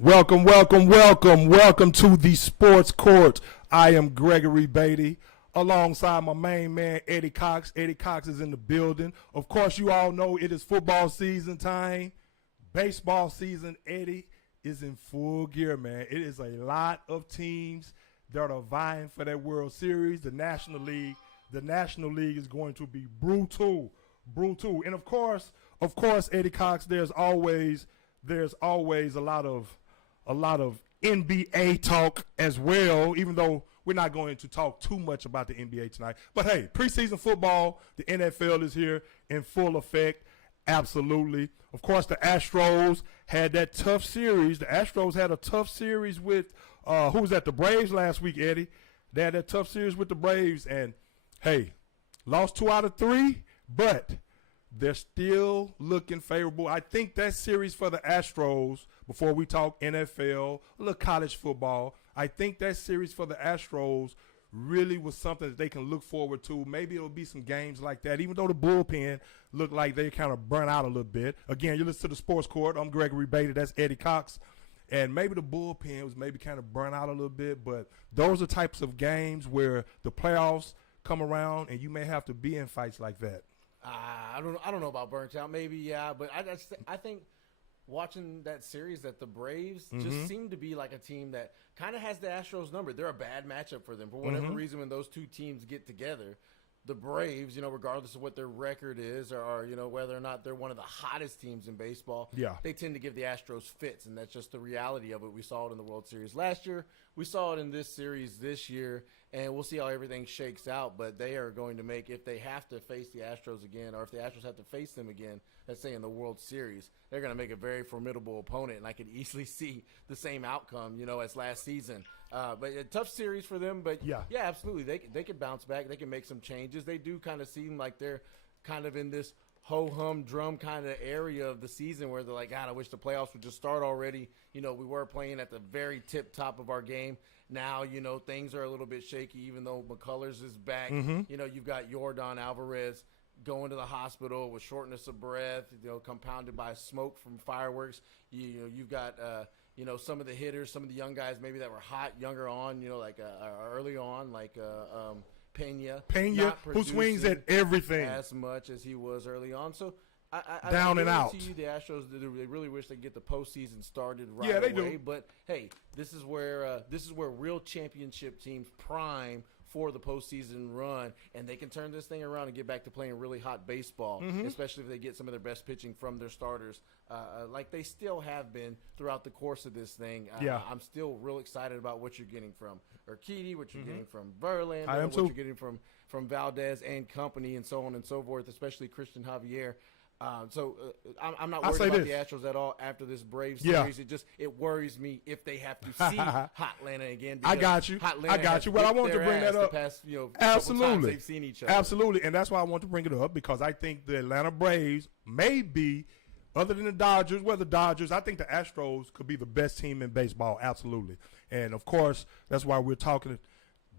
Welcome to the Sports Court. I am Gregory Beatty, alongside my main man, Eddie Cox. Eddie Cox is in the building. Of course, you all know it is football season time. Baseball season, Eddie, is in full gear, man. It is a lot of teams that are vying for that World Series. The National League is going to be brutal. And of course, Eddie Cox, there's always a lot of NBA talk as well, even though we're not going to talk too much about the NBA tonight. But hey, preseason football, the NFL is here in full effect. Absolutely. Of course, the Astros had that tough series. The Astros had a tough series with, who was at the Braves last week, Eddie? They had that tough series with the Braves, and hey, lost 2 out of 3, but they're still looking favorable. I think that series for the Astros, before we talk NFL, a little college football, I think that series for the Astros really was something that they can look forward to. Maybe it'll be some games like that, even though the bullpen looked like they kind of burnt out a little bit. Again, you listen to the Sports Court. I'm Gregory Beatty. That's Eddie Cox. And maybe the bullpen was maybe kind of burnt out a little bit, but those are types of games where the playoffs come around and you may have to be in fights like that. I don't know about burnt out. Maybe, yeah, but I think watching that series that the Braves just seem to be like a team that kind of has the Astros number. They're a bad matchup for them for whatever reason. When those two teams get together, the Braves, regardless of what their record is or whether or not they're one of the hottest teams in baseball, they tend to give the Astros fits, and that's just the reality of it. We saw it in the World Series last year. We saw it in this series this year, and we'll see how everything shakes out. But they are going to make, if they have to face the Astros again, or if the Astros have to face them again, let's say in the World Series, they're going to make a very formidable opponent, and I could easily see the same outcome, as last season. But a tough series for them, but yeah, absolutely. They could bounce back. They can make some changes. They do kind of seem like they're kind of in this ho-hum drum kind of area of the season where they're like, God, I wish the playoffs would just start already. We were playing at the very tip top of our game. Now, things are a little bit shaky, even though McCullers is back. You've got Yordan Alvarez going to the hospital with shortness of breath, compounded by smoke from fireworks. You've got, some of the hitters, some of the young guys maybe that were hot younger on, early on, like Pena, who swings at everything as much as he was early on. So I down and out. To you, the Astros, they really wish they could get the postseason started right away. Do. But hey, this is where real championship teams prime for the postseason run, and they can turn this thing around and get back to playing really hot baseball, especially if they get some of their best pitching from their starters, like they still have been throughout the course of this thing. I'm still real excited about what you're getting from Urquidy, what you're getting from Verlander, what you're getting from Valdez and company, and so on and so forth, especially Christian Javier. I'm not worried about the Astros at all after this Braves series. It worries me if they have to see Hot Atlanta again. I got you. Well, I want to bring that up. Past, absolutely, they've seen each other. Absolutely, and that's why I want to bring it up, because I think the Atlanta Braves may be, other than the Dodgers, I think the Astros could be the best team in baseball. Absolutely, and of course that's why we're talking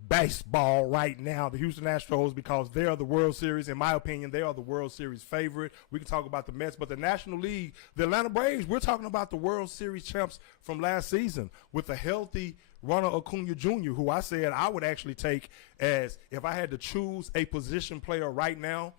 baseball right now, the Houston Astros, because they are the World Series. In my opinion, they are the World Series favorite. We can talk about the Mets, but the National League, the Atlanta Braves, we're talking about the World Series champs from last season with a healthy Ronald Acuna Jr., who I said I would actually take as, if I had to choose a position player right now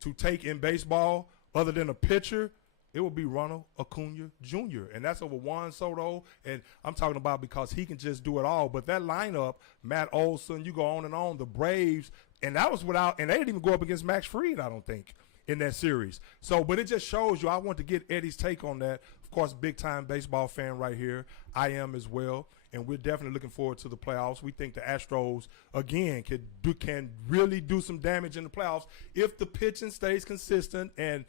to take in baseball other than a pitcher, it would be Ronald Acuna Jr., and that's over Juan Soto, and I'm talking about because he can just do it all. But that lineup, Matt Olson, you go on and on, the Braves, and that was without, and they didn't even go up against Max Fried, I don't think, in that series. So, but it just shows you, I want to get Eddie's take on that. Of course, big-time baseball fan right here. I am as well, and we're definitely looking forward to the playoffs. We think the Astros, again, can really do some damage in the playoffs if the pitching stays consistent. And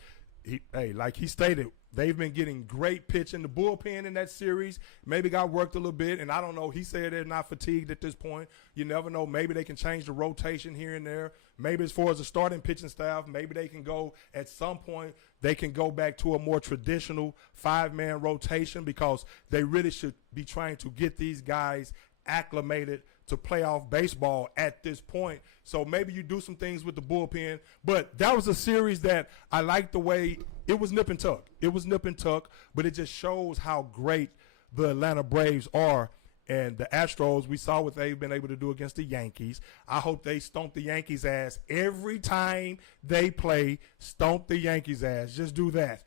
like he stated, they've been getting great pitching. The bullpen in that series maybe got worked a little bit, and I don't know. He said they're not fatigued at this point. You never know. Maybe they can change the rotation here and there. Maybe as far as the starting pitching staff, maybe they can go at some point. They can go back to a more traditional 5-man rotation, because they really should be trying to get these guys acclimated to playoff baseball at this point. So maybe you do some things with the bullpen. But that was a series that I liked the way it was nip and tuck. But it just shows how great the Atlanta Braves are. And the Astros, we saw what they've been able to do against the Yankees. I hope they stomp the Yankees' ass every time they play. Stomp the Yankees' ass. Just do that.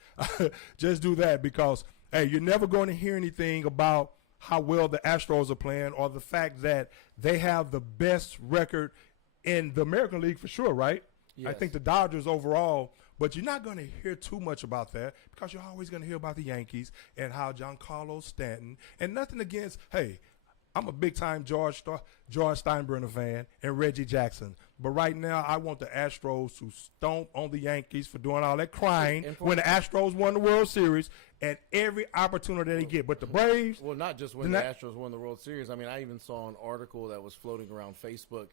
Just do that because, hey, you're never going to hear anything about how well the Astros are playing or the fact that they have the best record in the American League for sure, right? Yes. I think the Dodgers overall. But you're not going to hear too much about that because you're always going to hear about the Yankees and how Giancarlo Stanton, and nothing against, hey, I'm a big-time George Steinbrenner fan and Reggie Jackson. But right now, I want the Astros to stomp on the Yankees for doing all that crying when the Astros won the World Series and every opportunity they get. But the Braves. Well, not just when the Astros won the World Series. I mean, I even saw an article that was floating around Facebook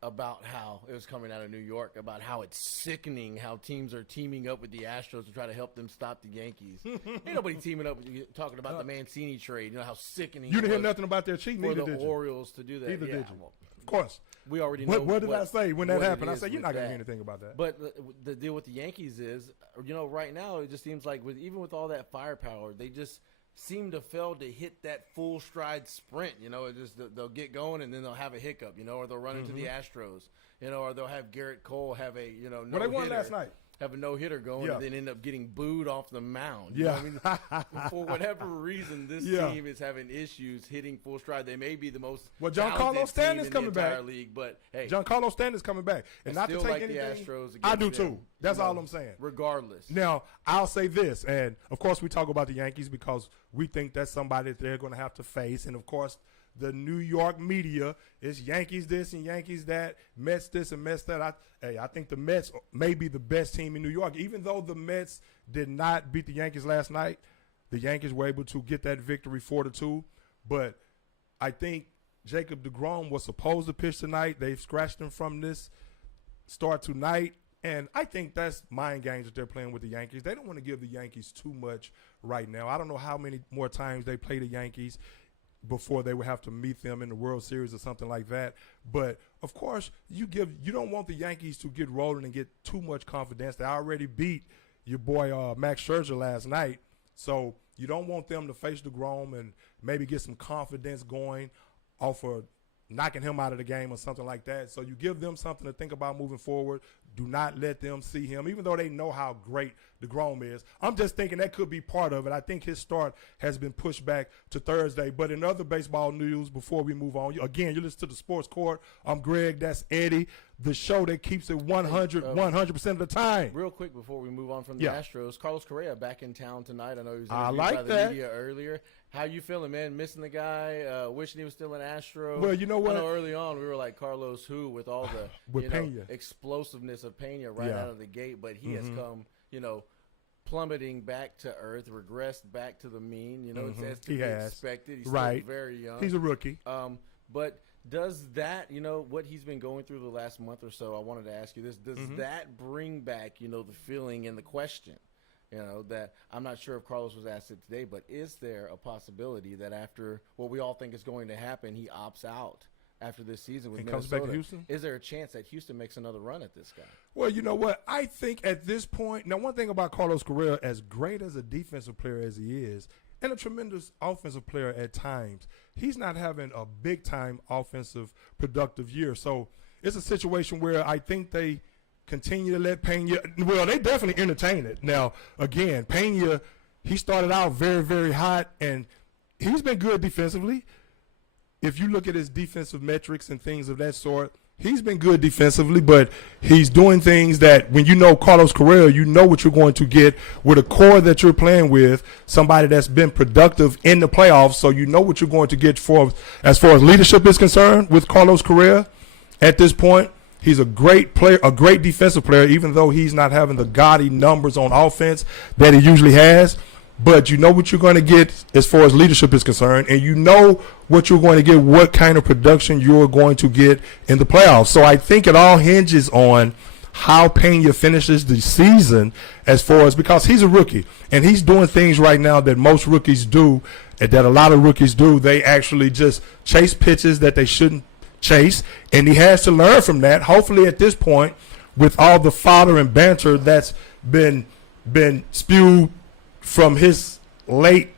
about how it was coming out of New York, about how it's sickening how teams are teaming up with the Astros to try to help them stop the Yankees. Ain't nobody teaming up with you talking about the Mancini trade. You know how sickening. You didn't hear nothing about their cheating for either, the did you? Orioles to do that. Either yeah, did you? Well, of course. We already know. What did I say when that happened? I said you're not going to that. hear anything about that. But the deal with the Yankees is, right now it just seems like even with all that firepower, they just seem to fail to hit that full stride sprint. It just they'll get going and then they'll have a hiccup. Or they'll run into the Astros. Or they'll have Garrett Cole have a no well, they won last night. Have a no-hitter going and then end up getting booed off the mound. Yeah. For whatever reason, this team is having issues hitting full stride. They may be the most Giancarlo Stanton's coming back. League, but hey, Giancarlo Stanton's coming back, and not to take anything. The Astros I do too. That's all I'm saying. Regardless. Now I'll say this, and of course we talk about the Yankees because we think that's somebody that they're going to have to face, and of course. The New York media is Yankees this and Yankees that, Mets this and Mets that. I think the Mets may be the best team in New York. Even though the Mets did not beat the Yankees last night, the Yankees were able to get that victory 4-2. But I think Jacob deGrom was supposed to pitch tonight. They've scratched him from this start tonight. And I think that's mind games that they're playing with the Yankees. They don't want to give the Yankees too much right now. I don't know how many more times they play the Yankees before they would have to meet them in the World Series or something like that. But, of course, you don't want the Yankees to get rolling and get too much confidence. They already beat your boy Max Scherzer last night. So you don't want them to face deGrom and maybe get some confidence going off of knocking him out of the game or something like that. So you give them something to think about moving forward. Do not let them see him, even though they know how great deGrom is. I'm just thinking that could be part of it. I think his start has been pushed back to Thursday. But in other baseball news, before we move on, again, you listen to the Sports Court. I'm Greg. That's Eddie, the show that keeps it 100% of the time. Real quick before we move on from the Astros, Carlos Carrera back in town tonight. I know he was I interviewed like by the that. media earlier. How you feeling, man? Missing the guy? Wishing he was still an Astro? Well, you know what? I know early on we were like, Carlos who? With all the explosiveness of Pena right out of the gate. But he has come, plummeting back to earth, regressed back to the mean. It's as to be expected. He's still very young. He's a rookie. But does that, what he's been going through the last month or so, I wanted to ask you this, does that bring back, the feeling and the question? That I'm not sure if Carlos was asked it today, but is there a possibility that after what we all think is going to happen, he opts out after this season with Minnesota? Comes back to Houston? Is there a chance that Houston makes another run at this guy? Well, you know what? I think at this point, now one thing about Carlos Carrera, as great as a defensive player as he is, and a tremendous offensive player at times, he's not having a big-time offensive productive year. So it's a situation where I think they – continue to let Pena – well, they definitely entertain it. Now, again, Pena, he started out very, very hot, and he's been good defensively. If you look at his defensive metrics and things of that sort, he's been good defensively, but he's doing things that when you know Carlos Carrera, you know what you're going to get with a core that you're playing with, somebody that's been productive in the playoffs, so you know what you're going to get as far as leadership is concerned with Carlos Carrera at this point. He's a great player, a great defensive player, even though he's not having the gaudy numbers on offense that he usually has. But you know what you're going to get as far as leadership is concerned, and you know what you're going to get, what kind of production you're going to get in the playoffs. So I think it all hinges on how Pena finishes the season as far as – because he's a rookie, and he's doing things right now that most rookies do, and that a lot of rookies do. They actually just chase pitches that they shouldn't chase, and he has to learn from that. Hopefully at this point, with all the fodder and banter that's been spewed from his late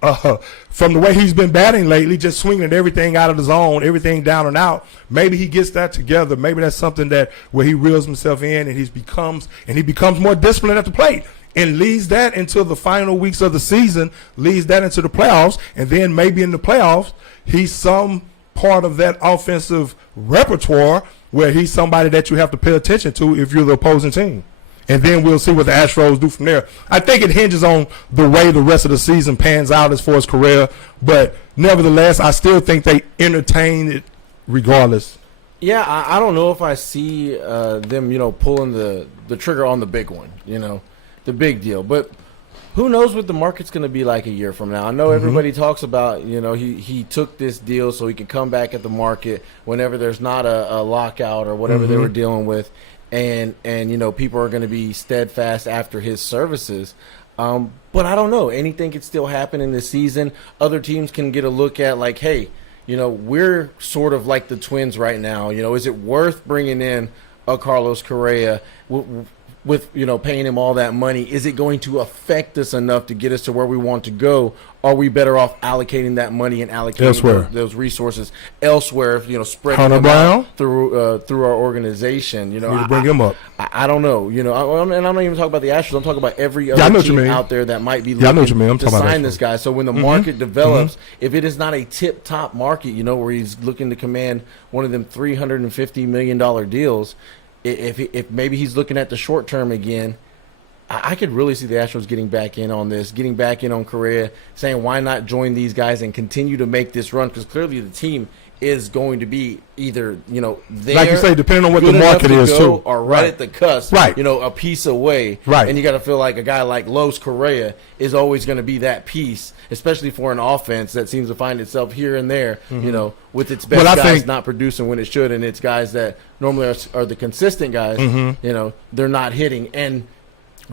from the way he's been batting lately, just swinging everything out of the zone, everything down and out. Maybe he gets that together. Maybe that's something that where he reels himself in and he becomes more disciplined at the plate and leads that into the final weeks of the season, leads that into the playoffs, and then maybe in the playoffs he's some part of that offensive repertoire where he's somebody that you have to pay attention to if you're the opposing team. And then we'll see what the Astros do from there. I think it hinges on the way the rest of the season pans out as far as Carrera. But nevertheless, I still think they entertain it regardless. Yeah, I don't know if I see them, pulling the trigger on the big one, the big deal. But who knows what the market's going to be like a year from now. I know everybody talks about, he took this deal so he can come back at the market whenever there's not a lockout or whatever they were dealing with. And people are going to be steadfast after his services. But I don't know. Anything could still happen in this season. Other teams can get a look at like, hey, we're sort of like the Twins right now. Is it worth bringing in a Carlos Correa with paying him all that money? Is it going to affect us enough to get us to where we want to go? Are we better off allocating that money and allocating those resoreces elsewhere? Spreading them out through our organization. Need to bring him up. I don't know. And I'm not even talking about the Astros. I'm talking about every other team out there that might be looking to sign this guy. So when the market develops, if it is not a tip-top market, where he's looking to command one of them $350 million deals, if maybe he's looking at the short term again, I could really see the Astros getting back in on this, getting back in on Carrera, saying why not join these guys and continue to make this run, because clearly the team is going to be either there, like you say, depending on what the market is too, or right at the cusp, a piece away, and you got to feel like a guy like Los Correa is always going to be that piece, especially for an offense that seems to find itself here and there, with its best guys not producing when it should, and its guys that normally are the consistent guys, they're not hitting. And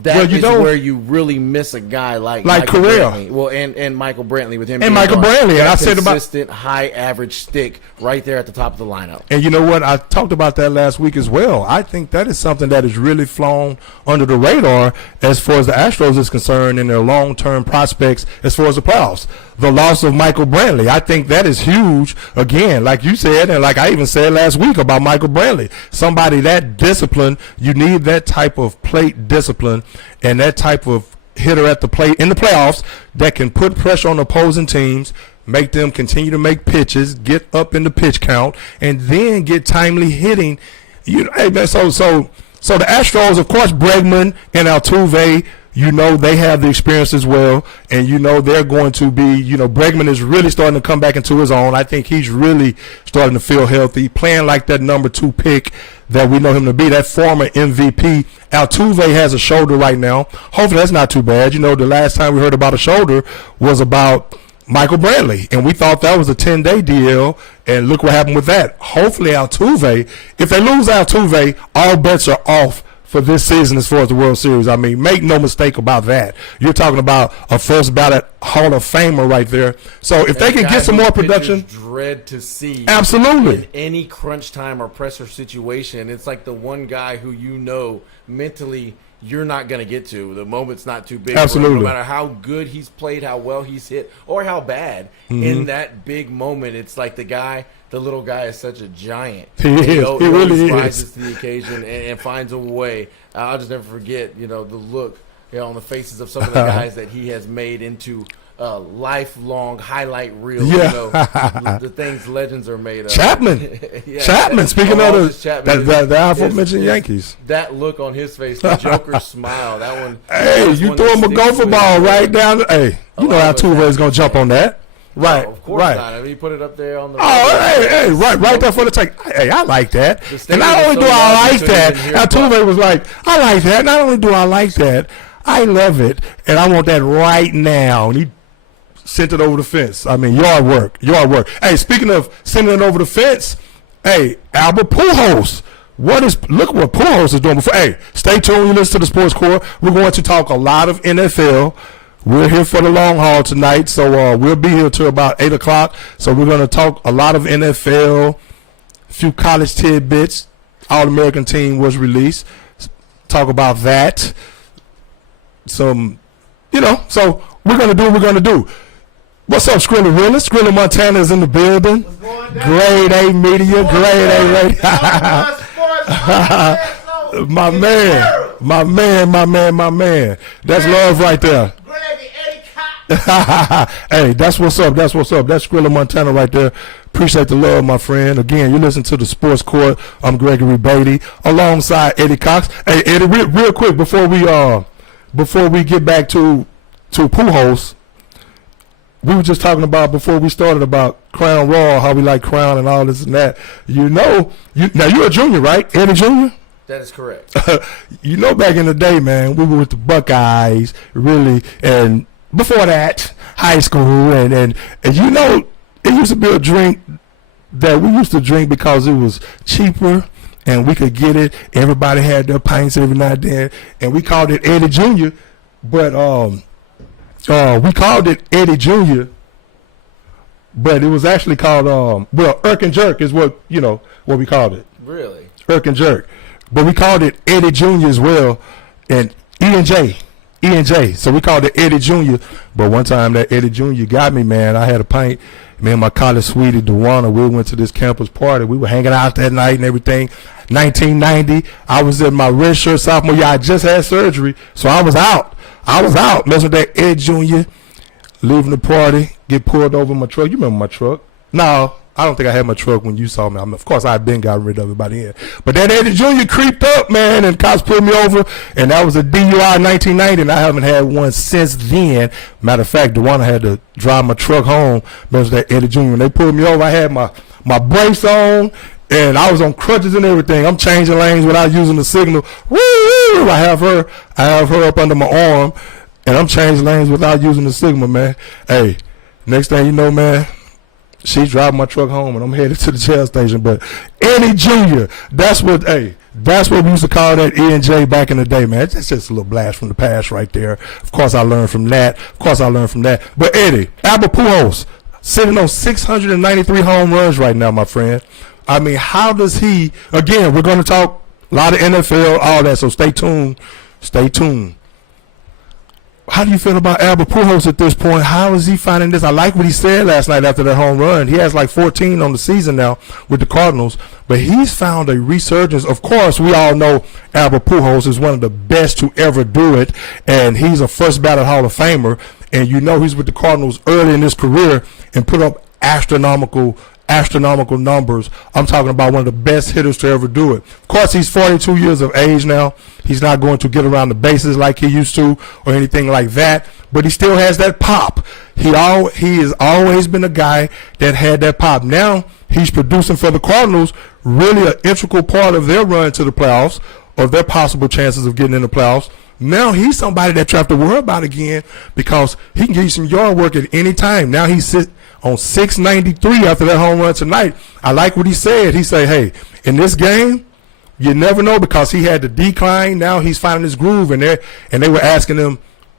that is where you really miss a guy like Carrera. Brantley. Well, and Michael Brantley with him. And Michael Brantley. And I said about consistent, high average stick right there at the top of the lineup. And you know what? I talked about that last week as well. I think that is something that has really flown under the radar as far as the Astros is concerned in their long-term prospects as far as the playoffs. The loss of Michael Brantley, I think that is huge. Again, like you said, and like I even said last week about Michael Brantley, somebody that disciplined, you need that type of plate discipline and that type of hitter at the plate in the playoffs that can put pressure on opposing teams, make them continue to make pitches, get up in the pitch count, and then get timely hitting. Hey man, so the Astros, of course, Bregman and Altuve, they have the experience as well, and they're going to be, Bregman is really starting to come back into his own. I think he's really starting to feel healthy, playing like that number 2 pick that we know him to be, that former MVP. Altuve has a shoulder right now. Hopefully that's not too bad. The last time we heard about a shoulder was about Michael Brantley, and we thought that was a 10-day deal, and look what happened with that. Hopefully Altuve, if they lose Altuve, all bets are off for this season as far as the World Series. I mean, make no mistake about that. You're talking about a first ballot Hall of Famer right there. So if they can get some more production, dread to see absolutely in any crunch time or pressure situation. It's like the one guy who mentally you're not going to get to. The moment's not too big. Absolutely. No matter how good he's played, how well he's hit, or how bad. In that big moment, it's like the little guy is such a giant. He really rises to the occasion and finds a way. I'll just never forget, the look on the faces of some of the guys that he has made into lifelong highlight reel. The things legends are made of. Chapman. Chapman, speaking of the aforementioned Yankees. That look on his face, the Joker smile, that one. Hey, you throw him a gopher ball right down. Altuve is going to jump on that. Right, no, of course not. I mean, he put it up there on the. Right there for the take. Hey, I like that. And not only do I like that, Altuve was like, I like that. Not only do I like that, I love it, and I want that right now. And he sent it over the fence. I mean, yard work. Hey, speaking of sending it over the fence, hey, Albert Pujols. Look what Pujols is doing before. Hey, stay tuned. You listen to the Sports Core. We're going to talk a lot of NFL. We're here for the long haul tonight, so we'll be here till about 8 o'clock. So we're going to talk a lot of NFL, a few college tidbits. All-American team was released. Talk about that. So we're going to do what we're going to do. What's up, Skrilla Willis? Skrilla Montana is in the building. What's going down? Grade A media, grade A radio. My man. That's love right there. Hey, that's what's up. That's Skrilla Montana right there. Appreciate the love, my friend. Again, you listen to the Sports Court. I'm Gregory Brady alongside Eddie Cox. Hey, Eddie, real quick before we get back to Pujols. We were just talking about before we started about Crown Raw, how we like Crown and all this and that. Now you're a junior, right? Eddie Jr.? That is correct. Back in the day, man, we were with the Buckeyes, really, and before that, high school, and it used to be a drink that we used to drink because it was cheaper and we could get it. Everybody had their pints every now and then, and we called it Eddie Jr., but we called it Eddie Jr., but it was actually called Irk and Jerk is what we called it. Really? Irk and Jerk. But we called it Eddie Jr. as well, and E and J. So we called it Eddie Jr. But one time that Eddie Jr. got me, man. I had a pint. Me and my college sweetie, Dewana, we went to this campus party. We were hanging out that night and everything. 1990, I was in my redshirt sophomore year. I just had surgery, so I was out. Messing with that Ed Jr., leaving the party, get pulled over in my truck. You remember my truck? No, I don't think I had my truck when you saw me. Of course, I had been got rid of it by the end. But that Eddie Jr. creeped up, man, and cops pulled me over, and that was a DUI in 1990, and I haven't had one since then. Matter of fact, Dewana had to drive my truck home. Messing with that Eddie Jr. When they pulled me over, I had my brace on, and I was on crutches and everything. I'm changing lanes without using the signal. Woo! I have her up under my arm, and I'm changing lanes without using the signal, man. Hey, next thing you know, man, she's driving my truck home, and I'm headed to the jail station. But Eddie Jr., that's what we used to call that E and J back in the day, man. That's just a little blast from the past right there. Of course, I learned from that. But Eddie, Albert Pujols, sitting on 693 home runs right now, my friend. I mean, how does he, again, we're going to talk a lot of NFL, all that, so stay tuned. How do you feel about Albert Pujols at this point? How is he finding this? I like what he said last night after that home run. He has like 14 on the season now with the Cardinals, but he's found a resurgence. Of course, we all know Albert Pujols is one of the best to ever do it, and he's a first ballot Hall of Famer, and he's with the Cardinals early in his career and put up astronomical numbers. I'm talking about one of the best hitters to ever do it. Of course, he's 42 years of age now. He's not going to get around the bases like he used to or anything like that, but he still has that pop. He has always been a guy that had that pop. Now he's producing for the Cardinals, really an integral part of their run to the playoffs or their possible chances of getting in the playoffs. Now he's somebody that you have to worry about again because he can give you some yard work at any time. Now he's on 693 after that home run tonight. I like what he said. He said, hey, in this game, you never know because he had the decline. Now he's finding his groove, and they were asking him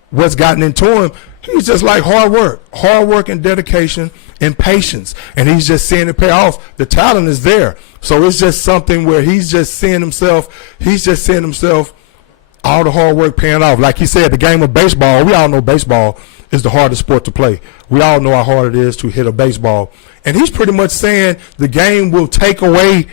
what's gotten into him. He's just like hard work and dedication and patience, and he's just seeing it pay off. The talent is there. So it's just something where he's just seeing himself, all the hard work paying off. Like he said, the game of baseball, we all know baseball is the hardest sport to play. We all know how hard it is to hit a baseball. And he's pretty much saying the game will take away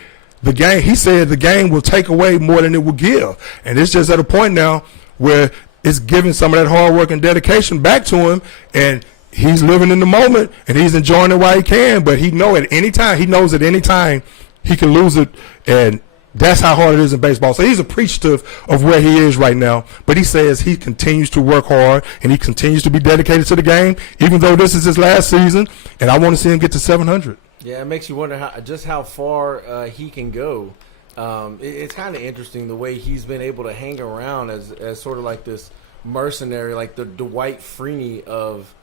he said the game will take away more than it will give. And it's just at a point now where it's giving some of that hard work and dedication back to him, and he's living in the moment and he's enjoying it while he can, but he knows at any time he can lose it, and that's how hard it is in baseball. So he's appreciative of where he is right now, but he says he continues to work hard and he continues to be dedicated to the game, even though this is his last season, and I want to see him get to 700. Yeah, it makes you wonder how far he can go. It's kind of interesting the way he's been able to hang around as sort of like this mercenary, like the Dwight Freeney of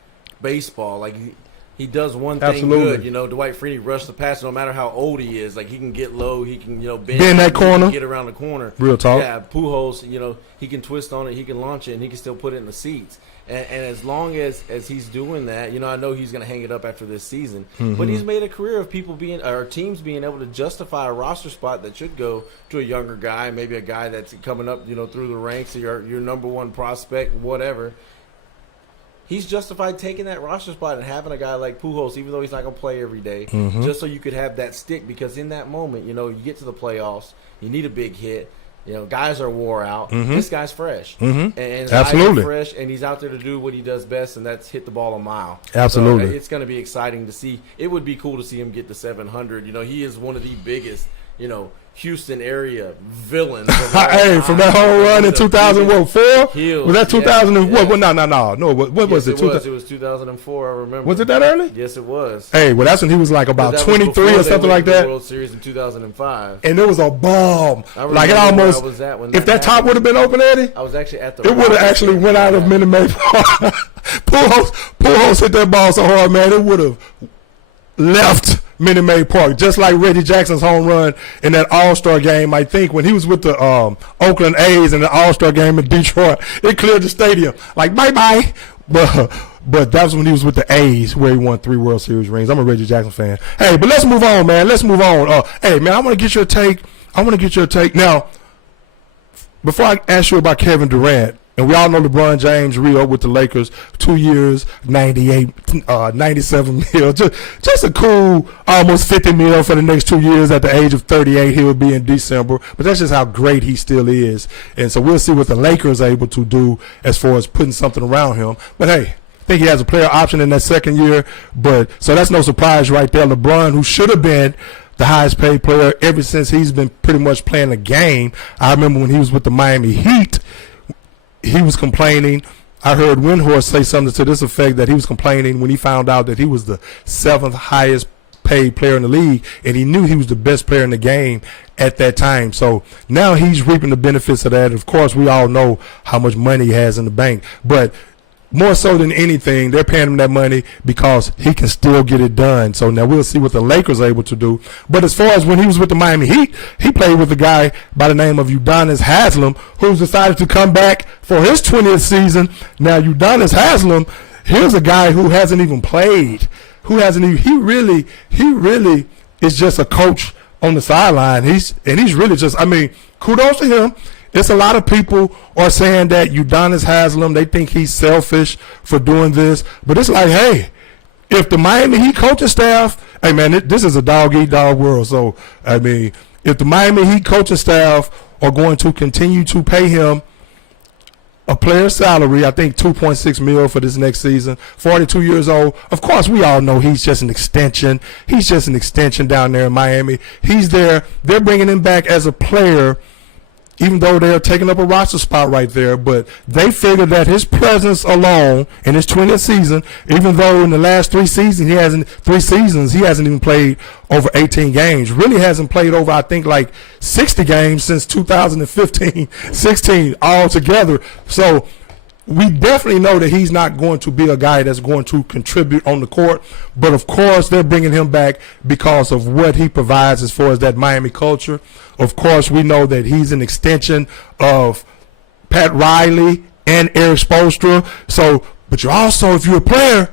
baseball. Like he does one thing good, Dwight Freeney rushed the passer no matter how old he is. Like he can get low, he can bend that corner, get around the corner. Real talk. Yeah, Pujols, he can twist on it, he can launch it, and he can still put it in the seats. And as long as he's doing that, I know he's going to hang it up after this season. Mm-hmm. But he's made a career of teams being able to justify a roster spot that should go to a younger guy, maybe a guy that's coming up, through the ranks, or your number one prospect, whatever. he's justified taking that roster spot and having a guy like Pujols, even though he's not going to play every day, just so you could have that stick. Because in that moment, you get to the playoffs, you need a big hit. Guys are wore out. This guy's fresh. And Absolutely. Guys are fresh, and he's out there to do what he does best, and that's hit the ball a mile. Absolutely. So, it's going to be exciting to see. It would be cool to see him get to 700. He is one of the biggest, Houston area villains. Hey, from that home run in 2004? Was that 2000 and what? No. What was it? It was 2004. I remember. Was it that early? Yes, it was. Hey, well, that's when he was like about 23 or something like that. World Series in 2005. And it was a bomb. Like it almost. If that top would have been open, Eddie, I was actually at the. It would have actually went out of Minute Maid Park. Pujols hit that ball so hard, man. It would have left Minute Maid Park, just like Reggie Jackson's home run in that All-Star game. I think when he was with the Oakland A's in the All-Star game in Detroit, it cleared the stadium like bye-bye. But that was when he was with the A's, where he won 3 World Series rings. I'm a Reggie Jackson fan. Hey, but let's move on, man. Let's move on. Hey, man, I want to get your take. Now, before I ask you about Kevin Durant, and we all know LeBron James re-up with the Lakers, 2 years, 97 mil. Just a cool almost 50 mil for the next 2 years. At the age of 38, he'll be in December. But that's just how great he still is. And so we'll see what the Lakers are able to do as far as putting something around him. But hey, I think he has a player option in that second year. So that's no surprise right there. LeBron, who should have been the highest paid player ever since he's been pretty much playing the game. I remember when he was with the Miami Heat, he was complaining. I heard Windhorst say something to this effect, that he was complaining when he found out that he was the 7th highest paid player in the league, and he knew he was the best player in the game at that time. So now he's reaping the benefits of that. Of course, we all know how much money he has in the bank, but more so than anything, they're paying him that money because he can still get it done. So now we'll see what the Lakers are able to do. But as far as when he was with the Miami Heat, he played with a guy by the name of Udonis Haslem, who's decided to come back for his 20th season. Now, Udonis Haslem, here's a guy who hasn't even played, he really is just a coach on the sideline. He's really just, kudos to him. It's a lot of people are saying that Udonis Haslem, they think he's selfish for doing this. But it's like, hey, if the Miami Heat coaching staff, hey, man, this is a dog-eat-dog world. So, if the Miami Heat coaching staff are going to continue to pay him a player's salary, I think $2.6 million for this next season, 42 years old. Of course, we all know he's just an extension. He's just an extension down there in Miami. He's there. They're bringing him back as a player, even though they're taking up a roster spot right there. But they figure that his presence alone in his 20th season, even though in the last 3 seasons he hasn't even played over 18 games, really hasn't played over, I think, like 60 games since 2015-16 altogether. So we definitely know that he's not going to be a guy that's going to contribute on the court. But, of course, they're bringing him back because of what he provides as far as that Miami culture. Of course, we know that he's an extension of Pat Riley and Eric Spoelstra. So, but you also, if you're a player,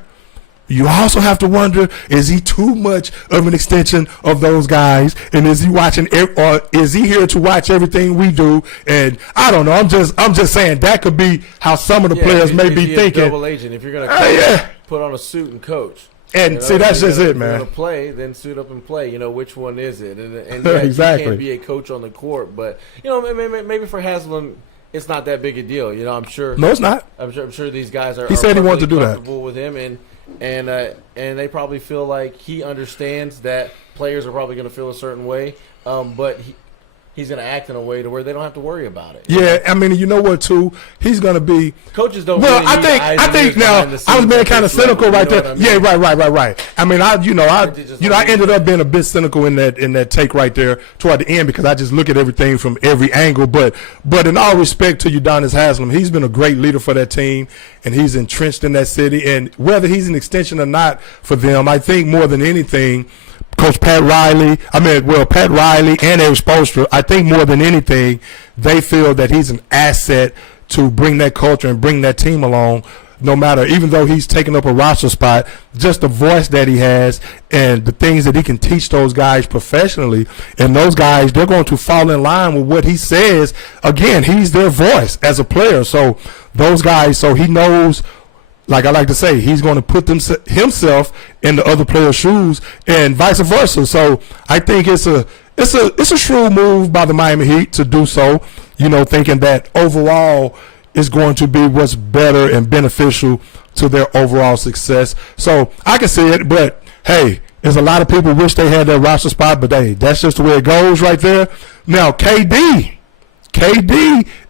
you also have to wonder, is he too much of an extension of those guys? And is he watching, or is he here to watch everything we do? And I don't know. I'm just saying that could be how some of the players may be thinking. Double agent, if you're gonna put on a suit and coach. And see, that's just it, man. If you're going to play, then suit up and play. Which one is it? And exactly. You can't be a coach on the court. But, maybe for Haslem, it's not that big a deal. I'm sure. No, it's not. I'm sure these guys are. He said he wanted to do that. With him, and they probably feel like he understands that players are probably going to feel a certain way. But he's going to act in a way to where they don't have to worry about it. Yeah, you know what, too? He's going to be – coaches don't well, really I think now I was being kind of cynical right there. Yeah, right. I ended up being a bit cynical in that take right there toward the end, because I just look at everything from every angle. But in all respect to Udonis Haslem, he's been a great leader for that team, and he's entrenched in that city. And whether he's an extension or not for them, I think more than anything – Pat Riley and Eric Spoelstra, I think more than anything, they feel that he's an asset to bring that culture and bring that team along, no matter, even though he's taking up a roster spot, just the voice that he has and the things that he can teach those guys professionally. And those guys, they're going to fall in line with what he says. Again, he's their voice as a player. So those guys, he knows like I like to say, he's going to put himself in the other player's shoes and vice versa. So I think it's a shrewd move by the Miami Heat to do so, thinking that overall is going to be what's better and beneficial to their overall success. So I can see it, but hey, there's a lot of people wish they had that roster spot, but hey, that's just the way it goes right there. Now, KD,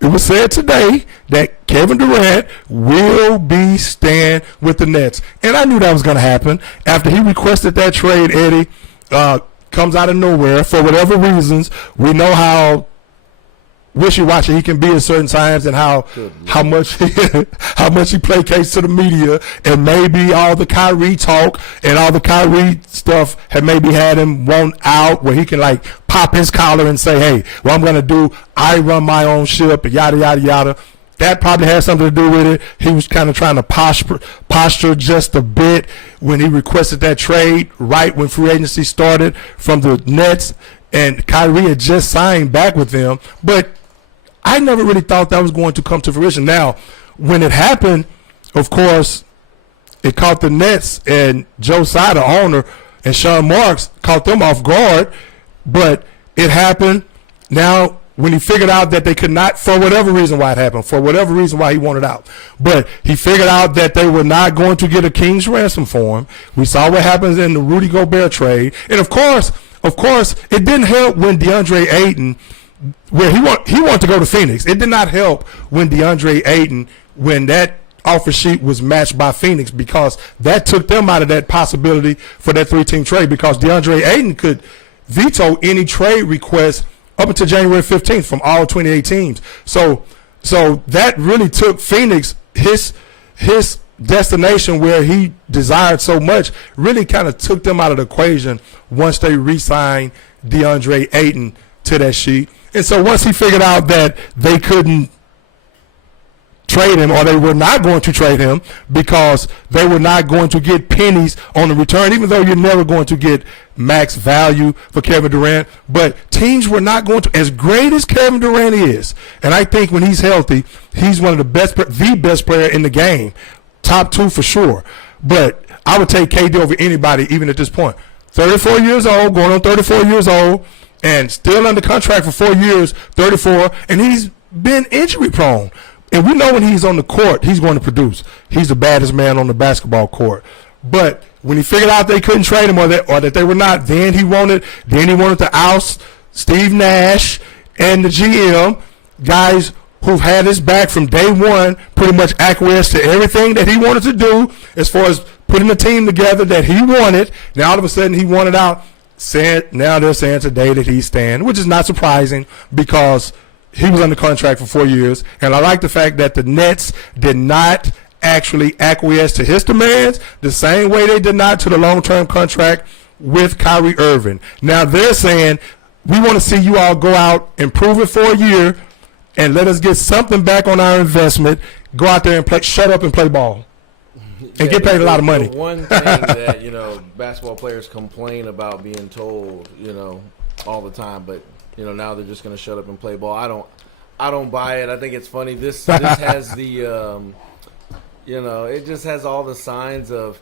it was said today that Kevin Durant will be staying with the Nets. And I knew that was going to happen. After he requested that trade, Eddie, comes out of nowhere for whatever reasons. We know how wishy-washy he can be at certain times and how much he placates to the media, and maybe all the Kyrie talk and all the Kyrie stuff had maybe had him want out where he can like pop his collar and say, hey, what I'm going to do, I run my own ship, yada, yada, yada. That probably had something to do with it. He was kind of trying to posture just a bit when he requested that trade right when free agency started from the Nets, and Kyrie had just signed back with them. But I never really thought that was going to come to fruition. Now, when it happened, of course, it caught the Nets and Joe Tsai, the owner, and Sean Marks caught them off guard. But it happened. Now, when he figured out that they could not, for whatever reason why it happened, for whatever reason why he wanted out, but he figured out that they were not going to get a king's ransom for him. We saw what happens in the Rudy Gobert trade. And, of course, it didn't help when DeAndre Ayton, where he wanted to go to Phoenix. It did not help when DeAndre Ayton, when that offer sheet was matched by Phoenix, because that took them out of that possibility for that 3-team trade, because DeAndre Ayton could veto any trade request up until January 15th from all 28 teams. So that really took Phoenix, his destination where he desired so much, really kind of took them out of the equation once they re-signed DeAndre Ayton to that sheet. And so once he figured out that they couldn't trade him, or they were not going to trade him because they were not going to get pennies on the return, even though you're never going to get max value for Kevin Durant, but teams were not going to, as great as Kevin Durant is, and I think when he's healthy, he's one of the best player in the game, top 2 for sure, but I would take KD over anybody even at this point. 34 years old, going on 34 years old, and still under contract for 4 years, 34, and he's been injury prone. And we know when he's on the court, he's going to produce. He's the baddest man on the basketball court. But when he figured out they couldn't trade him, or that they were not, then he wanted to oust Steve Nash and the GM, guys who've had his back from day one, pretty much acquiesced to everything that he wanted to do as far as putting a team together that he wanted. Now all of a sudden he wanted out. Now they're saying today that he's staying, which is not surprising because he was under contract for 4 years. And I like the fact that the Nets did not actually acquiesce to his demands the same way they did not to the long-term contract with Kyrie Irving. Now they're saying, we want to see you all go out and prove it for a year and let us get something back on our investment. Go out there and play, shut up and play ball. And get paid a lot of money. The one thing that, basketball players complain about being told, all the time, but now they're just going to shut up and play ball. I don't buy it. I think it's funny. This has the it just has all the signs of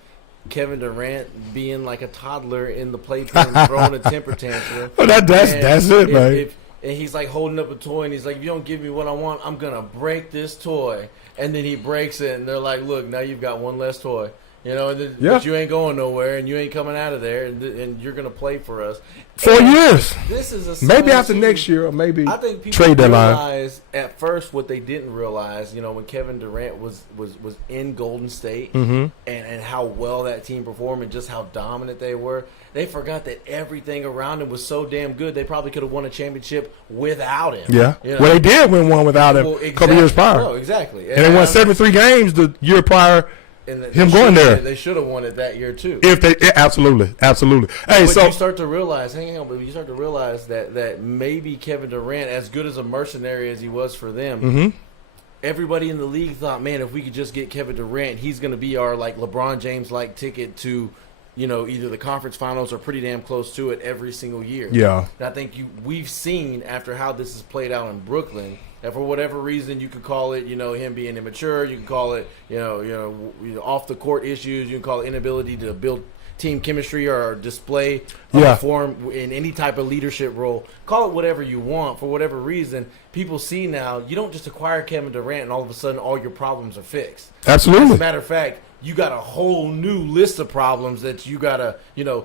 Kevin Durant being like a toddler in the playpen, throwing a temper tantrum. Well, that's it, man. And he's like holding up a toy, and he's like, if you don't give me what I want, I'm going to break this toy. And then he breaks it, and they're like, look, now you've got one less toy. But you ain't going nowhere, and you ain't coming out of there, and you're going to play for us. 4 years. This is a maybe after next year, or maybe I think people trade deadline. Realize at first what they didn't realize, when Kevin Durant was in Golden State, and how well that team performed and just how dominant they were. They forgot that everything around him was so damn good. They probably could have won a championship without him. Yeah. Well, they did win one without him a couple years prior. No, exactly. And they won 73 games the year prior. Him going there, they should have won it that year too. Absolutely. Hey, but so you start to realize, but you start to realize that maybe Kevin Durant, as good as a mercenary as he was for them, everybody in the league thought, man, if we could just get Kevin Durant, he's going to be our like LeBron James like ticket to either the conference finals or pretty damn close to it every single year. Yeah. And I think we've seen after how this has played out in Brooklyn that for whatever reason you could call it, him being immature, you can call it, off the court issues, you can call it inability to build team chemistry or display or perform in any type of leadership role. Call it whatever you want. For whatever reason, people see now you don't just acquire Kevin Durant and all of a sudden all your problems are fixed. Absolutely. As a matter of fact, you got a whole new list of problems that you got to,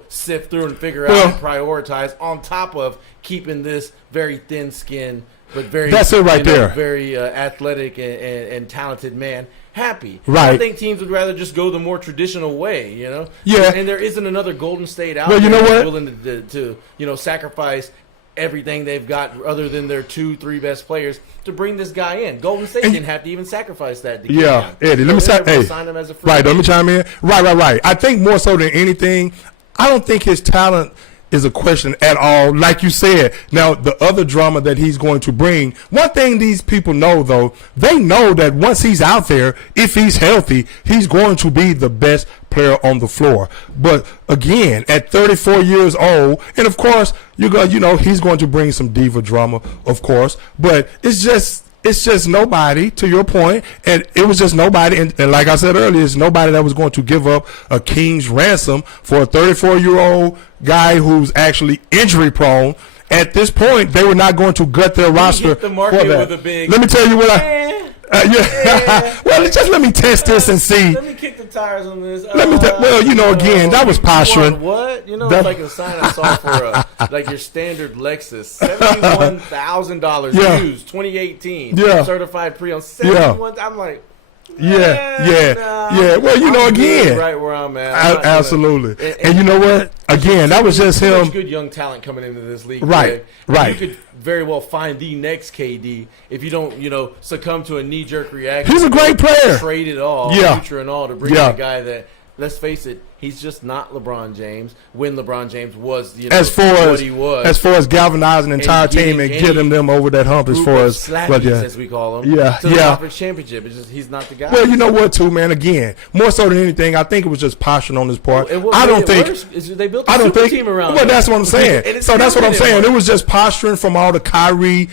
sift through and figure out and prioritize on top of keeping this very thin-skinned but very that's it right there. Very athletic and talented man happy. Right. I think teams would rather just go the more traditional way, Yeah. And there isn't another Golden State out there that's willing to sacrifice everything they've got other than their 2-3 best players to bring this guy in. Golden State didn't have to even sacrifice that. To yeah, Eddie, let me sign him as a free agent. Let me chime in. Right. I think more so than anything, I don't think his talent is a question at all. Like you said, now the other drama that he's going to bring, one thing these people know, though, they know that once he's out there, if he's healthy, he's going to be the best player on the floor. But again, at 34 years old, and of course, he's going to bring some diva drama, of course, but it's just nobody, to your point, and it was just nobody, and like I said earlier, it's nobody that was going to give up a king's ransom for a 34-year-old guy who's actually injury-prone. At this point, they were not going to gut their roster for that. Let me tell you what well, just let me test this and see. Let me kick the tires on this. Again, that was posturing. What? It's like a sign I saw for like your standard Lexus, $71,000 used, 2018, certified pre-owned, 71. I'm like. Yeah. Well, again, right where I'm at. Absolutely. And you know what? Again, that was just him. Good young talent coming into this league. Right. You could very well find the next KD if you don't, succumb to a knee-jerk reaction. He's a great player. Trade it all, future and all, to bring in a guy that, let's face it, he's just not LeBron James when LeBron James was, what he was. As far as galvanizing the entire team and getting them over that hump, as far as as we call them, to the conference championship. It's just he's not the guy. Well, you know what, too, man. Again, more so than anything, I think it was just posturing on his part. I don't think they built a super team around. Well, that's what I'm saying. So that's what I'm saying. It was just posturing from all the Kyrie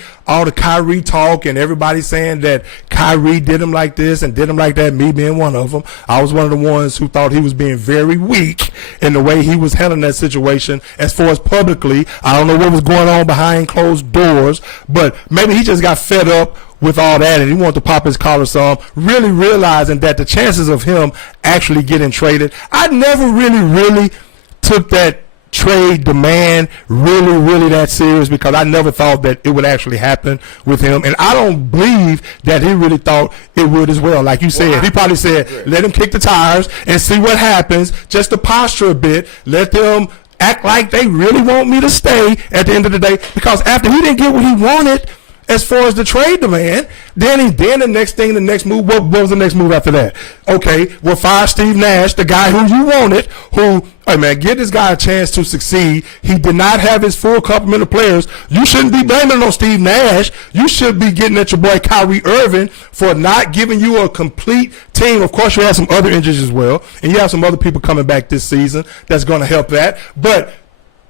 talk, and everybody saying that Kyrie did him like this and did him like that. Me being one of them, I was one of the ones who thought he was being very weak in the way he was handling that situation. As far as publicly, I don't know what was going on behind closed doors, but maybe he just got fed up with all that and he wanted to pop his collar some, really realizing that the chances of him actually getting traded, I never really took that trade demand really that serious, because I never thought that it would actually happen with him, and I don't believe that he really thought it would as well. Like you said, he probably said, let him kick the tires and see what happens, just to posture a bit, let them act like they really want me to stay at the end of the day, because after he didn't get what he wanted as far as the trade demand, then the next move, what was the next move after that? Okay, we'll fire Steve Nash, the guy who you wanted, hey man, give this guy a chance to succeed. He did not have his full complement of players. You shouldn't be blaming it on Steve Nash. You should be getting at your boy Kyrie Irving for not giving you a complete team. Of course, you have some other injuries as well, and you have some other people coming back this season that's going to help that. But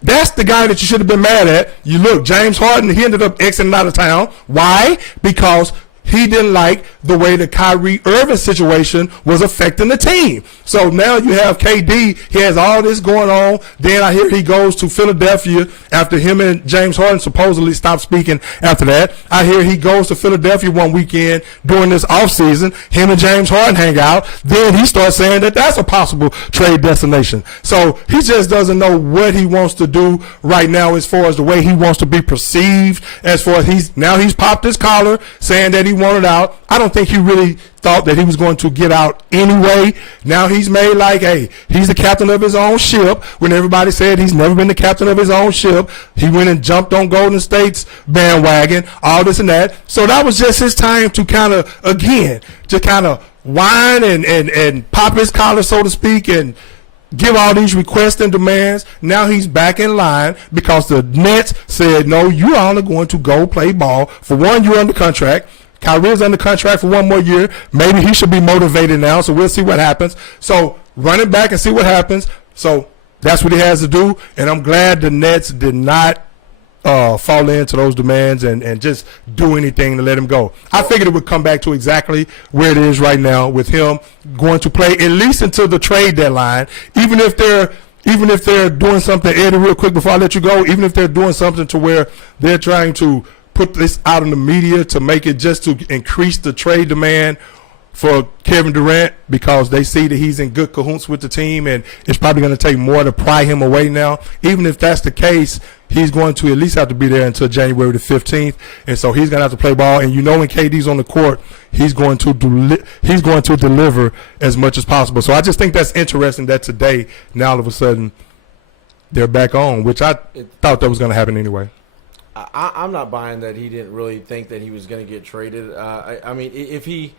that's the guy that you should have been mad at. You look, James Harden, he ended up exiting out of town. Why? Because he didn't like the way the Kyrie Irving situation was affecting the team. So now you have KD. He has all this going on. Then I hear he goes to Philadelphia after him and James Harden supposedly stopped speaking after that. I hear he goes to Philadelphia one weekend during this offseason. Him and James Harden hang out. Then he starts saying that that's a possible trade destination. So he just doesn't know what he wants to do right now as far as the way he wants to be perceived. As far as he's popped his collar saying that he wanted out. I don't think he really thought that he was going to get out anyway. Now he's made like, hey, he's the captain of his own ship, when everybody said he's never been the captain of his own ship. He went and jumped on Golden State's bandwagon, all this and that. So that was just his time to kind of, again, just kind of whine and pop his collar, so to speak, and give all these requests and demands. Now he's back in line because the Nets said, no, you're only going to go play ball. For one, you're under contract. Kyrie's under contract for one more year. Maybe he should be motivated now, so we'll see what happens. So run it back and see what happens. So That's what he has to do, and I'm glad the Nets did not fall into those demands and just do anything to let him go. I figured it would come back to exactly where it is right now, with him going to play at least until the trade deadline, even if they're doing something, Eddie, real quick before I let you go, even if they're doing something to where they're trying to put this out in the media to make it just to increase the trade demand for Kevin Durant, because they see that he's in good cahoots with the team and it's probably going to take more to pry him away now. Even if that's the case, he's going to at least have to be there until January the 15th, and so he's going to have to play ball. And when KD's on the court, he's going to deliver as much as possible. So I just think that's interesting that today, now all of a sudden, they're back on, which I thought that was going to happen anyway. I'm not buying that he didn't really think that he was going to get traded. I mean, if he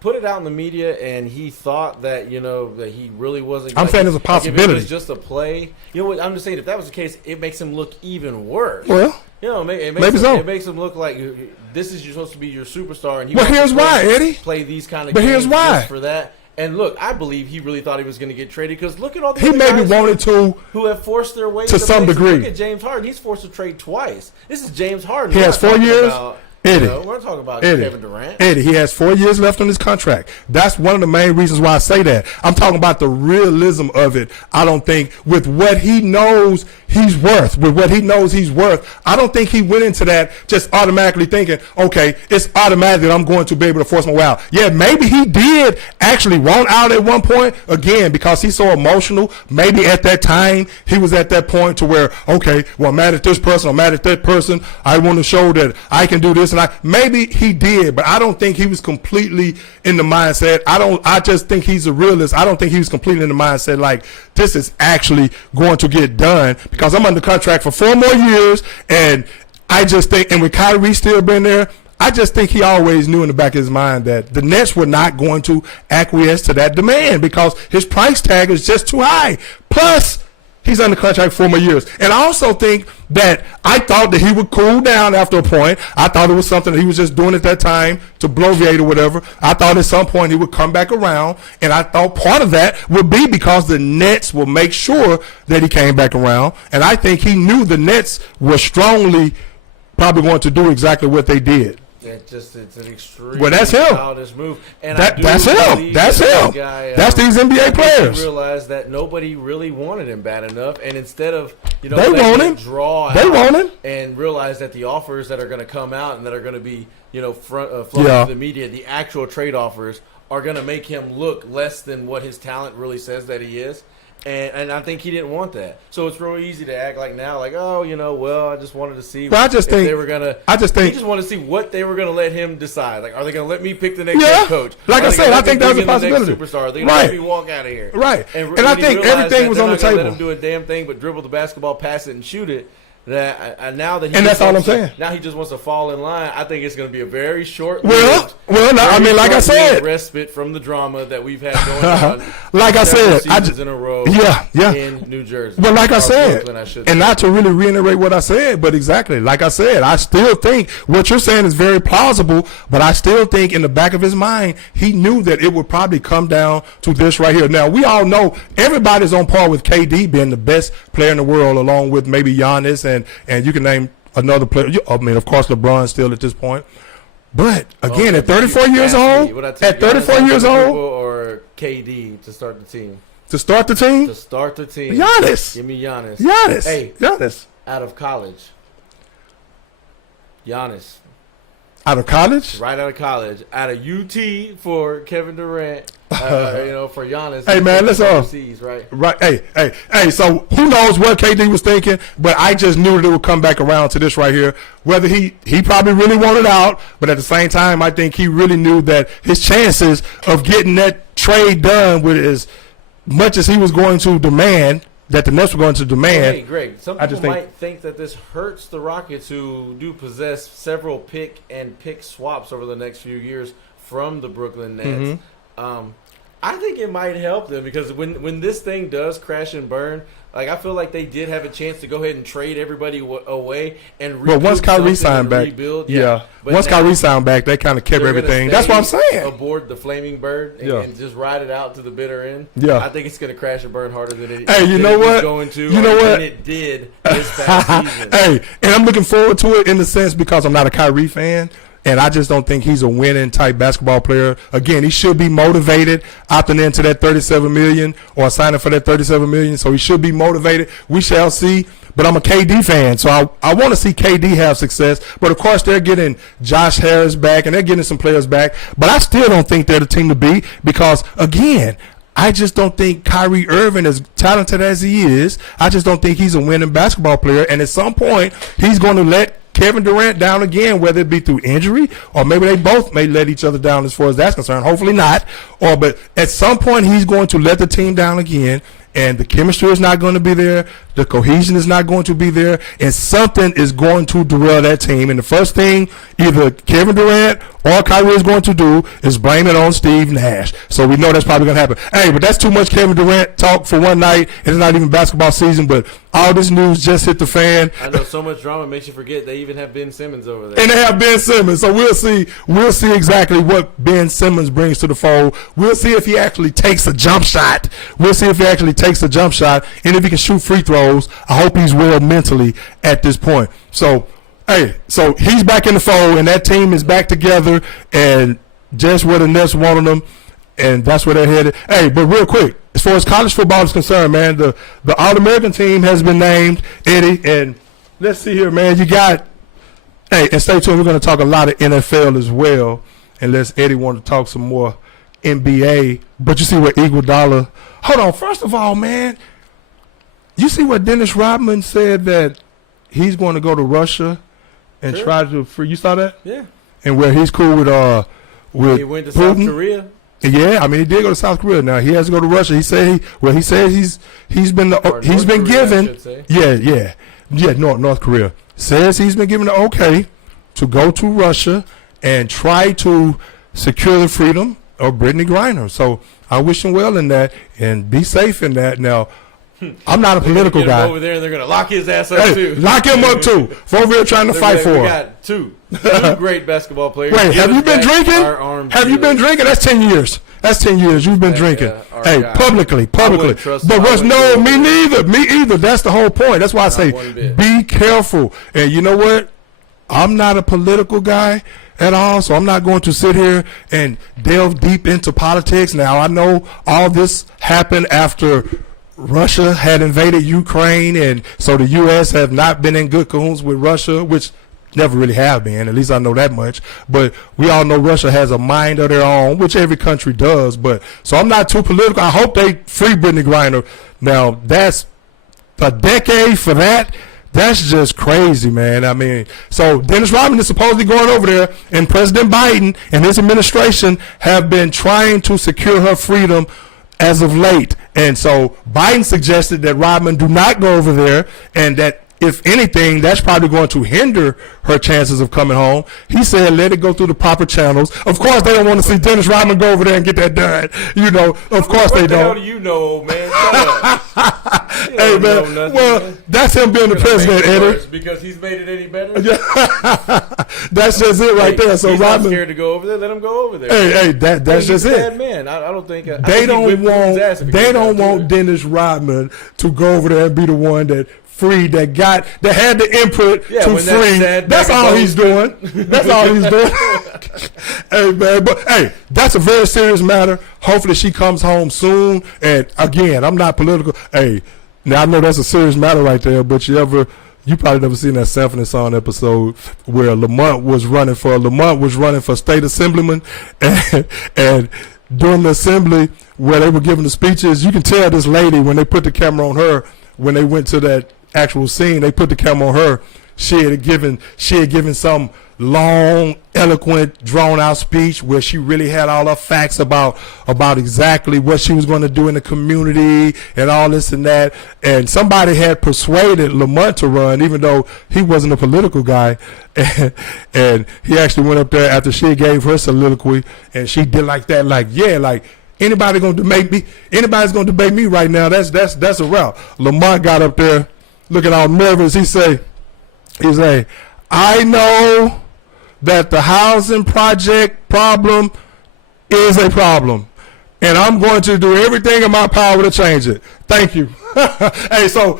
put it out in the media and he thought that, that he really wasn't. I'm saying there's a possibility. If it was just a play, what I'm just saying, if that was the case, it makes him look even worse. Well, it makes him look like this is supposed to be your superstar, and he here's why, Eddie. Play these kind of games here's why. Just for that. And look, I believe he really thought he was going to get traded, because look at all the he maybe wanted to who have forced their way to some degree. Look at James Harden; he's forced to trade twice. This is James Harden. He has 4 years. Eddie, we're talking about Kevin Durant. Eddie, he has 4 years left on his contract. That's one of the main reasons why I say that. I'm talking about the realism of it. I don't think with what he knows he's worth, I don't think he went into that just automatically thinking, okay, it's automatic that I'm going to be able to force my way out. Yeah, maybe he did actually want out at one point, again, because he's so emotional. Maybe at that time he was at that point to where, okay, well, I'm mad at this person, I'm mad at that person. I want to show that I can do this. And maybe he did, but I don't think he was completely in the mindset. I just think he's a realist. I don't think he was completely in the mindset like this is actually going to get done, because I'm under contract for 4 more years, and I just think, and with Kyrie still being there, I just think he always knew in the back of his mind that the Nets were not going to acquiesce to that demand because his price tag is just too high. Plus, he's under contract 4 more years. And I also think that I thought that he would cool down after a point. I thought it was something that he was just doing at that time to bloviate or whatever. I thought at some point he would come back around, and I thought part of that would be because the Nets will make sure that he came back around. And I think he knew the Nets were strongly probably going to do exactly what they did. It's an extremely childish move. And that's him. That's him. Guy, that's these NBA players. Realize that nobody really wanted him bad enough, and instead of they want him. They want him, and realize that the offers that are going to come out and that are going to be floating to the media, the actual trade offers are going to make him look less than what his talent really says that he is. And I think he didn't want that. So it's real easy to act like now, like, oh, I just wanted to see if they were going to – he just wanted to see what they were going to let him decide. Like, are they going to let me pick the next head coach? Like I said, I think that was a possibility. Superstar? Are they going to let me walk out of here? Right. And I think everything was on the table. Let him do a damn thing but dribble the basketball, pass it, and shoot it. Now that that's all I'm saying. Now he just wants to fall in line. I think it's going to be a very short. Like I said, respite from the drama that we've had going on. Like I said, in a row. In New Jersey. But like I said, and not to really reiterate what I said, but exactly like I said, I still think what you're saying is very plausible. But I still think in the back of his mind, he knew that it would probably come down to this right here. Now we all know everybody's on par with KD being the best player in the world, along with maybe Giannis and you can name another player. I mean, of course, LeBron still at this point. But again, at 34 years old, or KD to start the team. To start the team. Giannis. Give me Giannis. Hey, Giannis. Out of college. Giannis. Out of college? Right out of college. Out of UT for Kevin Durant. For Giannis. Hey, man, let's overseas, right? Right. Hey. So who knows what KD was thinking? But I just knew that it would come back around to this right here. Whether he probably really wanted out, but at the same time, I think he really knew that his chances of getting that trade done with as much as he was going to demand, that the Nets were going to demand. Hey, Greg, some people might think that this hurts the Rockets, who do possess several pick swaps over the next few years from the Brooklyn Nets. I think it might help them because when this thing does crash and burn, like I feel like they did have a chance to go ahead and trade everybody away and rebuild. But once Kyrie signed back, once Kyrie signed back, they kind of kept everything. That's what I'm saying. Aboard the flaming bird and just ride it out to the bitter end. Yeah, I think it's going to crash and burn harder than it. Hey, you know what? Going to, you know what? Than it did this past season. Hey, and I'm looking forward to it in the sense because I'm not a Kyrie fan. And I just don't think he's a winning type basketball player. Again, he should be motivated opting into that $37 million or signing for that $37 million. So he should be motivated. We shall see. But I'm a KD fan, so I want to see KD have success. But of course, they're getting Josh Harris back and they're getting some players back. But I still don't think they're the team to beat because again, I just don't think Kyrie Irving, as talented as he is, I just don't think he's a winning basketball player. And at some point, he's going to let Kevin Durant down again, whether it be through injury or maybe they both may let each other down as far as that's concerned. Hopefully not. But at some point, he's going to let the team down again, and the chemistry is not going to be there. The cohesion is not going to be there, and something is going to derail that team. And the first thing either Kevin Durant or Kyrie is going to do is blame it on Steve Nash. So we know that's probably going to happen. Hey, but that's too much Kevin Durant talk for one night. It's not even basketball season, but all this news just hit the fan. I know so much drama makes you forget they even have Ben Simmons over there. And they have Ben Simmons. So we'll see exactly what Ben Simmons brings to the fold. We'll see if he actually takes a jump shot. And if he can shoot free throws. I hope he's well mentally at this point. So, hey, so he's back in the fold, and that team is back together, and just where the Nets wanted them, and that's where they're headed. Hey, but real quick, as far as college football is concerned, man, the All-American team has been named, Eddie, and let's see here, man. You got, hey, and stay tuned. We're going to talk a lot of NFL as well, unless Eddie wants to talk some more NBA. But you see what Iguodala – hold on. First of all, man, you see what Dennis Rodman said that he's going to go to Russia and try to free. You saw that? Yeah. And where he's cool with he went to Putin. South Korea. Yeah, I mean he did go to South Korea. Now he has to go to Russia. He said he's been given North Korea says he's been given the okay to go to Russia and try to secure the freedom of Brittany Griner. So I wish him well in that and be safe in that. Now, I'm not a political guy. Over there, and they're gonna lock his ass up too. Lock him up too. For over here trying to fight for him. We got two great basketball players. Wait, have you been drinking? Have you been drinking? That's 10 years. That's 10 years you've been drinking. Hey, publicly. But Russ, no, me neither. That's the whole point. That's why I say be careful. And you know what? I'm not a political guy at all, so I'm not going to sit here and delve deep into politics. Now, I know all this happened after Russia had invaded Ukraine, and so the U.S. have not been in good cahoots with Russia, which never really have been. At least I know that much. But we all know Russia has a mind of their own, which every country does. But so I'm not too political. I hope they free Brittany Griner. Now, that's a decade for that. That's just crazy, man. I mean, so Dennis Rodman is supposedly going over there, and President Biden and his administration have been trying to secure her freedom as of late. And so Biden suggested that Rodman do not go over there, and that if anything, that's probably going to hinder her chances of coming home. He said let it go through the proper channels. Of course, they don't want to see Dennis Rodman go over there and get that done. You know, of course they don't. What the hell do you know, old man? Hey, man. Well, that's him being the president, Eddie. Because he's made it any better? That's just it right there. So he's Rodman, not scared to go over there. Let him go over there. Hey, that's just it. Bad man. I don't think they don't want Dennis Rodman to go over there and be the one that freed that had the input to free. That's all he's doing. That's all he's doing. Hey, man, but hey, that's a very serious matter. Hopefully she comes home soon. And again, I'm not political. Hey, now I know that's a serious matter right there, but you probably never seen that Sanford and Son episode where Lamont was running for state assemblyman, and during the assembly where they were giving the speeches, you can tell this lady when they put the camera on her, when they went to that actual scene, they put the camera on her. She had given some long, eloquent, drawn-out speech where she really had all her facts about exactly what she was going to do in the community and all this and that. And somebody had persuaded Lamont to run, even though he wasn't a political guy. And he actually went up there after she gave her soliloquy, and she did like that, like Anybody's gonna debate me right now. That's a route. Lamar got up there looking all nervous. He say, I know that the housing project problem is a problem, and I'm going to do everything in my power to change it. Thank you. So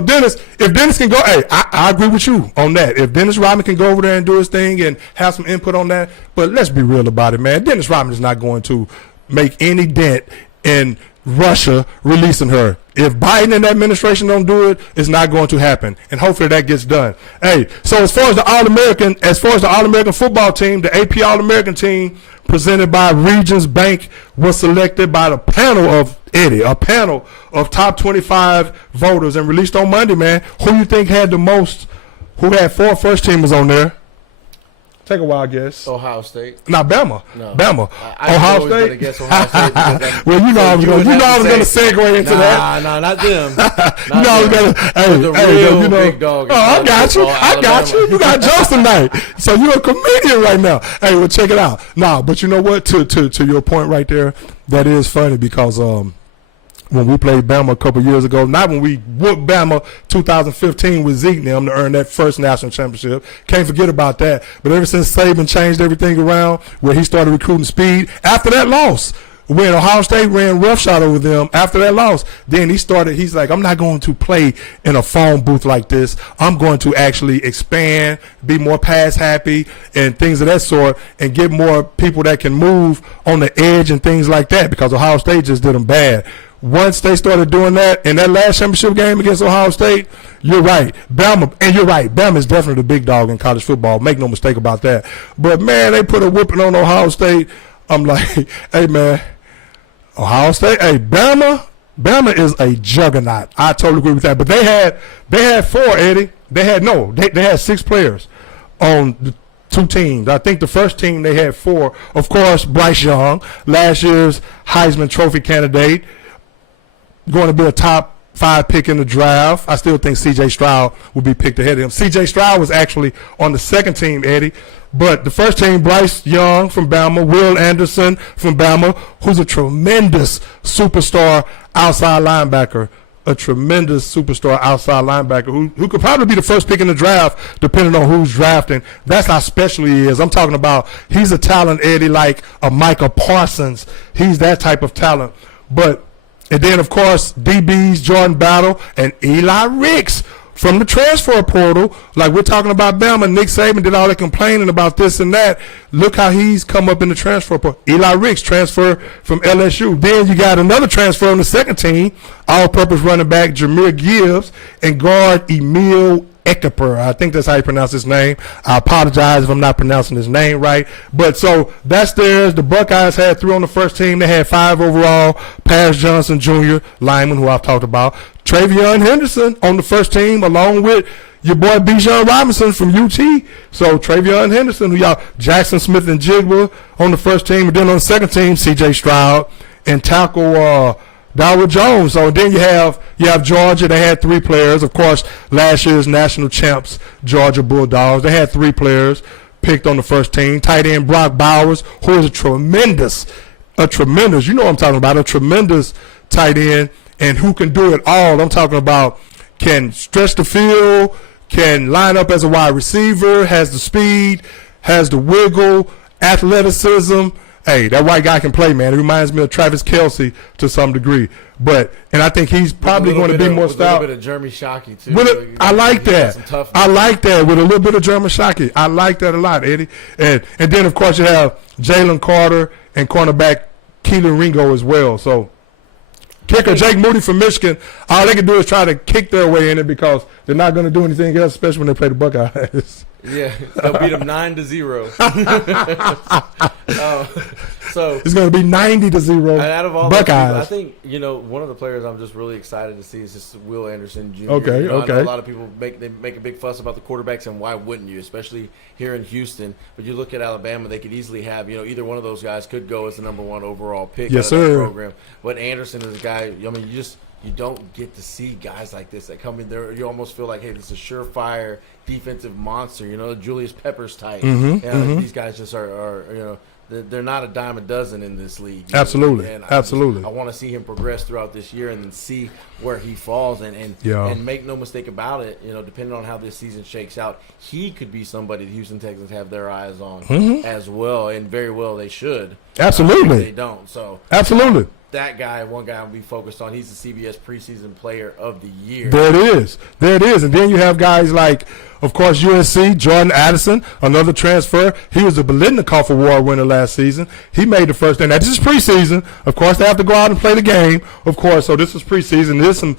Dennis, if Dennis can go, I agree with you on that. If Dennis Rodman can go over there and do his thing and have some input on that, but let's be real about it, man. Dennis Rodman is not going to make any dent in Russia releasing her. If Biden and the administration don't do it, it's not going to happen, and hopefully that gets done. So as far as the All-American football team, the AP All-American team presented by Regions Bank was selected by the panel of a panel of top 25 voters and released on Monday, man. Who you think had the most? Who had 4 first-teamers on there? Take a wild guess. Ohio State. Not Bama. No. Bama. I Ohio State. Guess Ohio State. Well, you know I was going to segue into that. Nah, not them. Big dog. Oh, I got you. You got jokes tonight. So you're a comedian right now. Hey, well, check it out. Nah, but you know what? To your point right there, that is funny because when we played Bama a couple years ago, not when we whooped Bama 2015 with Zeke and them to earn that first national championship. Can't forget about that. But ever since Saban changed everything around, where he started recruiting speed, after that loss, when Ohio State ran roughshod over them, after that loss, then he's like, I'm not going to play in a phone booth like this. I'm going to actually expand, be more pass happy, and things of that sort, and get more people that can move on the edge and things like that, because Ohio State just did them bad. Once they started doing that in that last championship game against Ohio State, you're right. Bama is definitely the big dog in college football. Make no mistake about that. But, man, they put a whooping on Ohio State. I'm like, hey, man, Ohio State, Bama is a juggernaut. I totally agree with that. But they had 4, Eddie. They had 6 players on the 2 teams. I think the first team they had 4. Of course, Bryce Young, last year's Heisman Trophy candidate, going to be a top 5 pick in the draft. I still think C.J. Stroud will be picked ahead of him. C.J. Stroud was actually on the second team, Eddie. But the first team, Bryce Young from Bama, Will Anderson from Bama, who's a tremendous superstar outside linebacker. Who could probably be the first pick in the draft, depending on who's drafting. That's how special he is. I'm talking about he's a talent, Eddie, like a Micah Parsons. He's that type of talent. And then, of course, DBs, Jordan Battle, and Eli Ricks from the transfer portal. Like we're talking about Bama, Nick Saban did all that complaining about this and that. Look how he's come up in the transfer portal. Eli Ricks, transfer from LSU. Then you got another transfer on the second team, all-purpose running back Jameer Gibbs, and guard Emil Ekiper. I think that's how you pronounce his name. I apologize if I'm not pronouncing his name right. But so that's theirs. The Buckeyes had 3 on the first team. They had 5 overall. Paris Johnson Jr., lineman, who I've talked about. Travion Henderson on the first team, along with your boy Bijan Robinson from UT. So Travion Henderson, who y'all, Jackson Smith and Jigba on the first team. And then on the second team, C.J. Stroud and tackle Darwin Jones. So then you have Georgia. They had 3 players. Of course, last year's national champs, Georgia Bulldogs. They had 3 players picked on the first team. Tight end Brock Bowers, who is a tremendous, you know what I'm talking about, a tremendous tight end, and who can do it all. I'm talking about can stretch the field, can line up as a wide receiver, has the speed, has the wiggle, athleticism. Hey, that white guy can play, man. It reminds me of Travis Kelce to some degree. And I think he's probably going to be more stout. A little bit of Jeremy Shockey, too. I like that. I like that with a little bit of Jeremy Shockey. I like that a lot, Eddie. And then, of course, you have Jalen Carter and cornerback Keelan Ringo as well. So, kicker Jake Moody from Michigan, all they can do is try to kick their way in it because they're not going to do anything else, especially when they play the Buckeyes. Yeah, they'll beat them 9-0. So it's going to be 90-0. Out of all Buckeyes. I think one of the players I'm just really excited to see is just Will Anderson Jr. Okay, I know okay. A lot of people make a big fuss about the quarterbacks, and why wouldn't you, especially here in Houston? But you look at Alabama, they could easily have either one of those guys could go as the number 1 overall pick. Yes, out of sir. that program. But Anderson is a guy. I mean, you don't get to see guys like this that come in there. You almost feel like, hey, this is a surefire defensive monster. Julius Peppers type. These guys just are they're not a dime a dozen in this league. Absolutely, and absolutely. I want to see him progress throughout this year and then see where he falls. And make no mistake about it, depending on how this season shakes out, he could be somebody the Houston Texans have their eyes on as well, and very well they should. Absolutely. They don't. So absolutely. That guy, one guy I'll be focused on. He's the CBS preseason player of the year. There it is. And then you have guys like, of course, USC, Jordan Addison, another transfer. He was the Biletnikoff Award winner last season. He made the first thing. Now, this is preseason. Of course, they have to go out and play the game, of course. So this is preseason. There's some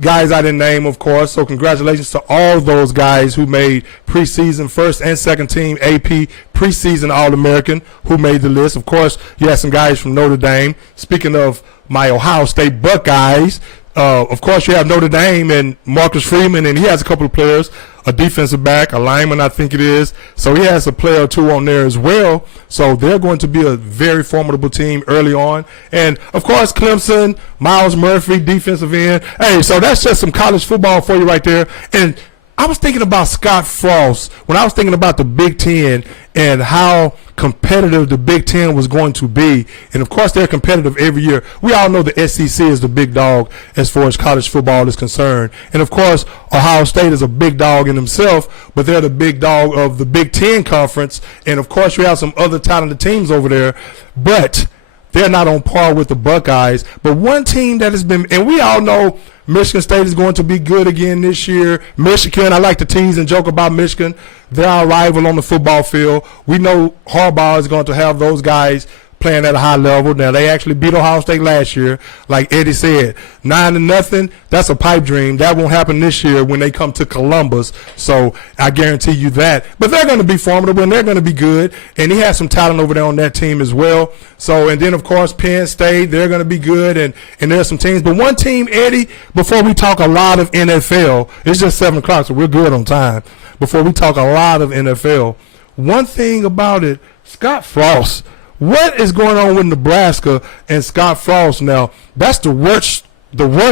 guys I didn't name, of course. So congratulations to all those guys who made preseason first and second team AP preseason All-American who made the list. Of course, you had some guys from Notre Dame. Speaking of my Ohio State Buckeyes, of course, you have Notre Dame and Marcus Freeman, and he has a couple of players, a defensive back, a lineman, I think it is. So he has a player or two on there as well. So they're going to be a very formidable team early on. And, of course, Clemson, Miles Murphy, defensive end. Hey, so that's just some college football for you right there. And I was thinking about Scott Frost when I was thinking about the Big Ten and how competitive the Big Ten was going to be. And, of course, they're competitive every year. We all know the SEC is the big dog as far as college football is concerned. And, of course, Ohio State is a big dog in themselves, but they're the big dog of the Big Ten Conference. And, of course, you have some other talented teams over there. But they're not on par with the Buckeyes. But one team that has been – and we all know – Michigan State is going to be good again this year. Michigan, I like to tease and joke about Michigan. They're our rival on the football field. We know Harbaugh is going to have those guys playing at a high level. Now, they actually beat Ohio State last year. Like Eddie said, 9-0, that's a pipe dream. That won't happen this year when they come to Columbus. So I guarantee you that. But they're going to be formidable, and they're going to be good. And he has some talent over there on that team as well. So, and then, of course, Penn State, they're going to be good, and there's some teams. But one team, Eddie, before we talk a lot of NFL, it's just 7 o'clock, so we're good on time. Before we talk a lot of NFL, one thing about it, Scott Frost, what is going on with Nebraska and Scott Frost now? That's the worst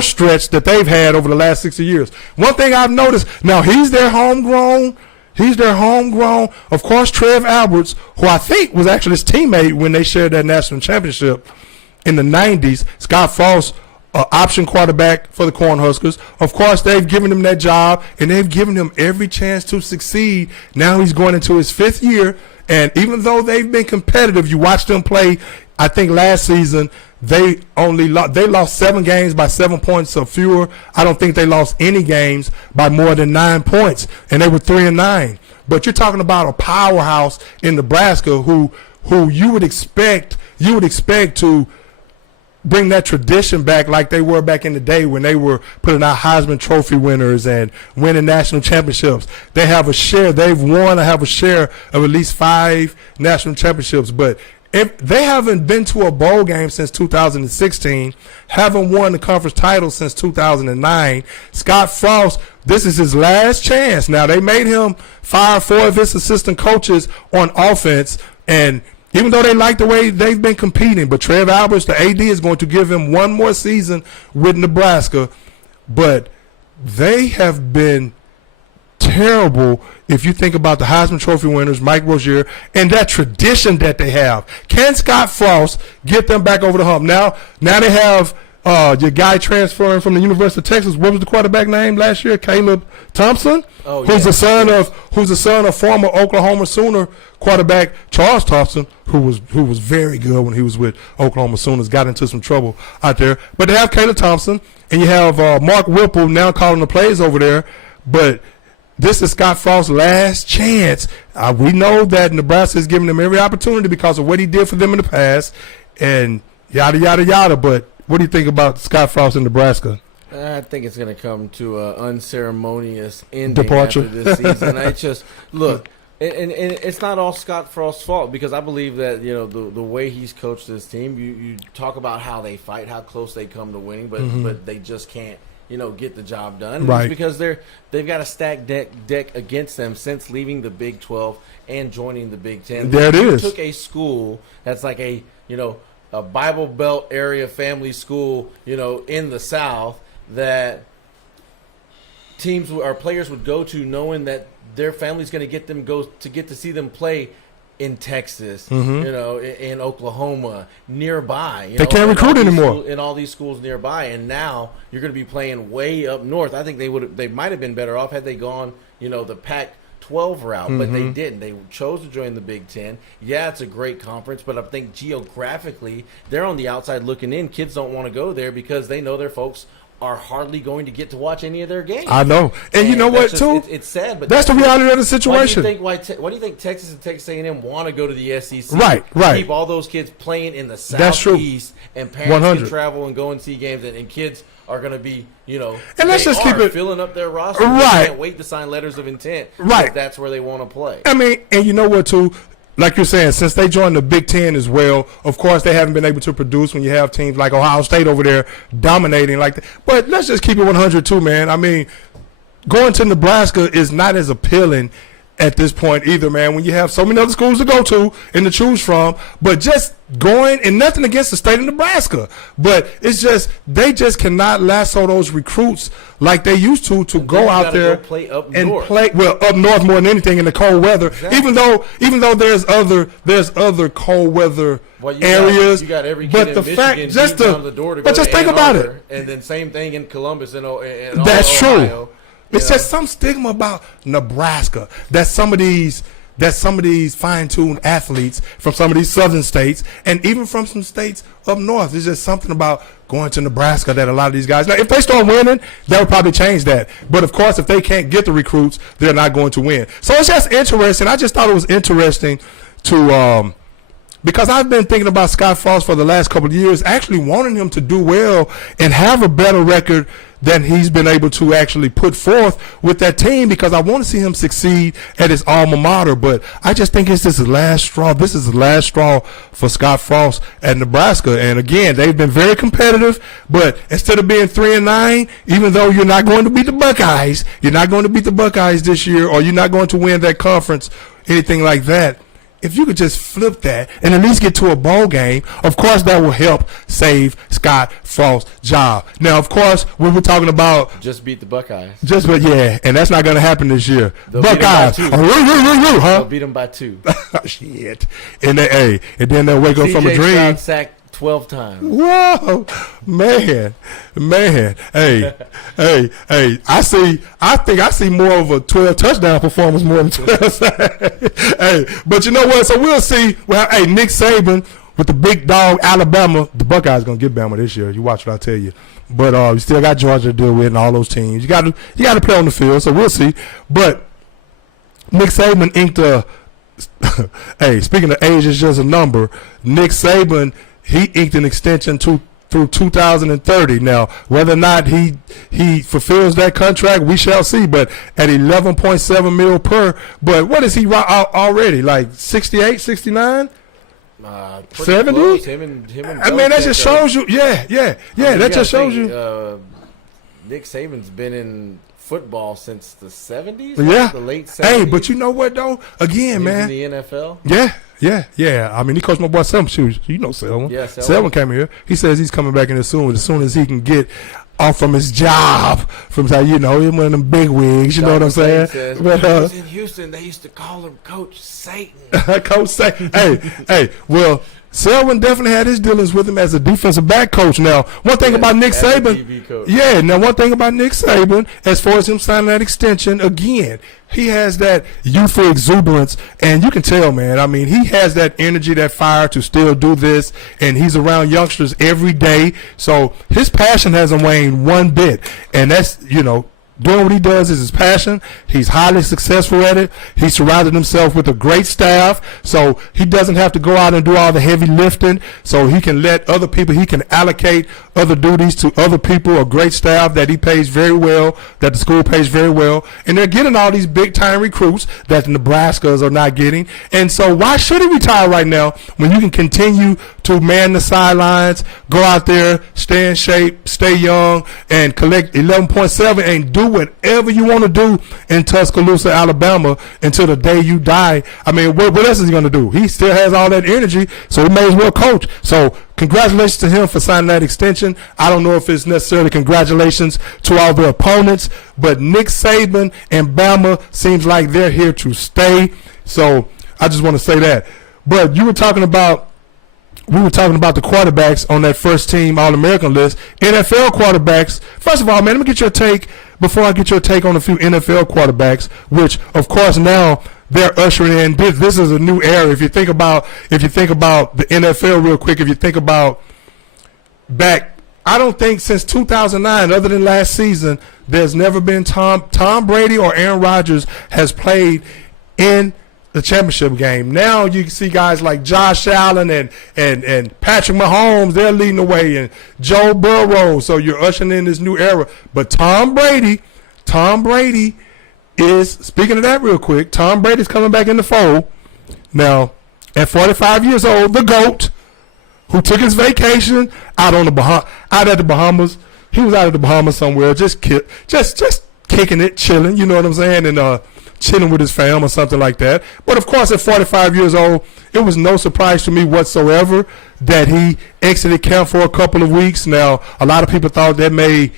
stretch that they've had over the last 60 years. One thing I've noticed, now he's their homegrown. Of course, Trev Alberts, who I think was actually his teammate when they shared that national championship in the 90s. Scott Frost, option quarterback for the Cornhuskers. Of course, they've given him that job, and they've given him every chance to succeed. Now he's going into his 5th year, and even though they've been competitive, you watched them play, I think last season, they lost 7 games by 7 points or fewer. I don't think they lost any games by more than 9 points, and they were 3-9. But you're talking about a powerhouse in Nebraska who you would expect to bring that tradition back like they were back in the day when they were putting out Heisman Trophy winners and winning national championships. They have a share. They've won or have a share of at least 5 national championships, but if they haven't been to a bowl game since 2016, haven't won the conference title since 2009. Scott Frost, this is his last chance. Now, they made him fire 4 of his assistant coaches on offense, and even though they like the way they've been competing, but Trev Alberts, the AD, is going to give him one more season with Nebraska, but they have been terrible if you think about the Heisman Trophy winners, Mike Rozier, and that tradition that they have. Can Scott Frost get them back over the hump? Now they have your guy transferring from the University of Texas. What was the quarterback name last year? Caleb Thompson, who's the son of former Oklahoma Sooner quarterback Charles Thompson, who was very good when he was with Oklahoma Sooners. Got into some trouble out there, but they have Caleb Thompson, and you have Mark Whipple now calling the plays over there, but this is Scott Frost's last chance. We know that Nebraska is giving him every opportunity because of what he did for them in the past, and yada, yada, yada. But what do you think about Scott Frost in Nebraska? I think it's going to come to an unceremonious ending departure after this season. I just look, and it's not all Scott Frost's fault because I believe that the way he's coached this team. You talk about how they fight, how close they come to winning, but they just can't get the job done. Right. It's because they've got a stacked deck against them since leaving the Big 12 and joining the Big 10. There it is. Took a school that's like a Bible Belt area family school, in the South that teams or players would go to knowing that their family's going to get to see them play in Texas, in Oklahoma, nearby. They can't recruit anymore. In all these schools nearby, and now you're going to be playing way up north. I think they might have been better off had they gone, the Pac-12 route, but they didn't. They chose to join the Big Ten. Yeah, it's a great conference, but I think geographically, they're on the outside looking in. Kids don't want to go there because they know their folks are hardly going to get to watch any of their games. I know, and you know what too? It's sad, but that's the reality of the situation. Why do you think Texas and Texas A&M want to go to the SEC? Right. Keep all those kids playing in the That's true. Southeast, and parents 100. can travel and go and see games, and kids are going to be, and let's just keep it filling up their roster. Right. They can't wait to sign letters of intent. Right. That's where they want to play. I mean, and you know what too? Like you're saying, since they joined the Big Ten as well, of course they haven't been able to produce when you have teams like Ohio State over there dominating like that. But let's just keep it 100 too, man. I mean, going to Nebraska is not as appealing at this point either, man, when you have so many other schools to go to and to choose from. But just going, and nothing against the state of Nebraska, but it's just they just cannot lasso those recruits like they used to go out there play up and north. play up north more than anything in the cold weather. Exactly. Even though there's other cold weather areas. You got every kid but in the Michigan fact just down the door to but go just to think Ann about Arbor, it. and then same thing in Columbus and That's Ohio. true. It's just some stigma about Nebraska that some of these fine-tuned athletes from some of these southern states and even from some states up north. There's just something about going to Nebraska that a lot of these guys. Now, if they start winning, that would probably change that. But of course, if they can't get the recruits, they're not going to win. So it's just interesting. I just thought it was interesting to because I've been thinking about Scott Frost for the last couple of years, actually wanting him to do well and have a better record than he's been able to actually put forth with that team, because I want to see him succeed at his alma mater. But I just think it's the last straw. This is the last straw for Scott Frost at Nebraska. And again, they've been very competitive, but instead of being 3-9, even though you're not going to beat the Buckeyes, this year, or you're not going to win that conference, anything like that. If you could just flip that and at least get to a bowl game, of course that will help save Scott Frost's job. Now, of course, we were talking about just beat the Buckeyes. And that's not going to happen this year. They'll Buckeyes, They'll beat them by 2. Shit. And then they'll wake up from a dream. Stroud sacked 12 times. Whoa, man. Hey. I think I see more of a 12 touchdown performance more than 12. Hey, but you know what? So we'll see. Well, hey, Nick Saban with the big dog Alabama. The Buckeyes gonna get Bama this year. You watch what I tell you. But you still got Georgia to deal with and all those teams. You got to play on the field. So we'll see. But Nick Saban inked a. Hey, speaking of age, is just a number. Nick Saban. He inked an extension through 2030. Now, whether or not he fulfills that contract, we shall see. But at 11.7 mil per. But what is he already? Like 68, 69? 70? Him and I mean, that just shows you. Yeah. That just shows you. Nick Saban's been in football since the 70s. Yeah, the late 70s. Hey, but you know what though? Again, man. In the NFL. Yeah. I mean, he coached my boy Selwyn. Shoes. You know Selwyn. Yeah, Selwyn came here. He says he's coming back in as soon as he can get off from his job. From he's one of them big wigs. You know what I'm saying? Says, but in Houston, they used to call him Coach Satan. Coach Satan. Hey. Well, Selwyn definitely had his dealings with him as a defensive back coach. Now, one thing about Nick Saban, as far as him signing that extension, again, he has that youthful exuberance, and you can tell, man. I mean, he has that energy, that fire to still do this, and he's around youngsters every day. So his passion hasn't waned one bit, and that's, doing what he does is his passion. He's highly successful at it. He surrounded himself with a great staff, so he doesn't have to go out and do all the heavy lifting. So he can let other people, he can allocate other duties to other people, a great staff that he pays very well, that the school pays very well. And they're getting all these big-time recruits that the Nebraskas are not getting. And so why should he retire right now when you can continue to man the sidelines, go out there, stay in shape, stay young, and collect 11.7 and do whatever you want to do in Tuscaloosa, Alabama until the day you die? I mean, what else is he going to do? He still has all that energy, so he may as well coach. So congratulations to him for signing that extension. I don't know if it's necessarily congratulations to all the opponents, but Nick Saban and Bama seems like they're here to stay. So I just want to say that. But we were talking about the quarterbacks on that first team All-American list. NFL quarterbacks. First of all, man, let me get your take before I get your take on a few NFL quarterbacks, which, of course, now they're ushering in. This is a new era. If you think about the NFL real quick, if you think about back, I don't think since 2009, other than last season, there's never been Tom Brady or Aaron Rodgers has played in the championship game. Now you can see guys like Josh Allen and Patrick Mahomes, they're leading the way, and Joe Burrow. So you're ushering in this new era. But Tom Brady is, speaking of that real quick, Tom Brady's coming back in the fold. Now, at 45 years old, the GOAT, who took his vacation out at the Bahamas. He was out at the Bahamas somewhere, just kicking it, chilling, you know what I'm saying? And chilling with his fam or something like that. But of course, at 45 years old, it was no surprise to me whatsoever that he exited camp for a couple of weeks. Now, a lot of people thought that may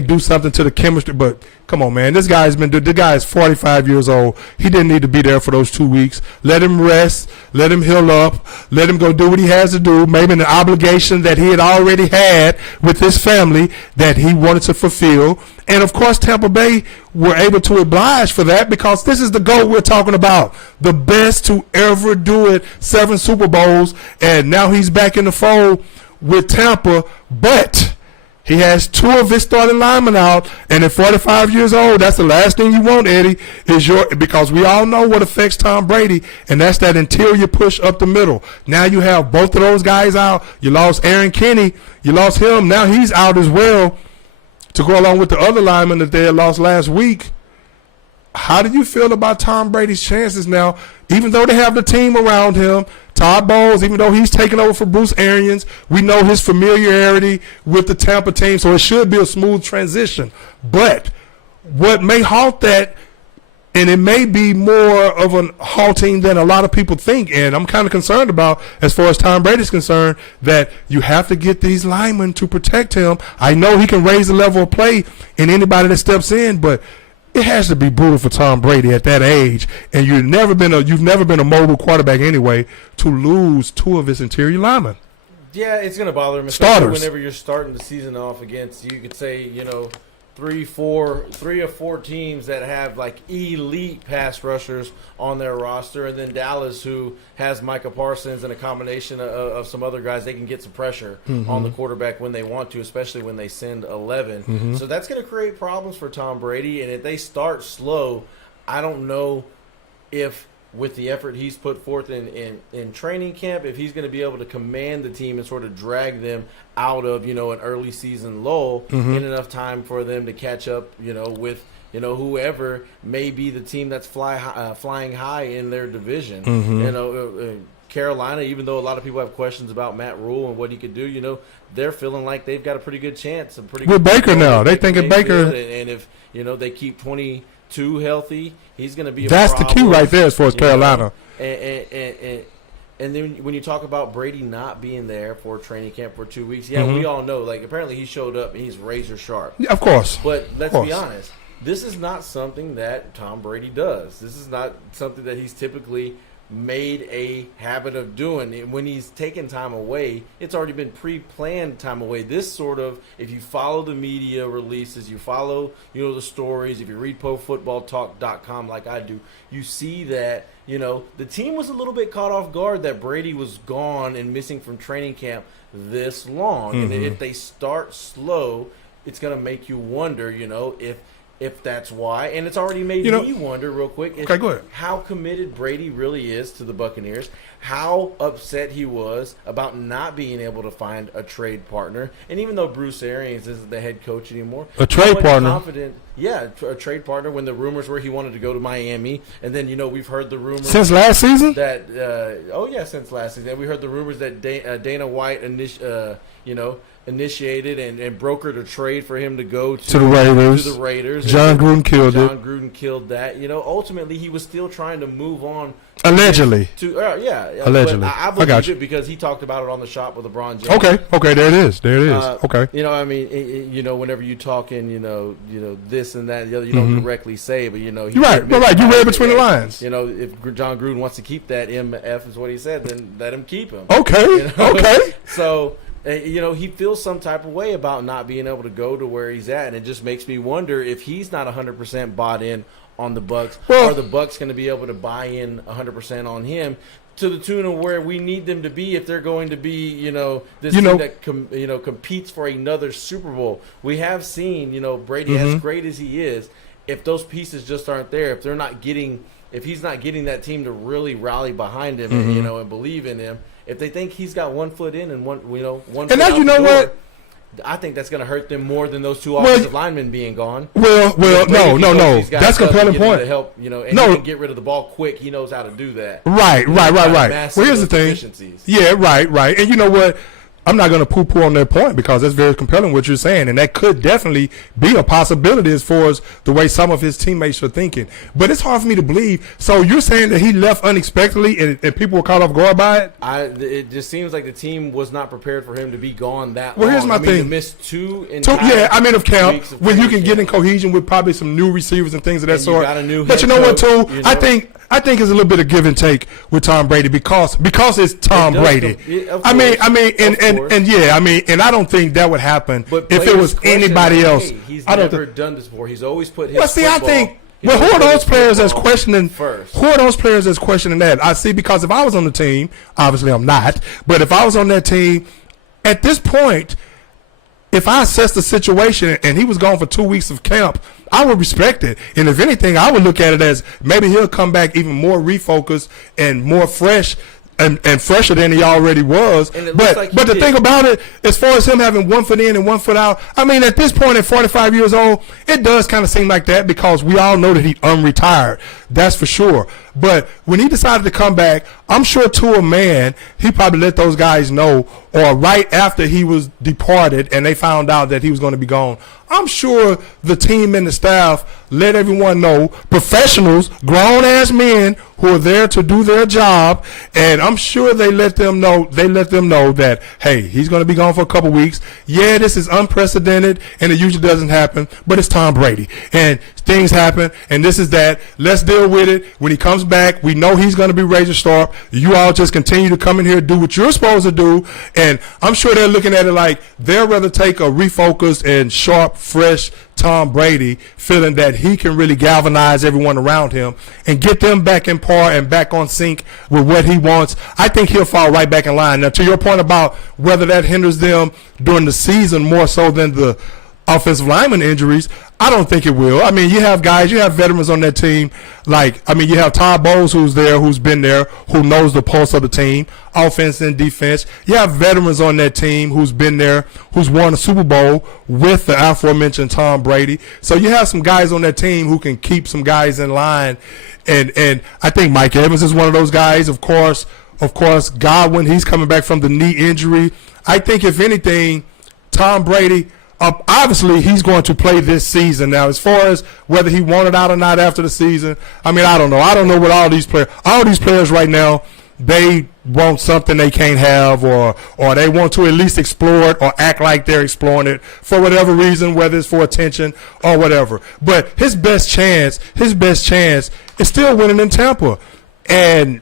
do something to the chemistry, but come on, man. The guy is 45 years old. He didn't need to be there for those 2 weeks. Let him rest. Let him heal up. Let him go do what he has to do. Maybe an obligation that he had already had with his family that he wanted to fulfill. And, of course, Tampa Bay were able to oblige for that because this is the GOAT we're talking about. The best to ever do it, 7 Super Bowls, and now he's back in the fold with Tampa. But he has 2 of his starting linemen out, and at 45 years old, that's the last thing you want, Eddie, because we all know what affects Tom Brady, and that's that interior push up the middle. Now you have both of those guys out. You lost Aaron Kinney. You lost him. Now he's out as well to go along with the other linemen that they had lost last week. How do you feel about Tom Brady's chances now, even though they have the team around him? Todd Bowles, even though he's taking over for Bruce Arians, we know his familiarity with the Tampa team, so it should be a smooth transition. But what may halt that, and it may be more of a halting than a lot of people think, and I'm kind of concerned about, as far as Tom Brady's concerned, that you have to get these linemen to protect him. I know he can raise the level of play in anybody that steps in, but it has to be brutal for Tom Brady at that age, and you've never been a mobile quarterback anyway, to lose 2 of his interior linemen. Yeah, it's going to bother him. Starters. Whenever you're starting the season off against, you could say, 3 or 4 teams that have like elite pass rushers on their roster, and then Dallas, who has Micah Parsons and a combination of some other guys, they can get some pressure on the quarterback when they want to, especially when they send 11. So that's going to create problems for Tom Brady, and if they start slow, I don't know if with the effort he's put forth in training camp, if he's going to be able to command the team and sort of drag them out of, an early season lull in enough time for them to catch up, with, whoever may be the team that's flying high in their division. Carolina, even though a lot of people have questions about Matt Rule and what he could do, they're feeling like they've got a pretty good chance. With Baker now. They thinking Baker. And if, they keep 22 healthy, he's going to be a That's problem, the key right there as far as Carolina. And then when you talk about Brady not being there for training camp for 2 weeks, we all know, apparently he showed up and he's razor sharp. Yeah, of course. But let's be honest, this is not something that Tom Brady does. This is not something that he's typically made a habit of doing. When he's taken time away, it's already been pre-planned time away. This sort of, if you follow the media releases, you follow, the stories, if you read ProFootballTalk.com like I do, you see that, the team was a little bit caught off guard that Brady was gone and missing from training camp this long. And if they start slow, it's going to make you wonder, if that's why. And it's already made me wonder real quick go ahead. How committed Brady really is to the Buccaneers, how upset he was about not being able to find a trade partner. And even though Bruce Arians isn't the head coach anymore, a trade partner. A trade partner, when the rumors were he wanted to go to Miami. And then, we've heard the rumors. Since last season? Since last season. We heard the rumors that Dana White, initiated and brokered a trade for him to go to the Raiders. To the Raiders. John Gruden killed it. John Gruden killed that. You know, ultimately he was still trying to move on. Allegedly. Yeah. Allegedly. I believe it because he talked about it on the Shop with LeBron James. Okay, there it is. Okay. You know, I mean, you know, whenever you talking, you know, this and that, the other, you don't directly say, but you know, you're right. You read between the lines. You know, if John Gruden wants to keep that MF is what he said, then let him keep him. Okay. You know? Okay. So. You know, he feels some type of way about not being able to go to where he's at, and it just makes me wonder if he's not 100% bought in on the Bucks. Are the Bucks going to be able to buy in 100% on him to the tune of where we need them to be if they're going to be, you know, this team that competes for another Super Bowl? We have seen, you know, Brady, as great as he is, if those pieces just aren't there, if they're not getting, if he's not getting that team to really rally behind him, and, you know, and believe in him. If they think he's got 1 foot in and one foot out the door, I think that's going to hurt them more than those two offensive linemen being gone. No. That's a compelling point. To help, you know, and he can get rid of the ball quick. He knows how to do that. Right. Well, here's the thing. Yeah, right. And you know what? I'm not going to poo-poo on that point because that's very compelling what you're saying, and that could definitely be a possibility as far as the way some of his teammates are thinking. But it's hard for me to believe. So you're saying that he left unexpectedly and people were caught off guard by it? It just seems like the team was not prepared for him to be gone that long. Well, here's my thing. To miss two of camp, when you can get in cohesion with probably some new receivers and things of that sort. But you know what, too? You know? I think it's a little bit of give and take with Tom Brady because it's Tom Brady. I mean, and I don't think that would happen if it was anybody else. He's never done this before. He's always put his I think. Well, who are those players that's questioning? Who are those players that's questioning that? I see, because if I was on the team, obviously I'm not, but if I was on that team, at this point, if I assess the situation and he was gone for 2 weeks of camp, I would respect it. And if anything, I would look at it as maybe he'll come back even more refocused and more fresh and fresher than he already was. But the thing about it, as far as him having 1 foot in and 1 foot out, I mean, at this point at 45 years old, it does kind of seem like that because we all know that he unretired. That's for sure. But when he decided to come back, I'm sure to a man, he probably let those guys know, or right after he was departed and they found out that he was going to be gone, I'm sure the team and the staff let everyone know, professionals, grown-ass men who are there to do their job, and I'm sure they let them know that, hey, he's going to be gone for a couple weeks. Yeah, this is unprecedented, and it usually doesn't happen, but it's Tom Brady, and things happen, and this is that. Let's deal with it. When he comes back, we know he's going to be razor sharp. You all just continue to come in here, do what you're supposed to do, and I'm sure they're looking at it like they'll rather take a refocused and sharp, fresh Tom Brady, feeling that he can really galvanize everyone around him and get them back in par and back on sync with what he wants. I think he'll fall right back in line. Now, to your point about whether that hinders them during the season more so than the offensive lineman injuries, I don't think it will. I mean, you have veterans on that team. You have Todd Bowles who's there, who's been there, who knows the pulse of the team, offense and defense. You have veterans on that team who's been there, who's won a Super Bowl with the aforementioned Tom Brady. So you have some guys on that team who can keep some guys in line. And I think Mike Evans is one of those guys. Of course, Godwin, he's coming back from the knee injury. I think, if anything, Tom Brady, obviously, he's going to play this season. Now, as far as whether he wanted out or not after the season, I mean, I don't know. I don't know what all these players right now, they want something they can't have, or they want to at least explore it or act like they're exploring it for whatever reason, whether it's for attention or whatever. But his best chance is still winning in Tampa. And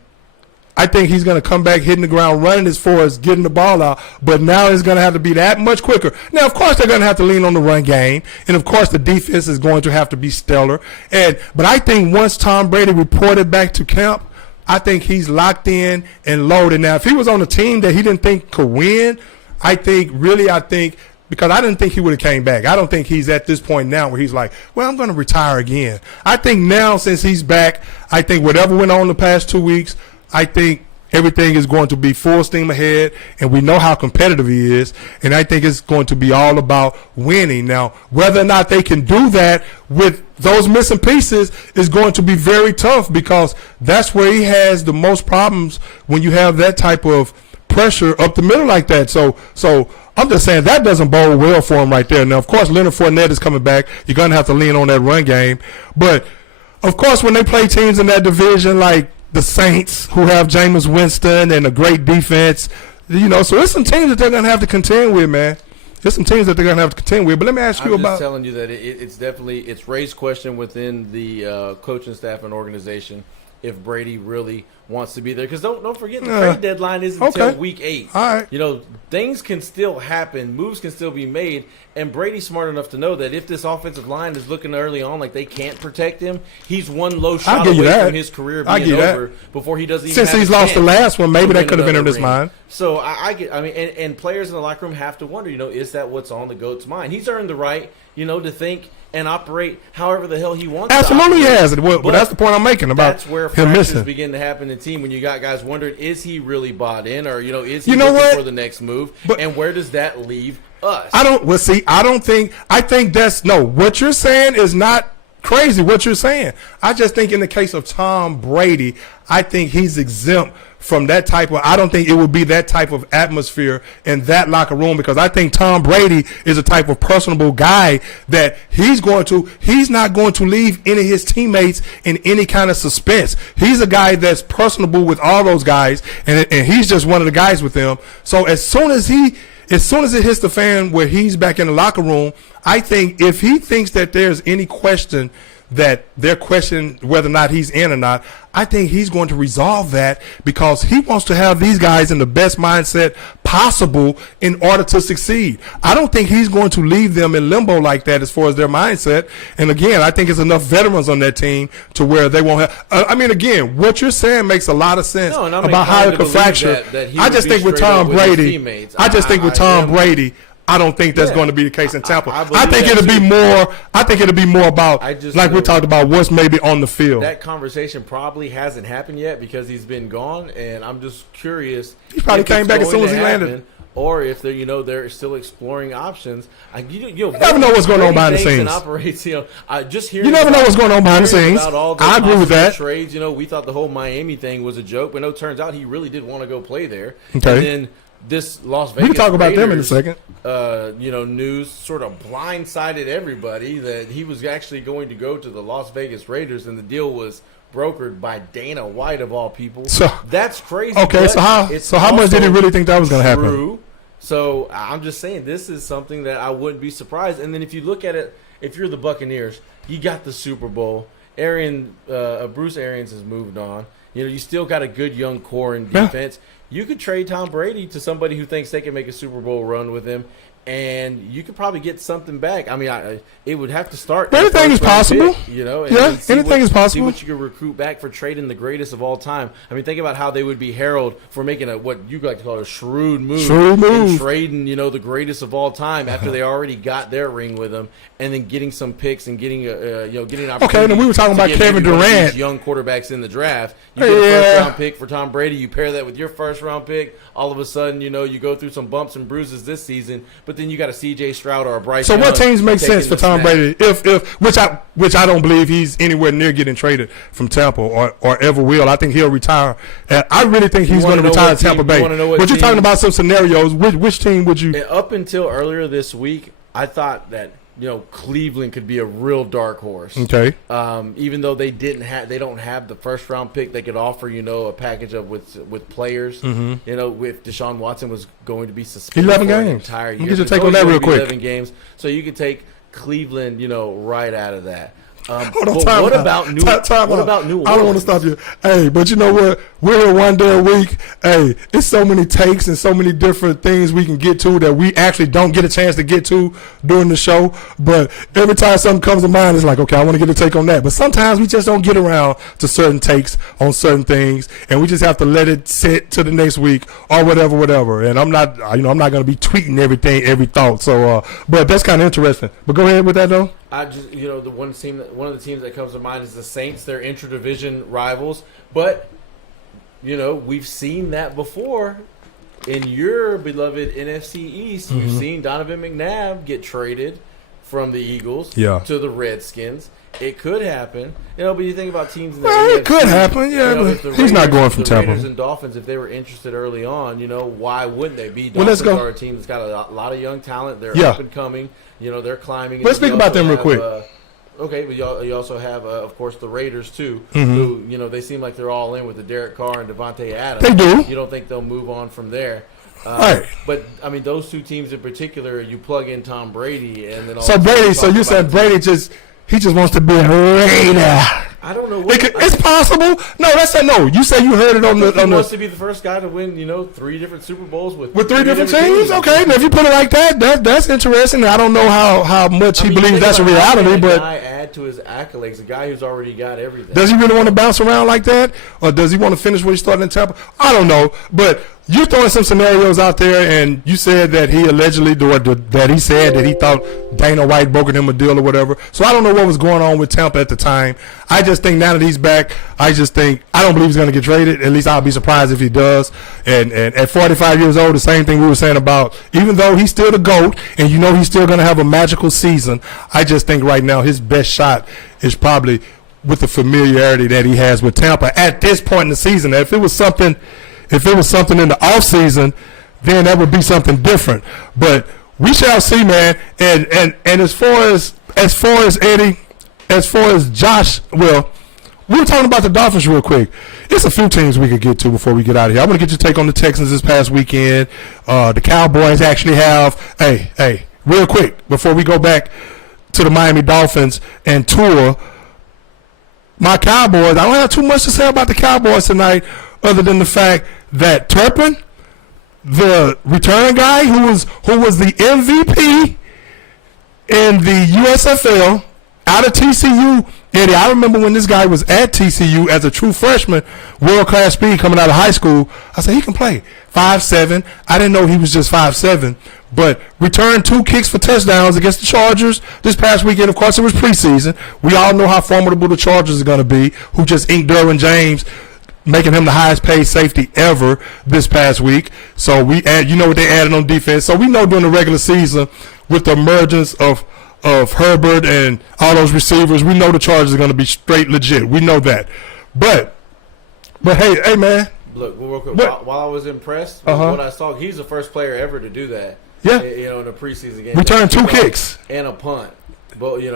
I think he's going to come back hitting the ground running as far as getting the ball out, but now it's going to have to be that much quicker. Now, of course, they're going to have to lean on the run game, and of course, the defense is going to have to be stellar. But I think once Tom Brady reported back to camp, I think he's locked in and loaded. Now, if he was on a team that he didn't think could win, I think because I didn't think he would have came back. I don't think he's at this point now where he's like, well, I'm going to retire again. I think now, since he's back, I think whatever went on the past 2 weeks, I think everything is going to be full steam ahead, and we know how competitive he is, and I think it's going to be all about winning. Now, whether or not they can do that with those missing pieces is going to be very tough, because that's where he has the most problems when you have that type of pressure up the middle like that. So I'm just saying that doesn't bode well for him right there. Now, of course, Leonard Fournette is coming back. You're going to have to lean on that run game. But, of course, when they play teams in that division like the Saints, who have Jameis Winston and a great defense, so there's some teams that they're going to have to contend with, man. There's some teams that they're going to have to contend with. But let me ask you about – I'm just telling you that it's definitely – it's raised question within the coaching staff and organization if Brady really wants to be there. Because don't forget, the trade deadline isn't until week 8. All right. Things can still happen. Moves can still be made. And Brady's smart enough to know that if this offensive line is looking early on like they can't protect him, he's one low shot away from his career being over before he doesn't even Since he's lost the last one, maybe that could have been in his mind. So and players in the locker room have to wonder, is that what's on the GOAT's mind? He's earned the right, to think and operate however the hell he wants. Absolutely, he has it. Well, but that's the point I'm making about that's where him missing. Begin to happen in the team when you got guys wondering, is he really bought in, or is he looking for the next move? And where does that leave us? I think that's no. What you're saying is not crazy. What you're saying, I just think in the case of Tom Brady, I think he's exempt from that type of – I don't think it would be that type of atmosphere in that locker room, because I think Tom Brady is a type of personable guy that he's not going to leave any of his teammates in any kind of suspense. He's a guy that's personable with all those guys, and he's just one of the guys with them. So as soon as it hits the fan where he's back in the locker room, I think if he thinks that there's any question that they're questioning whether or not he's in or not, I think he's going to resolve that, because he wants to have these guys in the best mindset possible in order to succeed. I don't think he's going to leave them in limbo like that as far as their mindset. And again, I think there's enough veterans on that team to where they won't have. Again, what you're saying makes a lot of sense about how it could fracture. I just think with Tom Brady, I don't think that's going to be the case in Tampa. I think it'll be more. I think it'll be more about like we talked about what's maybe on the field. That conversation probably hasn't happened yet because he's been gone, and I'm just curious. He probably came back as soon as he landed, or if they're still exploring options. You never know what's going on behind the scenes. Operates, just hearing. You never know what's going on behind the scenes. I agree with that. Trades, we thought the whole Miami thing was a joke, but no, it turns out he really did want to go play there. Okay. And then this Las Vegas. We can talk about them in a second. News sort of blindsided everybody that he was actually going to go to the Las Vegas Raiders, and the deal was brokered by Dana White of all people. So that's crazy. Okay, so how much did he really think that was going to happen? So I'm just saying this is something that I wouldn't be surprised. And then if you look at it, if you're the Buccaneers, you got the Super Bowl. Bruce Arians has moved on. You still got a good young core in defense. Yeah. You could trade Tom Brady to somebody who thinks they can make a Super Bowl run with him, and you could probably get something back. It would have to start. Anything is possible. Anything is possible. See what you can recruit back for trading the greatest of all time. Think about how they would be heralded for making what you like to call a shrewd move. And trading, the greatest of all time after they already got their ring with him, and then getting some picks and getting an opportunity. Okay, and we were talking about Kevin Durant, young quarterbacks in the draft. You get a first-round pick for Tom Brady. You pair that with your first-round pick. All of a sudden, you go through some bumps and bruises this season, but then you got a C.J. Stroud or a Bryce. So what teams make sense for Tom Brady? Which I don't believe he's anywhere near getting traded from Tampa or ever will. I think he'll retire. I really think he's going to retire in Tampa Bay. But you're talking about some scenarios. Which team would you? Up until earlier this week, I thought that Cleveland could be a real dark horse. Okay. Even though they don't have the first round pick, they could offer a package of with players. Mm-hmm. If Deshaun Watson was going to be suspended 11 for games. An entire year. You get take on that real quick. 11 games, so you could take Cleveland, right out of that. What about New Orleans? I don't want to stop you. Hey, but you know what? We're here one day a week. Hey, it's so many takes and so many different things we can get to that we actually don't get a chance to get to during the show. But every time something comes to mind, it's like, okay, I want to get a take on that. But sometimes we just don't get around to certain takes on certain things, and we just have to let it sit to the next week or whatever. And I'm not going to be tweeting every thought. So, but that's kind of interesting. But go ahead with that though. I just, the one of the teams that comes to mind is the Saints. They're intra-division rivals, but we've seen that before in your beloved NFC East. Mm-hmm. You've seen Donovan McNabb get traded from the Eagles Yeah. to the Redskins. It could happen. But you think about teams in the Well, AFC, it could happen, yeah, but if the he's not going from the Tampa. Raiders and Dolphins, if they were interested early on, why wouldn't they be? Well, let's Dolphins go. are a team that's got a lot of young talent. They're Yeah. up and coming. They're climbing. Let's speak about them real quick. Okay, but you also have, of course, the Raiders, too, Mm-hmm. who, they seem like they're all in with the Derek Carr and Devontae Adams. They do. You don't think they'll move on from there. Right. But, those two teams in particular, you plug in Tom Brady and then all So of a sudden Brady, you so talk you about said a Brady he just wants to be a Raider. I don't know. It's possible. No, that's no. You say you heard it on he the wants to be the first guy to win, 3 different Super Bowls with three different teams. Okay, now if you put it like that, that's interesting. I don't know how much he believes that's a reality, but guy add to his accolades, a guy who's already got everything. Does he really want to bounce around like that, or does he want to finish what he started in Tampa? I don't know, but you're throwing some scenarios out there, and you said that he allegedly that he thought Dana White brokered him a deal or whatever. So I don't know what was going on with Tampa at the time. I just think now that he's back, I don't believe he's going to get traded. At least I'll be surprised if he does. And at 45 years old, the same thing we were saying about, even though he's still the GOAT and he's still going to have a magical season, I just think right now his best shot is probably with the familiarity that he has with Tampa at this point in the season. If it was something in the offseason, then that would be something different. But we shall see, man. And as far as Eddie, as far as Josh, well, we were talking about the Dolphins real quick. It's a few teams we could get to before we get out of here. I want to get your take on the Texans this past weekend. The Cowboys actually have, hey, real quick, before we go back to the Miami Dolphins and Tua, my Cowboys, I don't have too much to say about the Cowboys tonight other than the fact that Turpin, the return guy who was the MVP in the USFL out of TCU, Eddie, I remember when this guy was at TCU as a true freshman, world-class speed coming out of high school. I said, he can play. 5'7". I didn't know he was just 5'7", but returned 2 kicks for touchdowns against the Chargers this past weekend. Of course, it was preseason. We all know how formidable the Chargers are going to be, who just inked Derwin James, making him the highest paid safety ever this past week. So what they added on defense. So we know during the regular season with the emergence of Herbert and all those receivers, we know the Chargers are going to be straight legit. We know that. But hey man. Look, real quick, while I was impressed with what I saw, he's the first player ever to do that. Yeah. In a preseason game. Returned 2 kicks. And a punt. Both in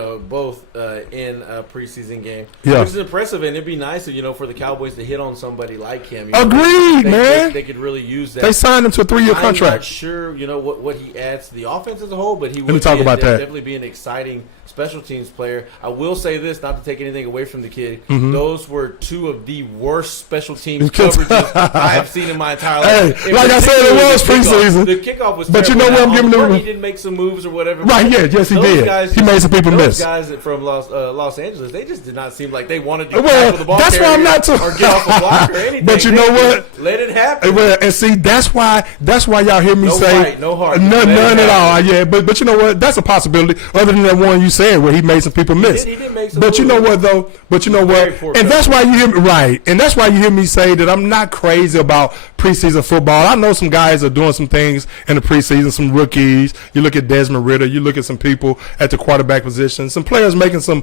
a preseason game, yeah. Which is impressive, and it'd be nice, for the Cowboys to hit on somebody like him. Agreed, man. They could really use that. They signed him to a 3-year contract. I'm not sure, what he adds to the offense as a whole, but he would definitely be an exciting special teams player. I will say this, not to take anything away from the kid. Mm-hmm. Those were 2 of the worst special teams coverages I've seen in my entire life. Hey, like I said, it was preseason. The kickoff was but terrible. You know what I'm giving them? He didn't make some moves or whatever. Right, yes, he did. He made some people miss. Those guys from Los Angeles, they just did not seem like they wanted to tackle the ball. That's why I'm not too. Or get off the block or anything. But you know what? Let it happen. And see, that's why y'all hear me say fight, no heart, none at all. Yeah, but you know what? That's a possibility. Other than that one you said where he made some people miss. He did make some but moves. You know what though? But you know what? And that's why you hear me right. And that's why you hear me say that I'm not crazy about preseason football. I know some guys are doing some things in the preseason, some rookies. You look at Desmond Ridder. You look at some people at the quarterback position. Some players making some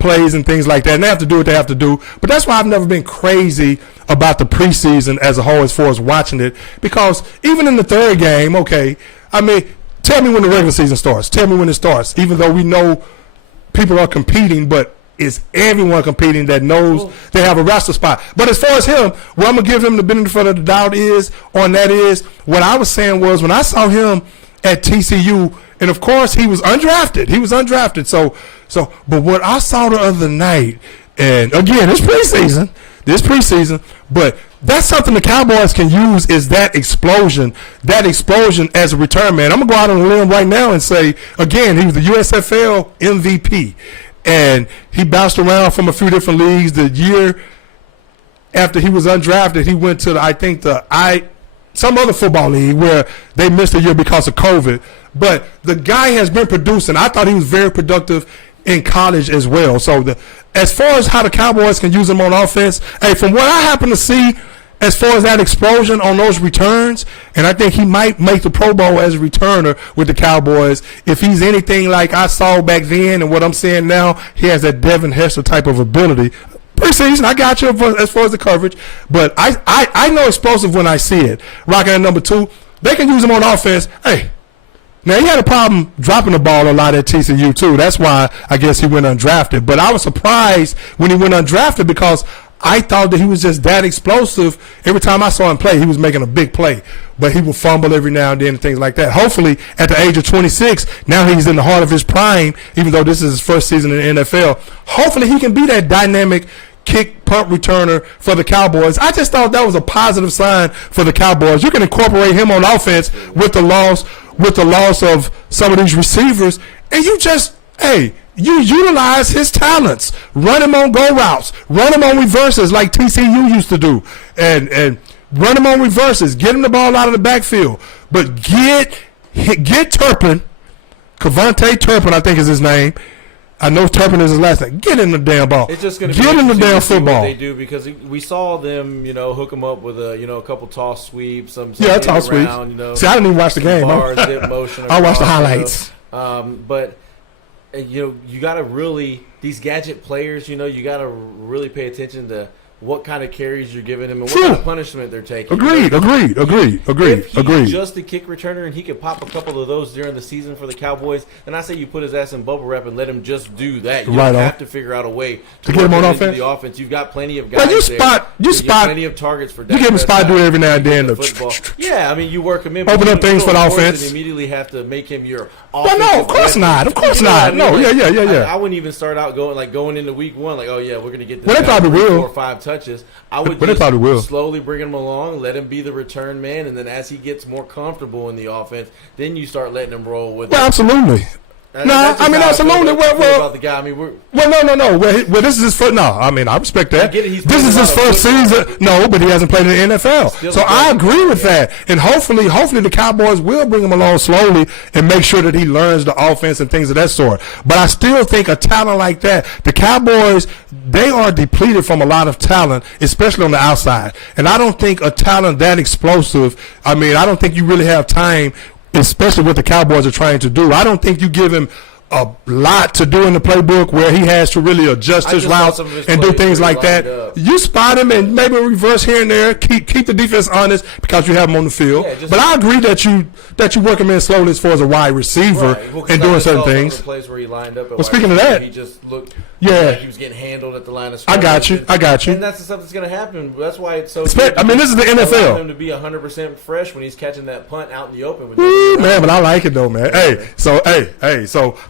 plays and things like that. And they have to do what they have to do. But that's why I've never been crazy about the preseason as a whole as far as watching it. Because even in the third game, okay, I mean, tell me when the regular season starts. Tell me when it starts. Even though we know people are competing, but is everyone competing that knows they have a roster spot? But as far as him, what I'm going to give him the benefit of the doubt is, what I was saying was when I saw him at TCU, and of course he was undrafted. So, but what I saw the other night, and again, it's preseason, but that's something the Cowboys can use is that explosion as a return man. I'm going to go out on a limb right now and say, again, he was the USFL MVP. And he bounced around from a few different leagues. The year after he was undrafted, he went to some other football league where they missed a year because of COVID. But the guy has been producing. I thought he was very productive in college as well. So as far as how the Cowboys can use him on offense, hey, from what I happen to see as far as that explosion on those returns, and I think he might make the Pro Bowl as a returner with the Cowboys. If he's anything like I saw back then and what I'm seeing now, he has that Devin Hester type of ability. Preseason, I got you as far as the coverage, but I know explosive when I see it. Rocking at number 2, they can use him on offense. Hey, now he had a problem dropping the ball a lot at TCU too. That's why I guess he went undrafted. But I was surprised when he went undrafted because I thought that he was just that explosive. Every time I saw him play, he was making a big play. But he would fumble every now and then and things like that. Hopefully, at the age of 26, now he's in the heart of his prime, even though this is his first season in the NFL. Hopefully, he can be that dynamic kick punt returner for the Cowboys. I just thought that was a positive sign for the Cowboys. You can incorporate him on offense with the loss of some of these receivers, and you just, hey, you utilize his talents. Run him on go routes. Run him on reverses like TCU used to do. And run him on reverses. Get him the ball out of the backfield. But get Turpin. Cavante Turpin, I think is his name. I know Turpin is his last name. Get him the damn ball. It's just going to get him the damn football. What they do, because we saw them, hook him up with a couple toss sweeps, some toss sweeps. See, I didn't even watch the game. Zip motion. I watched the highlights. But you got to really, these gadget players, you got to really pay attention to what kind of carries you're giving them and what kind of punishment they're taking. Agreed. If he's just a kick returner and he could pop a couple of those during the season for the Cowboys, then I say you put his ass in bubble wrap and let him just do that. You don't have to figure out a way to get him on offense. The offense. You've got plenty of guys you spot plenty of targets for. You give him a spot do it every now and then. Yeah, I mean you work him in. Open up things for the offense. And immediately have to make him your. Well, no, of course not. Of course not. No, yeah. I wouldn't even start out going into week 1 like, oh yeah, we're gonna get this. Well, they probably will. 4 or 5 touches. I would slowly bring him along, let him be the return man, and then as he gets more comfortable in the offense, then you start letting him roll with it. Absolutely. No, I mean, absolutely. Well, about the guy. I mean, no. Well, this is his first. No, I mean, I respect that. This is his first season. No, but he hasn't played in the NFL. So I agree with that. And hopefully the Cowboys will bring him along slowly and make sure that he learns the offense and things of that sort. But I still think a talent like that, the Cowboys, they are depleted from a lot of talent, especially on the outside. And I don't think a talent that explosive, I mean, I don't think you really have time, especially what the Cowboys are trying to do. I don't think you give him a lot to do in the playbook where he has to really adjust his routes and do things like that. You spot him and maybe reverse here and there. Keep the defense honest because you have him on the field. But I agree that you work him in slowly as far as a wide receiver and doing certain things. Plays where he lined up well, speaking of that, he just looked like he was getting handled at the line of scrimmage. I got you. And that's the stuff that's going to happen. That's why it's so. I mean, this is the NFL. Him to be 100% fresh when he's catching that punt out in the open. Man, but I like it though, man. So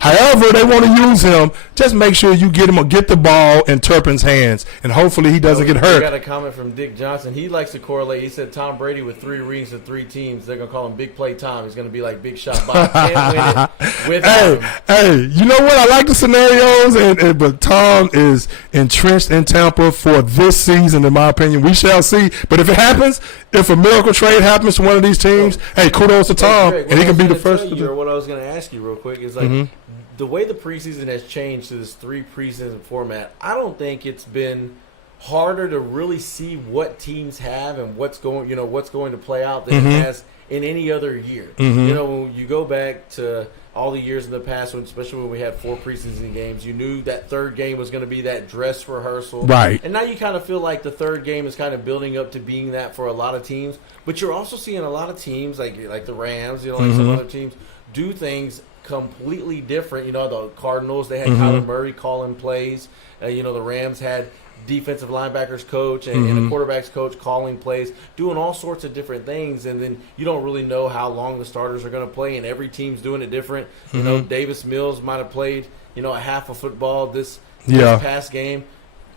however they want to use him, just make sure you get the ball in Turpin's hands, and hopefully he doesn't get hurt. I got a comment from Dick Johnson. He likes to correlate. He said Tom Brady with 3 rings to 3 teams. They're gonna call him Big Play Tom. He's gonna be like Big Shot Bob. Can't win it with him. Hey, you know what? I like the scenarios, but Tom is entrenched in Tampa for this season, in my opinion. We shall see. But if it happens, if a miracle trade happens to one of these teams, hey, kudos to Tom, Greg, and he can be the first. Or what I was going to ask you real quick is like the way the preseason has changed to this 3 preseason format. I don't think it's been harder to really see what teams have and what's going to play out than it has in any other year. When you go back to all the years in the past, especially when we had 4 preseason games, you knew that 3rd game was going to be that dress rehearsal. Right. And now you kind of feel like the 3rd game is kind of building up to being that for a lot of teams. But you're also seeing a lot of teams, like the Rams, like some other teams, do things completely different. The Cardinals, they had Kyler Murray calling plays. The Rams had defensive linebackers coach and a quarterbacks coach calling plays, doing all sorts of different things, and then you don't really know how long the starters are going to play, and every team's doing it different. Davis Mills might have played a half of football this past game.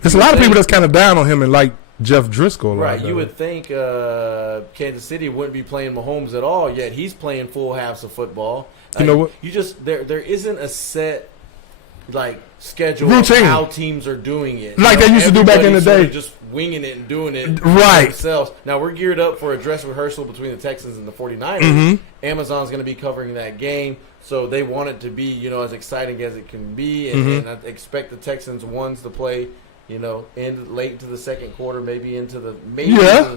There's a lot of people that's kind of down on him and like Jeff Driscoll. Right, you would think Kansas City wouldn't be playing Mahomes at all, yet he's playing full halves of football. You know what? You just there isn't a set schedule routine of how teams are doing it. Like they used to do back in the day. Just winging it and doing it right themselves. Now we're geared up for a dress rehearsal between the Texans and the 49ers. Amazon's going to be covering that game, so they want it to be as exciting as it can be, and I expect the Texans ones to play end late into the second quarter, maybe into the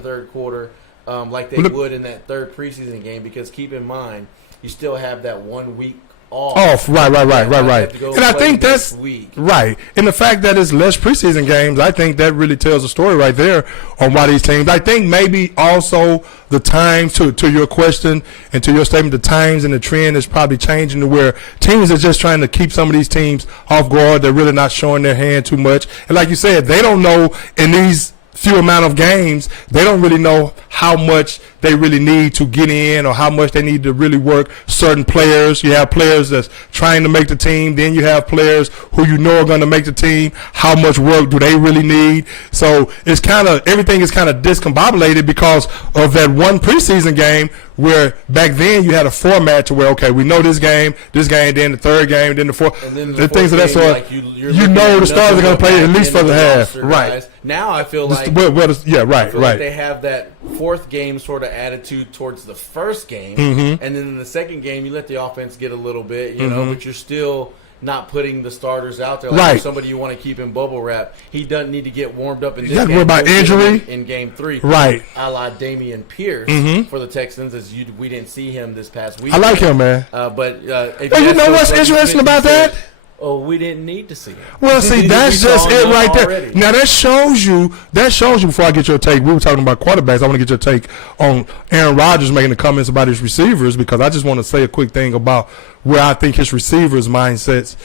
third quarter, like they would in that third preseason game. Because keep in mind, you still have that 1 week off. Right. And I think that's right. And the fact that it's less preseason games, I think that really tells a story right there on why these teams. I think maybe also the times, to your question and to your statement, the times and the trend is probably changing to where teams are just trying to keep some of these teams off guard. They're really not showing their hand too much. And like you said, they don't know in these few amount of games, they don't really know how much they really need to get in or how much they need to really work certain players. You have players that's trying to make the team. Then you have players who you know are going to make the team. How much work do they really need? So it's kind of, everything is kind of discombobulated because of that one preseason game where back then you had a format to where, okay, we know this game, then the third game, then the fourth, the things of that sort. Like you know the stars are going to play at least for the half. Right. Guys. Now I feel like, right. They have that fourth game sort of attitude towards the first game, and then in the second game you let the offense get a little bit, you know, but you're still not putting the starters out there. Like somebody you want to keep in bubble wrap. He doesn't need to get warmed up in this game. Worry about injury in game 3. Right. A la Damian Pierce for the Texans, we didn't see him this past week. I like him, man. But you know what's interesting about that? Oh, we didn't need to see it. Well, see, that's just it right there. Now, that shows you, before I get your take, we were talking about quarterbacks. I want to get your take on Aaron Rodgers making the comments about his receivers, because I just want to say a quick thing about where I think his receivers' mindset,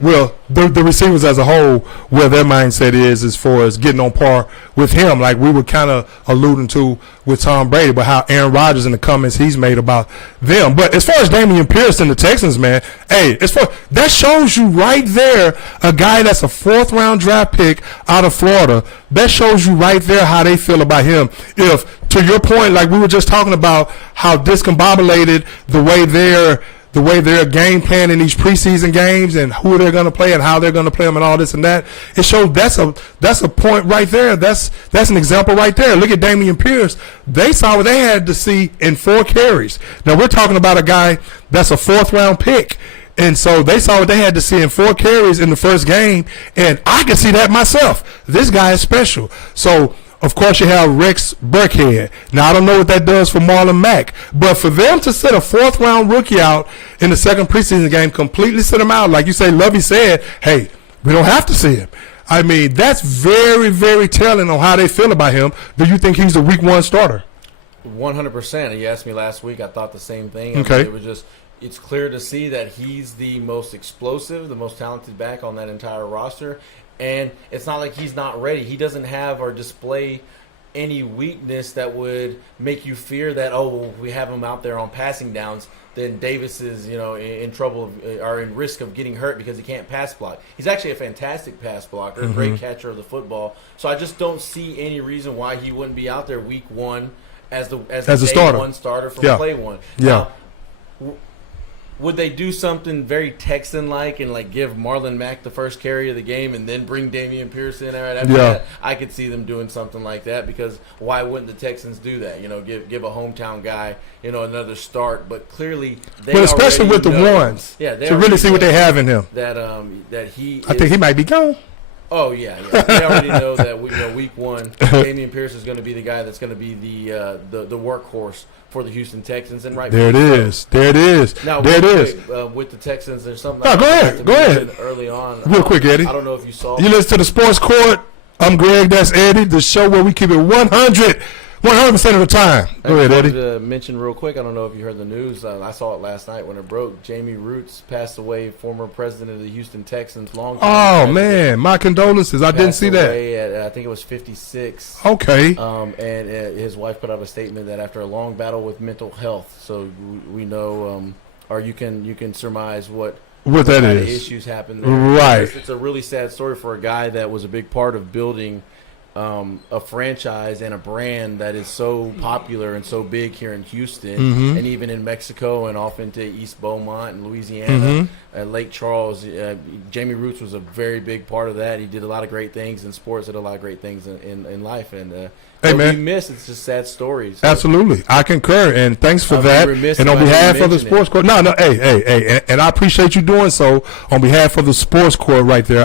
well, the receivers as a whole, where their mindset is as far as getting on par with him, like we were kind of alluding to with Tom Brady, but how Aaron Rodgers and the comments he's made about them. But as far as Damian Pierce and the Texans, man, that shows you right there a guy that's a 4th-round draft pick out of Florida. That shows you right there how they feel about him. If, to your point, like we were just talking about how discombobulated the way they're game planning these preseason games and who they're going to play and how they're going to play them and all this and that. It shows that's a point right there. That's an example right there. Look at Damian Pierce. They saw what they had to see in 4 carries. Now we're talking about a guy that's a 4th-round pick. And so they saw what they had to see in 4 carries in the first game, and I can see that myself. This guy is special. So, of course, you have Rex Burkhead. Now, I don't know what that does for Marlon Mack, but for them to sit a 4th-round rookie out in the second preseason game, completely sit him out, like you say, Lovey said, hey, we don't have to see him. I mean, that's very, very telling on how they feel about him. Do you think he's a week 1 starter? 100%. You asked me last week. I thought the same thing. Okay. It was just, it's clear to see that he's the most explosive, the most talented back on that entire roster. And it's not like he's not ready. He doesn't have or display any weakness that would make you fear that, we have him out there on passing downs, then Davis is, in trouble or in risk of getting hurt because he can't pass block. He's actually a fantastic pass blocker, a great catcher of the football. So I just don't see any reason why he wouldn't be out there week 1 as a starter. 1 starter from play 1. Yeah. Now, would they do something very Texan-like and give Marlon Mack the first carry of the game and then bring Damian Pierce in right after that? I could see them doing something like that, because why wouldn't the Texans do that? Give a hometown guy another start. But clearly they especially with the ones, to really see what they have in him. That I think he might be gone. Oh yeah. They already know that week 1, Damian Pierce is going to be the guy that's going to be the workhorse for the Houston Texans, and right there it is. Now, there it is. With the Texans, there's something. No, go ahead. Early on, real quick, Eddie. I don't know if you saw. You listen to the Sports Court. I'm Greg. That's Eddie. The show where we keep it 100% of the time. Go ahead, Eddie. To mention real quick, I don't know if you heard the news. I saw it last night when it broke. Jamie Roots passed away, former president of the Houston Texans. Oh man, my condolences. I didn't see that. I think it was 56. Okay. And his wife put out a statement that after a long battle with mental health, so we know, or you can surmise what that kind is. of issues happened there. Right. It's a really sad story for a guy that was a big part of building a franchise and a brand that is so popular and so big here in Houston and even in Mexico and off into East Beaumont and Louisiana. at Lake Charles. Jamie Roots was a very big part of that. He did a lot of great things in sports, did a lot of great things in life. And hey, man. we miss, it's just sad stories. So. Absolutely. I concur, and thanks for that. And on behalf of the sports court, hey, and I appreciate you doing so. On behalf of the sports court right there,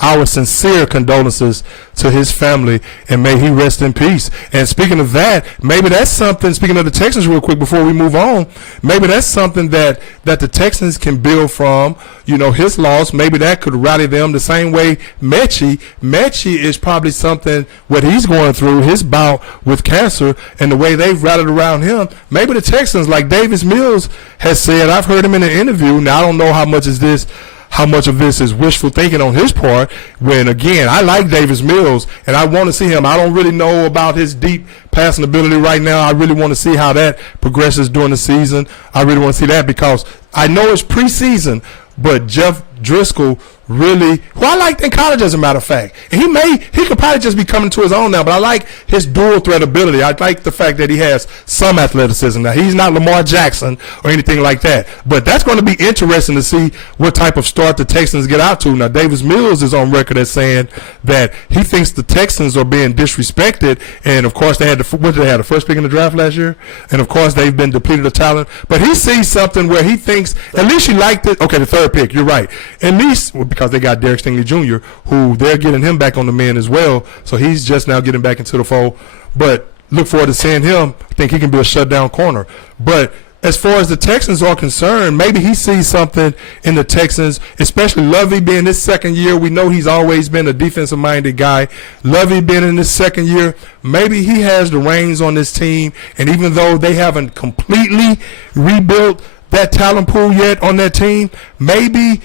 our sincere condolences to his family, and may he rest in peace. And speaking of that, maybe that's something, speaking of the Texans real quick before we move on, maybe that's something that the Texans can build from, his loss. Maybe that could rally them the same way Mechie is probably something, what he's going through, his bout with cancer, and the way they've rallied around him. Maybe the Texans, like Davis Mills has said, I've heard him in an interview. Now, I don't know how much of this is wishful thinking on his part, when, again, I like Davis Mills, and I want to see him. I don't really know about his deep passing ability right now. I really want to see how that progresses during the season. I really want to see that, because I know it's preseason, but Jeff Driscoll really, who I liked in college, as a matter of fact. And he could probably just be coming to his own now, but I like his dual threat ability. I like the fact that he has some athleticism. Now, he's not Lamar Jackson or anything like that, but that's going to be interesting to see what type of start the Texans get out to. Now, Davis Mills is on record as saying that he thinks the Texans are being disrespected, and of course they had the first pick in the draft last year, and of course they've been depleted of talent, but he sees something where he thinks, at least you liked it. Okay, the third pick, you're right. At least, because they got Derek Stingley Jr., who they're getting him back on the mend as well, so he's just now getting back into the fold. But look forward to seeing him. I think he can be a shutdown corner. But as far as the Texans are concerned, maybe he sees something in the Texans, especially Lovey being his second year. We know he's always been a defensive-minded guy. Lovey being in his second year, maybe he has the reins on this team, and even though they haven't completely rebuilt that talent pool yet on that team, maybe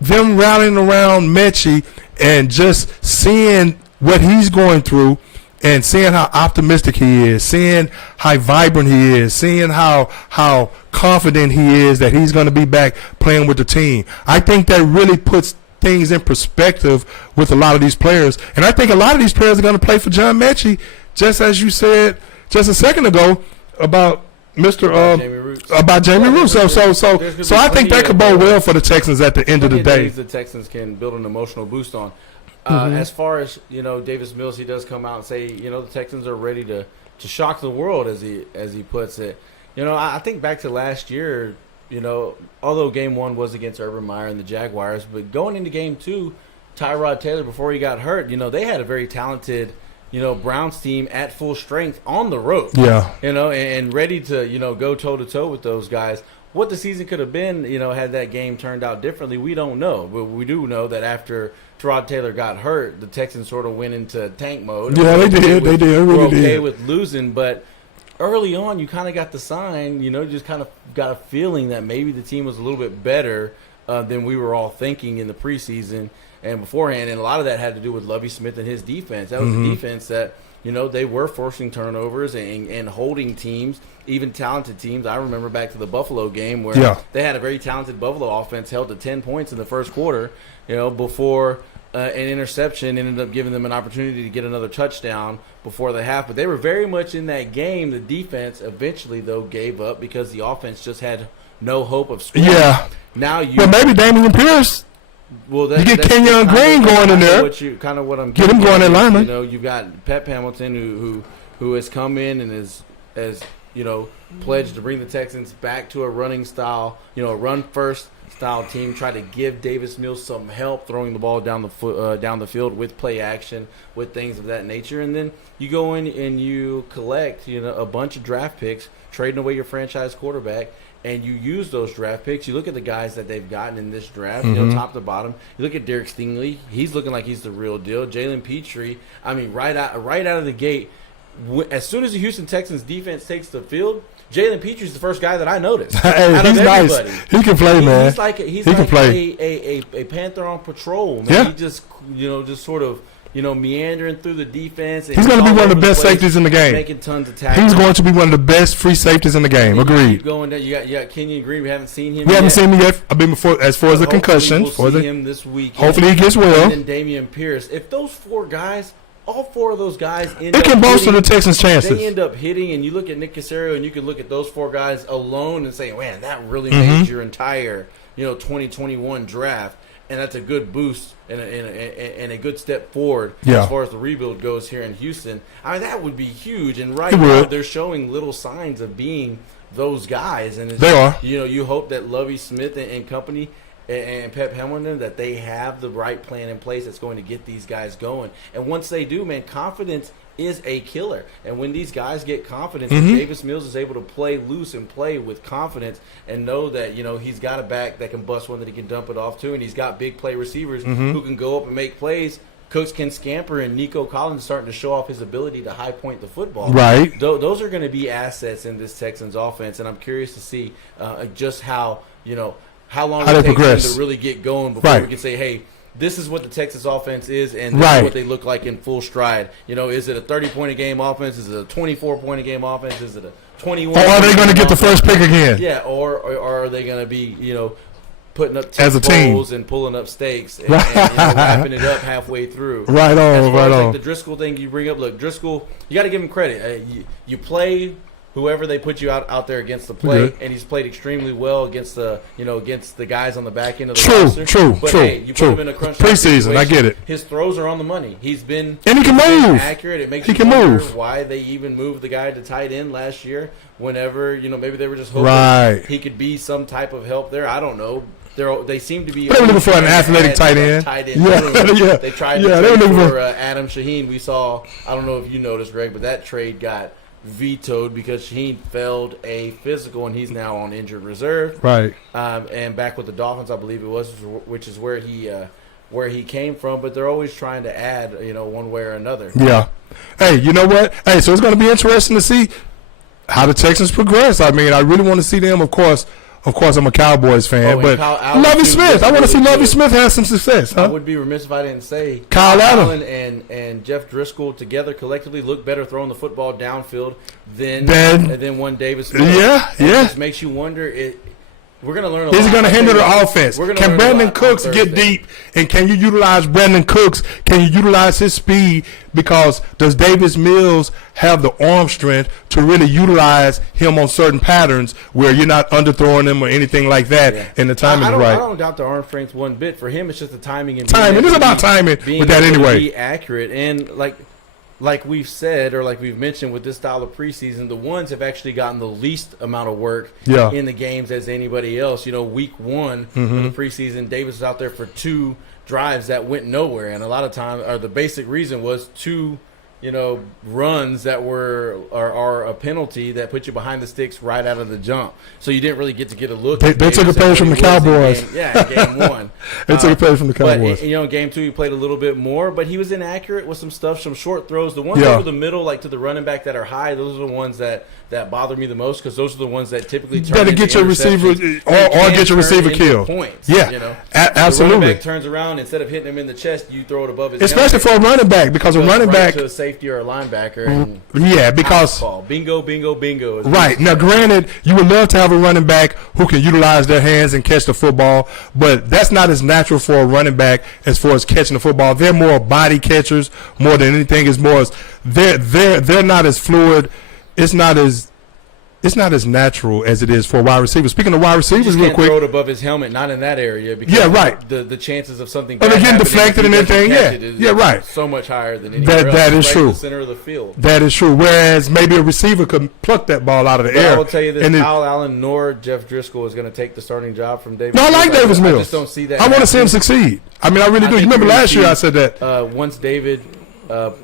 them rallying around Mechie and just seeing what he's going through, and seeing how optimistic he is, seeing how vibrant he is, seeing how confident he is that he's going to be back playing with the team. I think that really puts things in perspective with a lot of these players. And I think a lot of these players are going to play for John Mechie, just as you said just a second ago about about Jamie Roots. So I think that could bode well for the Texans at the end of the day. The Texans can build an emotional boost on. As far as Davis Mills, he does come out and say the Texans are ready to shock the world, as he puts it. I think back to last year. Although game 1 was against Urban Meyer and the Jaguars, but going into game 2, Tyrod Taylor, before he got hurt, they had a very talented Browns team at full strength on the road. Yeah. And ready to go toe to toe with those guys. What the season could have been, had that game turned out differently, we don't know. But we do know that after Tyrod Taylor got hurt, the Texans sort of went into tank mode. Yeah, they did. They did. We're okay with losing, but early on, you kind of got the sign. Just kind of got a feeling that maybe the team was a little bit better than we were all thinking in the preseason and beforehand. And a lot of that had to do with Lovie Smith and his defense. That was a defense that they were forcing turnovers and holding teams, even talented teams. I remember back to the Buffalo game where they had a very talented Buffalo offense, held to 10 points in the first quarter, before an interception ended up giving them an opportunity to get another touchdown before the half. But they were very much in that game. The defense eventually, though, gave up because the offense just had no hope of scoring. Yeah. But maybe Damian Pierce. Well, you get Kenyon Green going in there. What I'm get him going in lineman. You've got Pep Hamilton who has come in and has pledged to bring the Texans back to a running style, a run first style team. Try to give Davis Mills some help throwing the ball down the field with play action, with things of that nature. And then you go in and you collect a bunch of draft picks, trading away your franchise quarterback. And you use those draft picks. You look at the guys that they've gotten in this draft, top to bottom. You look at Derek Stingley; he's looking like he's the real deal. Jalen Petrie, right out of the gate, as soon as the Houston Texans defense takes the field, Jalen Petrie's the first guy that I noticed. Hey, he's nice. He can play, man. He's like a Panther on patrol, man. Yeah. He just just sort of meandering through the defense. He's going to be one of the best safeties in the game. Making tons of tackles. He's going to be one of the best free safeties in the game. Agreed. Keep going there. You got Kenyon Green. We haven't seen him. We haven't seen him yet. I've been before as far as the concussion. We'll see him this week. Hopefully he gets well. And then Damian Pierce. If those 4 guys, all 4 of those guys end it can bolster the Texans' chances. They end up hitting, and you look at Nick Caserio, and you can look at those 4 guys alone and say, man, that really made your entire 2021 draft, and that's a good boost and a good step forward Yeah. as far as the rebuild goes here in Houston. I mean, that would be huge. And right It now, would. they're showing little signs of being those guys. And it's, They are. You hope that Lovie Smith and company and Pep Hamilton, that they have the right plan in place that's going to get these guys going. And once they do, man, confidence is a killer. And when these guys get confidence, and Davis Mills is able to play loose and play with confidence and know that, he's got a back that can bust one that he can dump it off to, and he's got big play receivers who can go up and make plays. Cooks can scamper, and Nico Collins is starting to show off his ability to high point the football. Right. Those are going to be assets in this Texans offense, and I'm curious to see just how long How it they takes them progress. to really get going before Right. we can say, hey, this is what the Texas offense is, and this Right. is what they look like in full stride. Is it a 30-point-a-game offense? Is it a 24-point-a-game offense? Is it a 21? Or are they going to get the first pick again? Yeah, or are they going to be, putting up As a team. poles and pulling up stakes and wrapping it up halfway through? Right As on, far right as on. like the Driscoll thing you bring up, look, Driscoll, you got to give him credit. You play whoever they put you out there against the play, Mhm. and he's played extremely well against the guys on the back end of the True, roster. true, But true, hey, you true. put him in a crunch time Preseason, I situation, get it. His throws are on the money. He's been And he can he's been move. accurate. It makes He you can wonder move. why they even moved the guy to tight end last year. Whenever maybe they were just hoping Right. he could be some type of help there. I don't know. They seem to be. They were looking for an trying to athletic add tight that end. Tight end Yeah, room. yeah. They tried Yeah, to they were trade looking for for- Adam Shaheen. We saw. I don't know if you noticed, Greg, but that trade got vetoed because Shaheen failed a physical and he's now on injured reserve. Right. And back with the Dolphins, I believe it was, which is where he came from. But they're always trying to add, one way or another. Yeah. Hey, you know what? Hey, so it's going to be interesting to see how the Texans progress. I mean, I really want to see them. Of course, I'm a Cowboys fan, and but Kyle Allen, Lovie too, Smith. that's I want to see really Lovie good. Smith have some success, I huh? would be remiss if I didn't say Kyle Allen. and Jeff Driscoll together collectively look better throwing the football downfield than one Davis Mills. Yeah, And yeah. It just makes you wonder. We're going to learn a Is lot. it going to I'll hinder tell you the what, offense? we're gonna Can learn a Brandon lot on Cooks get Thursday. deep? And can you utilize Brandon Cooks? Can you utilize his speed? Because does Davis Mills have the arm strength to really utilize him on certain patterns where you're not underthrowing him or anything like that, Yeah. and the timing is I right? don't doubt the arm strength one bit. For him, it's just the timing and Timing. being It's able to about be- timing being with that able to anyway. Be accurate and like we've said or like we've mentioned with this style of preseason, the ones have actually gotten the least amount of work Yeah. in the games as anybody else. Week one of the preseason, Davis was out there for 2 drives that went nowhere, and a lot of times, or the basic reason was 2 runs that are a penalty that put you behind the sticks right out of the jump. So you didn't really get to get a look. They at took a Davis page and from what the he was in Cowboys. game 1. They took a page from the Cowboys. But in game 2, he played a little bit more, but he was inaccurate with some stuff, some short throws. The ones Yeah. over the middle, like to the running back that are high, those are the ones that bother me the most because those are the ones that typically turn Better into get your receiver interceptions or and can get your turn receiver into killed. Points, Yeah, The absolutely. running back turns around, instead of hitting him in the chest, you throw it above his Especially for helmet. a running back, because a Goes running right back, to a safety or a linebacker. And yeah, because ball. Bingo, bingo, bingo. is right now, granted, you would love to have a running back who can utilize their hands and catch the football, but that's not as natural for a running back as far as catching the football. They're more body catchers more than anything. Is more as they're not as fluid. It's not as natural as it is for a wide receiver. Speaking of wide You receivers, just real can't quick. throw it above his helmet, not in that area. Because Yeah, right. The chances of something Oh, they're bad getting happening deflected if he and doesn't everything, catch yeah. it is Yeah, right. So much higher than anywhere else. That is Right true. in the center of the field. That is true. Whereas maybe a receiver could pluck that ball out of the But air. I will tell you this: and Kyle Allen nor Jeff Driscoll is going to take the starting job from Davis. No, I like Davis I Mills. just don't see that. I want to see him happening. succeed. I mean, I really I do. You think remember you're gonna last year see, I said that. Once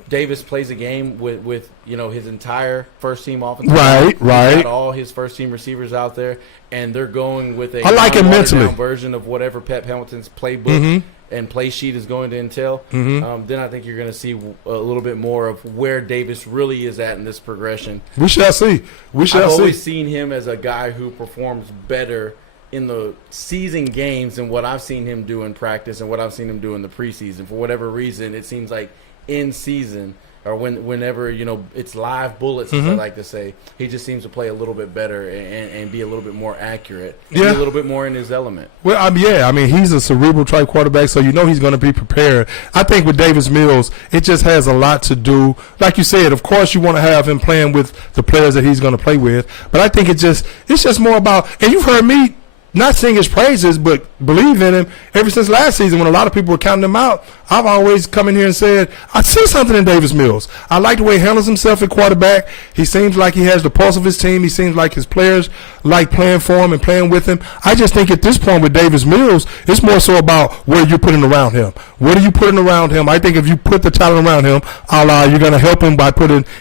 Davis plays a game with his entire first team offensive Right, line, he's right. got all his first team receivers out there, and they're going with a I like it non-watered mentally. down version of whatever Pep Hamilton's playbook and play sheet is going to entail. Then I think you're going to see a little bit more of where Davis really is at in this progression. We shall see. We shall I've see. always seen him as a guy who performs better in the season games than what I've seen him do in practice and what I've seen him do in the preseason. For whatever reason, it seems like in season or whenever it's live bullets, as I like to say, he just seems to play a little bit better and be a little bit more accurate, and be Yeah. a little bit more in his element. Well, I mean, he's a cerebral type quarterback, so he's going to be prepared. I think with Davis Mills, it just has a lot to do. Like you said, of course, you want to have him playing with the players that he's going to play with, but I think it's just more about. And you've heard me not sing his praises, but believe in him. Ever since last season, when a lot of people were counting him out, I've always come in here and said, I see something in Davis Mills. I like the way he handles himself at quarterback. He seems like he has the pulse of his team. He seems like his players like playing for him and playing with him. I just think at this point with Davis Mills, it's more so about where you're putting around him. What are you putting around him? I think if you put the talent around him, you're going to help him by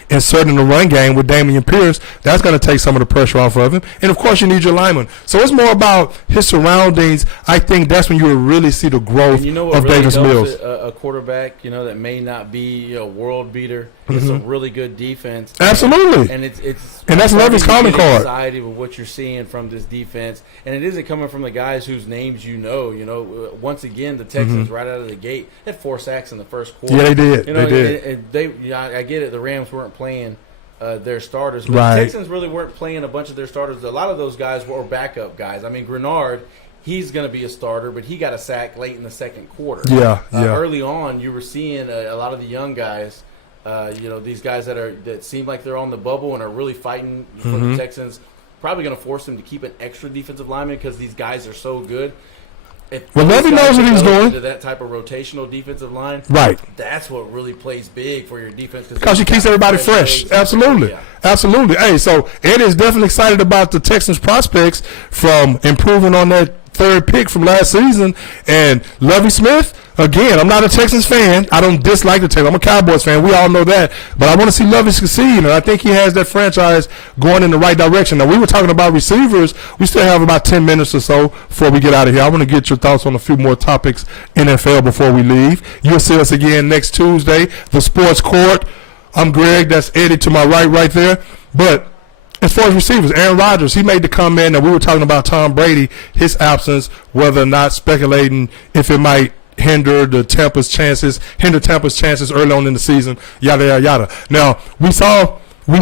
inserting the run game with Damian Pierce. That's going to take some of the pressure off of him. And, of course, you need your lineman. So it's more about his surroundings. I think that's when you will really see the growth of really Davis Mills. A quarterback, that may not be a world beater. It's a really good defense. Absolutely. And and that's Levin's calling card. Excited with what you're seeing from this defense, and it isn't coming from the guys whose names you know. Once again, the Texans right out of the gate had 4 sacks in the first quarter. Yeah, they did. They did. I get it. The Rams weren't playing their starters, but right. The Texans really weren't playing a bunch of their starters. A lot of those guys were backup guys. I mean, Grenard, he's going to be a starter, but he got a sack late in the second quarter. Yeah. Early on, you were seeing a lot of the young guys. These guys that seem like they're on the bubble and are really fighting for the Texans. Probably going to force them to keep an extra defensive lineman because these guys are so good. Well, Levy knows what he's doing. To that type of rotational defensive line, right? That's what really plays big for your defense because you keeps everybody fresh. Absolutely, absolutely. Hey, so Ed is definitely excited about the Texans' prospects from improving on that third pick from last season. And Lovie Smith, again, I'm not a Texans fan. I don't dislike the Texans. I'm a Cowboys fan. We all know that. But I want to see Lovie succeed, and I think he has that franchise going in the right direction. Now, we were talking about receivers. We still have about 10 minutes or so before we get out of here. I want to get your thoughts on a few more topics NFL before we leave. You'll see us again next Tuesday, the Sports Court. I'm Greg. That's Eddie to my right there. But as far as receivers, Aaron Rodgers, he made the comment that we were talking about Tom Brady, his absence, whether or not speculating if it might hinder Tampa's chances early on in the season, yada, yada, yada. Now, we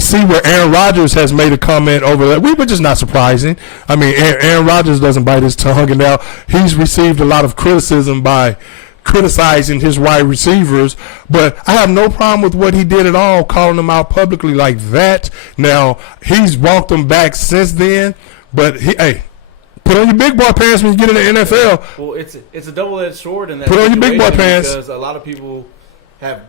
see where Aaron Rodgers has made a comment over that. We were just not surprising. I mean, Aaron Rodgers doesn't bite his tongue, and now he's received a lot of criticism by criticizing his wide receivers, but I have no problem with what he did at all, calling them out publicly like that. Now, he's walked them back since then, but put on your big boy pants when you get in the NFL. Well, it's a double-edged sword in that. Put on your big boy pants because a lot of people have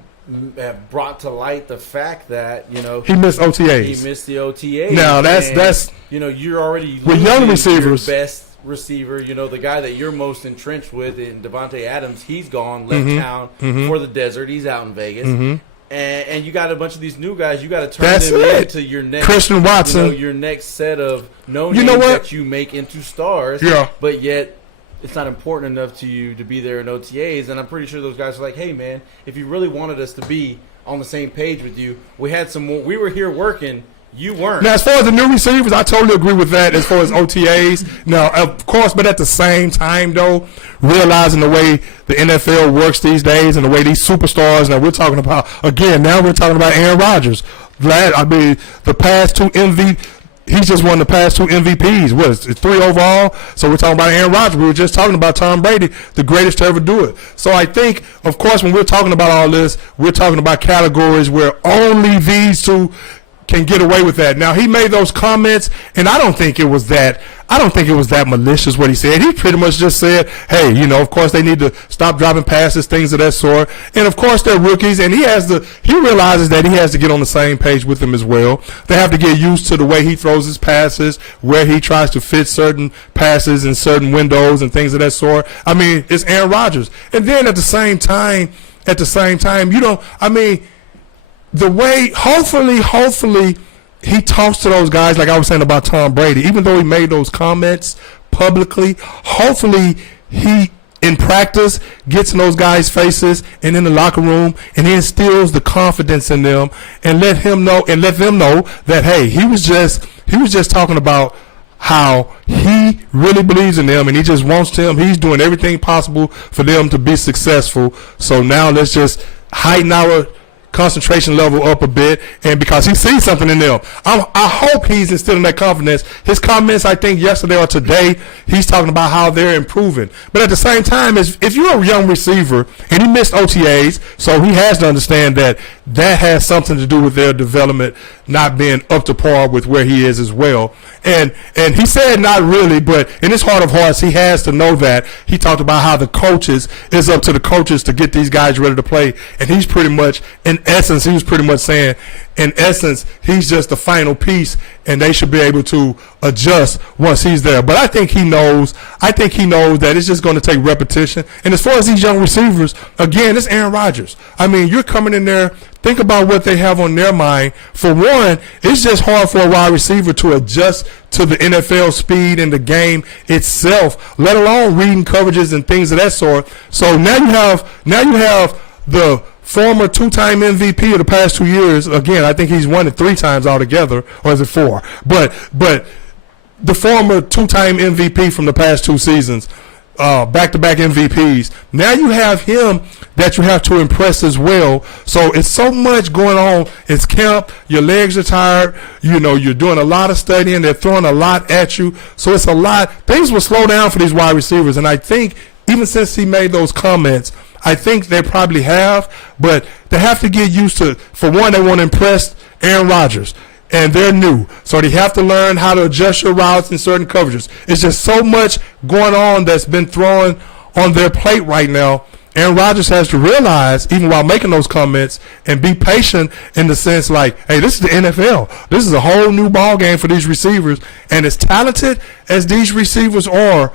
brought to light the fact that he missed OTAs. He missed the OTAs. Now that's you're already with young receivers. Your best receiver, the guy that you're most entrenched with in Devontae Adams, he's gone, left town for the desert. He's out in Vegas. And you got a bunch of these new guys. You got to turn them into your next Christian Watson, your next set of names that you make into stars. Yeah. But yet it's not important enough to you to be there in OTAs. And I'm pretty sure those guys are like, hey man, if you really wanted us to be on the same page with you, we had some more. We were here working. You weren't. Now, as far as the new receivers, I totally agree with that as far as OTAs. Now, of course, but at the same time, though, realizing the way the NFL works these days and the way these superstars, now we're talking about Aaron Rodgers. The past 2 MVP, he's just won the past 2 MVPs. What is it, 3 overall? So we're talking about Aaron Rodgers. We were just talking about Tom Brady, the greatest to ever do it. So I think, of course, when we're talking about all this, we're talking about categories where only these 2 can get away with that. Now, he made those comments, and I don't think it was that malicious what he said. He pretty much just said, hey, of course they need to stop dropping passes, things of that sort. And of course they're rookies, and he realizes that he has to get on the same page with them as well. They have to get used to the way he throws his passes, where he tries to fit certain passes in certain windows and things of that sort. I mean, it's Aaron Rodgers. And then at the same time, the way, hopefully, he talks to those guys like I was saying about Tom Brady. Even though he made those comments publicly, hopefully he, in practice, gets in those guys' faces and in the locker room, and he instills the confidence in them and let them know that, hey, he was just talking about how he really believes in them and he just wants them. He's doing everything possible for them to be successful. So now let's just heighten our concentration level up a bit, and because he sees something in them, I hope he's instilling that confidence. His comments, I think yesterday or today, he's talking about how they're improving. But at the same time, if you're a young receiver and he missed OTAs, so he has to understand that has something to do with their development not being up to par with where he is as well. And he said not really, but in his heart of hearts, he has to know that. He talked about how the coaches, it's up to the coaches to get these guys ready to play. And he's pretty much, in essence, he was pretty much saying, in essence, he's just the final piece, and they should be able to adjust once he's there. But I think he knows that it's just going to take repetition. And as far as these young receivers, again, it's Aaron Rodgers. I mean, you're coming in there, think about what they have on their mind. For one, it's just hard for a wide receiver to adjust to the NFL speed and the game itself, let alone reading coverages and things of that sort. So now you have the former two-time MVP of the past 2 years. Again, I think he's won it 3 times altogether, or is it 4? But the former two-time MVP from the past 2 seasons, back-to-back MVPs. Now you have him that you have to impress as well. So it's so much going on. It's camp. Your legs are tired. You know, you're doing a lot of studying. They're throwing a lot at you. So it's a lot. Things will slow down for these wide receivers. And I think even since he made those comments, I think they probably have. But they have to get used to, for one, they want to impress Aaron Rodgers. And they're new. So they have to learn how to adjust your routes in certain coverages. It's just so much going on that's been thrown on their plate right now. Aaron Rodgers has to realize, even while making those comments, and be patient in the sense like, hey, this is the NFL. This is a whole new ball game for these receivers. And as talented as these receivers are,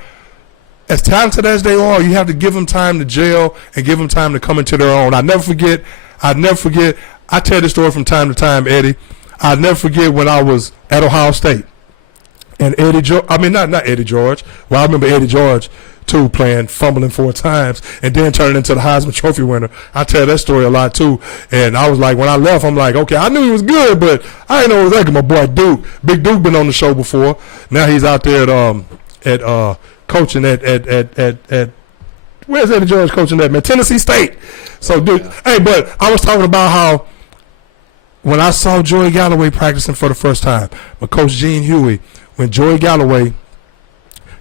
as talented as they are, you have to give them time to gel and give them time to come into their own. I never forget. I tell this story from time to time, Eddie. I'll never forget when I was at Ohio State. And not Eddie George. Well, I remember Eddie George, too, fumbling 4 times, and then turning into the Heisman Trophy winner. I tell that story a lot, too. And I was like, when I left, I'm like, okay, I knew he was good, but I didn't know it was that good. My boy Duke. Big Duke been on the show before. Now he's out there at coaching at where's Eddie George coaching at? Man, Tennessee State. So, dude, hey, but I was talking about how when I saw Joey Galloway practicing for the first time, my coach Gene Huey, when Joey Galloway,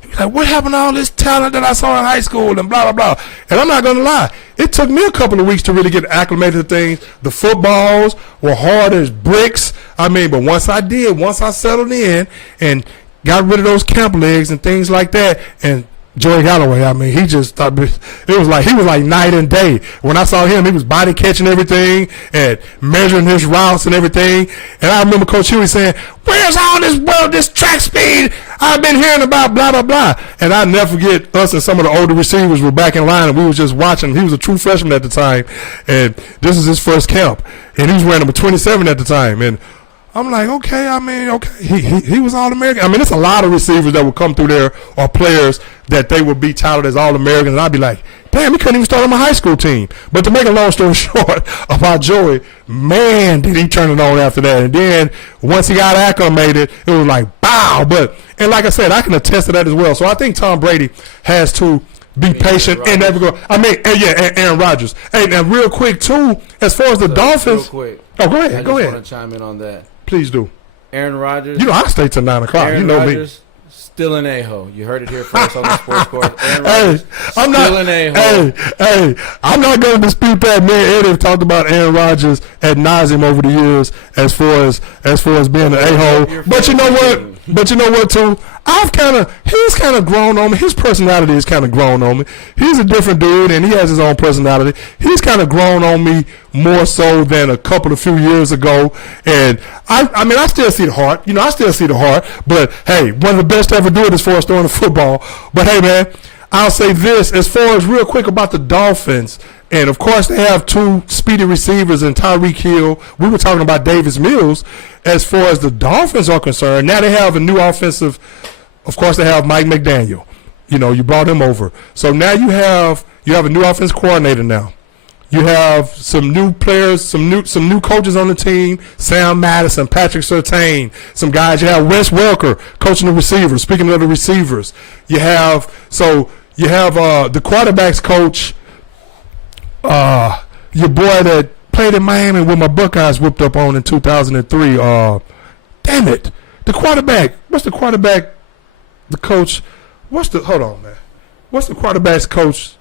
he was like, what happened to all this talent that I saw in high school and blah, blah, blah. And I'm not going to lie. It took me a couple of weeks to really get acclimated to things. The footballs were hard as bricks. But once I settled in and got rid of those camp legs and things like that, and Joey Galloway, he just thought he was like night and day. When I saw him, he was body catching everything and measuring his routes and everything. And I remember Coach Huey saying, where's all this track speed I've been hearing about, blah, blah, blah. And I never forget, us and some of the older receivers were back in line, and we was just watching. He was a true freshman at the time, and this was his first camp. And he was wearing number 27 at the time. And I'm like, okay, he was All-American. It's a lot of receivers that would come through there, or players that they would be touted as All-Americans, and I'd be like, damn, he couldn't even start on my high school team. But to make a long story short about Joey, man, did he turn it on after that. And then once he got acclimated, it was like, bow. And like I said, I can attest to that as well. So I think Tom Brady has to be patient and never go. And Aaron Rodgers. Hey, now real quick, too, as far as the Dolphins. Real quick. Oh, go ahead. I just want to chime in on that. Please do. Aaron Rodgers. I stay till 9 o'clock. Aaron you know Rodgers, me. Still an a-hole. You heard it here first on the Sports Court. Aaron Rodgers, an a-hole. Hey, I'm not going to dispute that. Me and Eddie have talked about Aaron Rodgers ad nauseum over the years as far as being an a-hole. But you know what? Too? He's kind of grown on me. His personality is kind of grown on me. He's a different dude, and he has his own personality. He's kind of grown on me more so than a few years ago. And I still see the heart. I still see the heart. But hey, one of the best to ever do it as far as throwing the football. But hey, man, I'll say this as far as real quick about the Dolphins. And of course, they have 2 speedy receivers in Tyreek Hill. We were talking about Davis Mills. As far as the Dolphins are concerned, now they have a new offensive. Of course, they have Mike McDaniel. You brought him over. So now you have a new offensive coordinator now. You have some new players, some new coaches on the team. Sam Madison, Patrick Surtain, some guys. You have Wes Welker coaching the receivers. Speaking of the receivers, you have the quarterbacks coach. Your boy that played in Miami with my Buckeyes whipped up on in 2003. Damn it, the quarterback. What's the quarterback? The coach. Hold on, man. What's the quarterback's coach?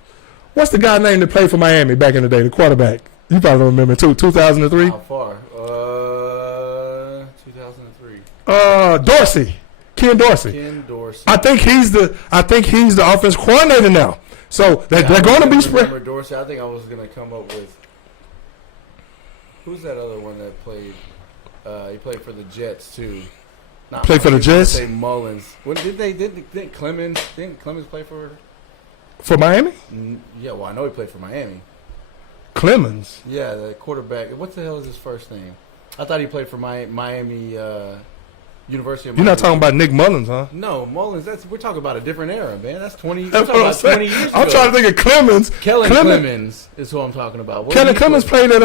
What's the guy name that played for Miami back in the day? The quarterback. You probably don't remember too. 2003. How far? Dorsey, Ken Dorsey. Ken Dorsey. I think he's the offense coordinator now. So they're going to be spread. Dorsey. I think I was going to come up with who's that other one that played? He played for the Jets too. Not Play for the Jets. Say Mullins. What did they? Did Clemens? Didn't Clemens play For Miami? Yeah, well, I know he played for Miami. Clemens. Yeah, the quarterback. What the hell is his first name? I thought he played for Miami University of Miami. You're not talking about Nick Mullins, huh? No, Mullins. We're talking about a different era, man. That's 20. That's We're what talking I'm about 20 saying. years ago. I'm trying to think of Clemens. Kellen Clemens is who I'm talking about. Kellen Clemens played at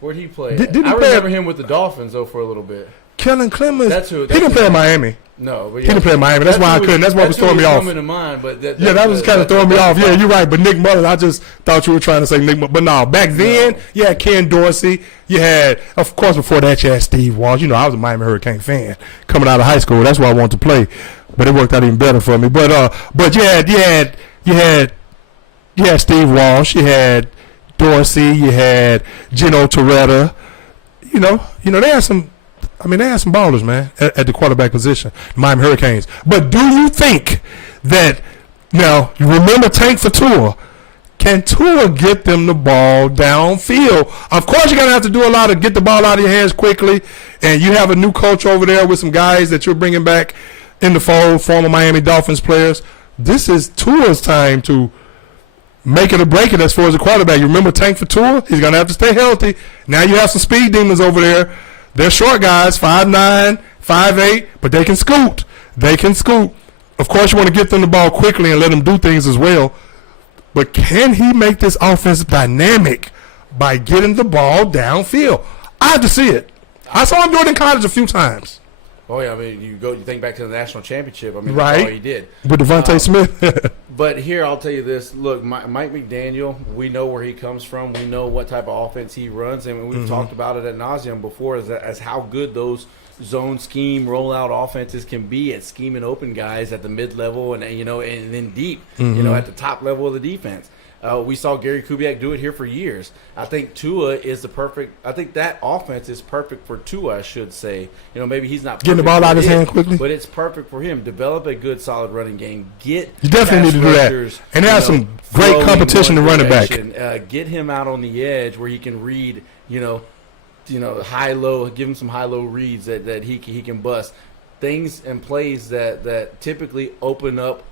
Where'd he play? Did he I play remember him with the Dolphins though for a little bit. Kellen Clemens. That's who. He didn't play at Miami. No, but He didn't play at Miami. That's why I couldn't. That's what was throwing me off. Coming to mind, but that was kind of throwing me off. Yeah, you're right. But Nick Mullins, I just thought you were trying to say Nick Mullins. But no, back then, you had Ken Dorsey. You had, of course, before that, you had Steve Walsh. You know, I was a Miami Hurricane fan coming out of high school. That's why I wanted to play. But it worked out even better for me. But you had Steve Walsh. You had Dorsey. You had Gino Torretta. You know, they had some. I mean, they had some ballers, man, at the quarterback position, the Miami Hurricanes. But do you think that, now, you remember Tank for Tua, can Tua get them the ball downfield? Of course, you're going to have to do a lot of get the ball out of your hands quickly, and you have a new coach over there with some guys that you're bringing back in the fold, former Miami Dolphins players. This is Tua's time to make it or break it as far as the quarterback. You remember Tank for Tua? He's going to have to stay healthy. Now you have some speed demons over there. They're short guys, 5'9", 5'8", but they can scoot. They can scoot. Of course, you want to get them the ball quickly and let them do things as well. But can he make this offense dynamic by getting the ball downfield? I have to see it. I saw him do it in college a few times. Oh yeah, I mean, you think back to the national championship. I mean, right. That's all he did With Devontae Smith. But here, I'll tell you this. Look, Mike McDaniel, we know where he comes from. We know what type of offense he runs. And we've talked about it ad nauseum before as how good those zone scheme rollout offenses can be at scheming open guys at the mid-level and then deep, at the top level of the defense. We saw Gary Kubiak do it here for years. I think Tua is the perfect. I think that offense is perfect for Tua, I should say. Maybe he's not getting the ball out of his hand quickly, but it's perfect for him. Develop a good, solid running game. You definitely need to do that. And they have some great competition to running back. Get him out on the edge where he can read. High low. Give him some high low reads that he can bust. Things and plays that typically open up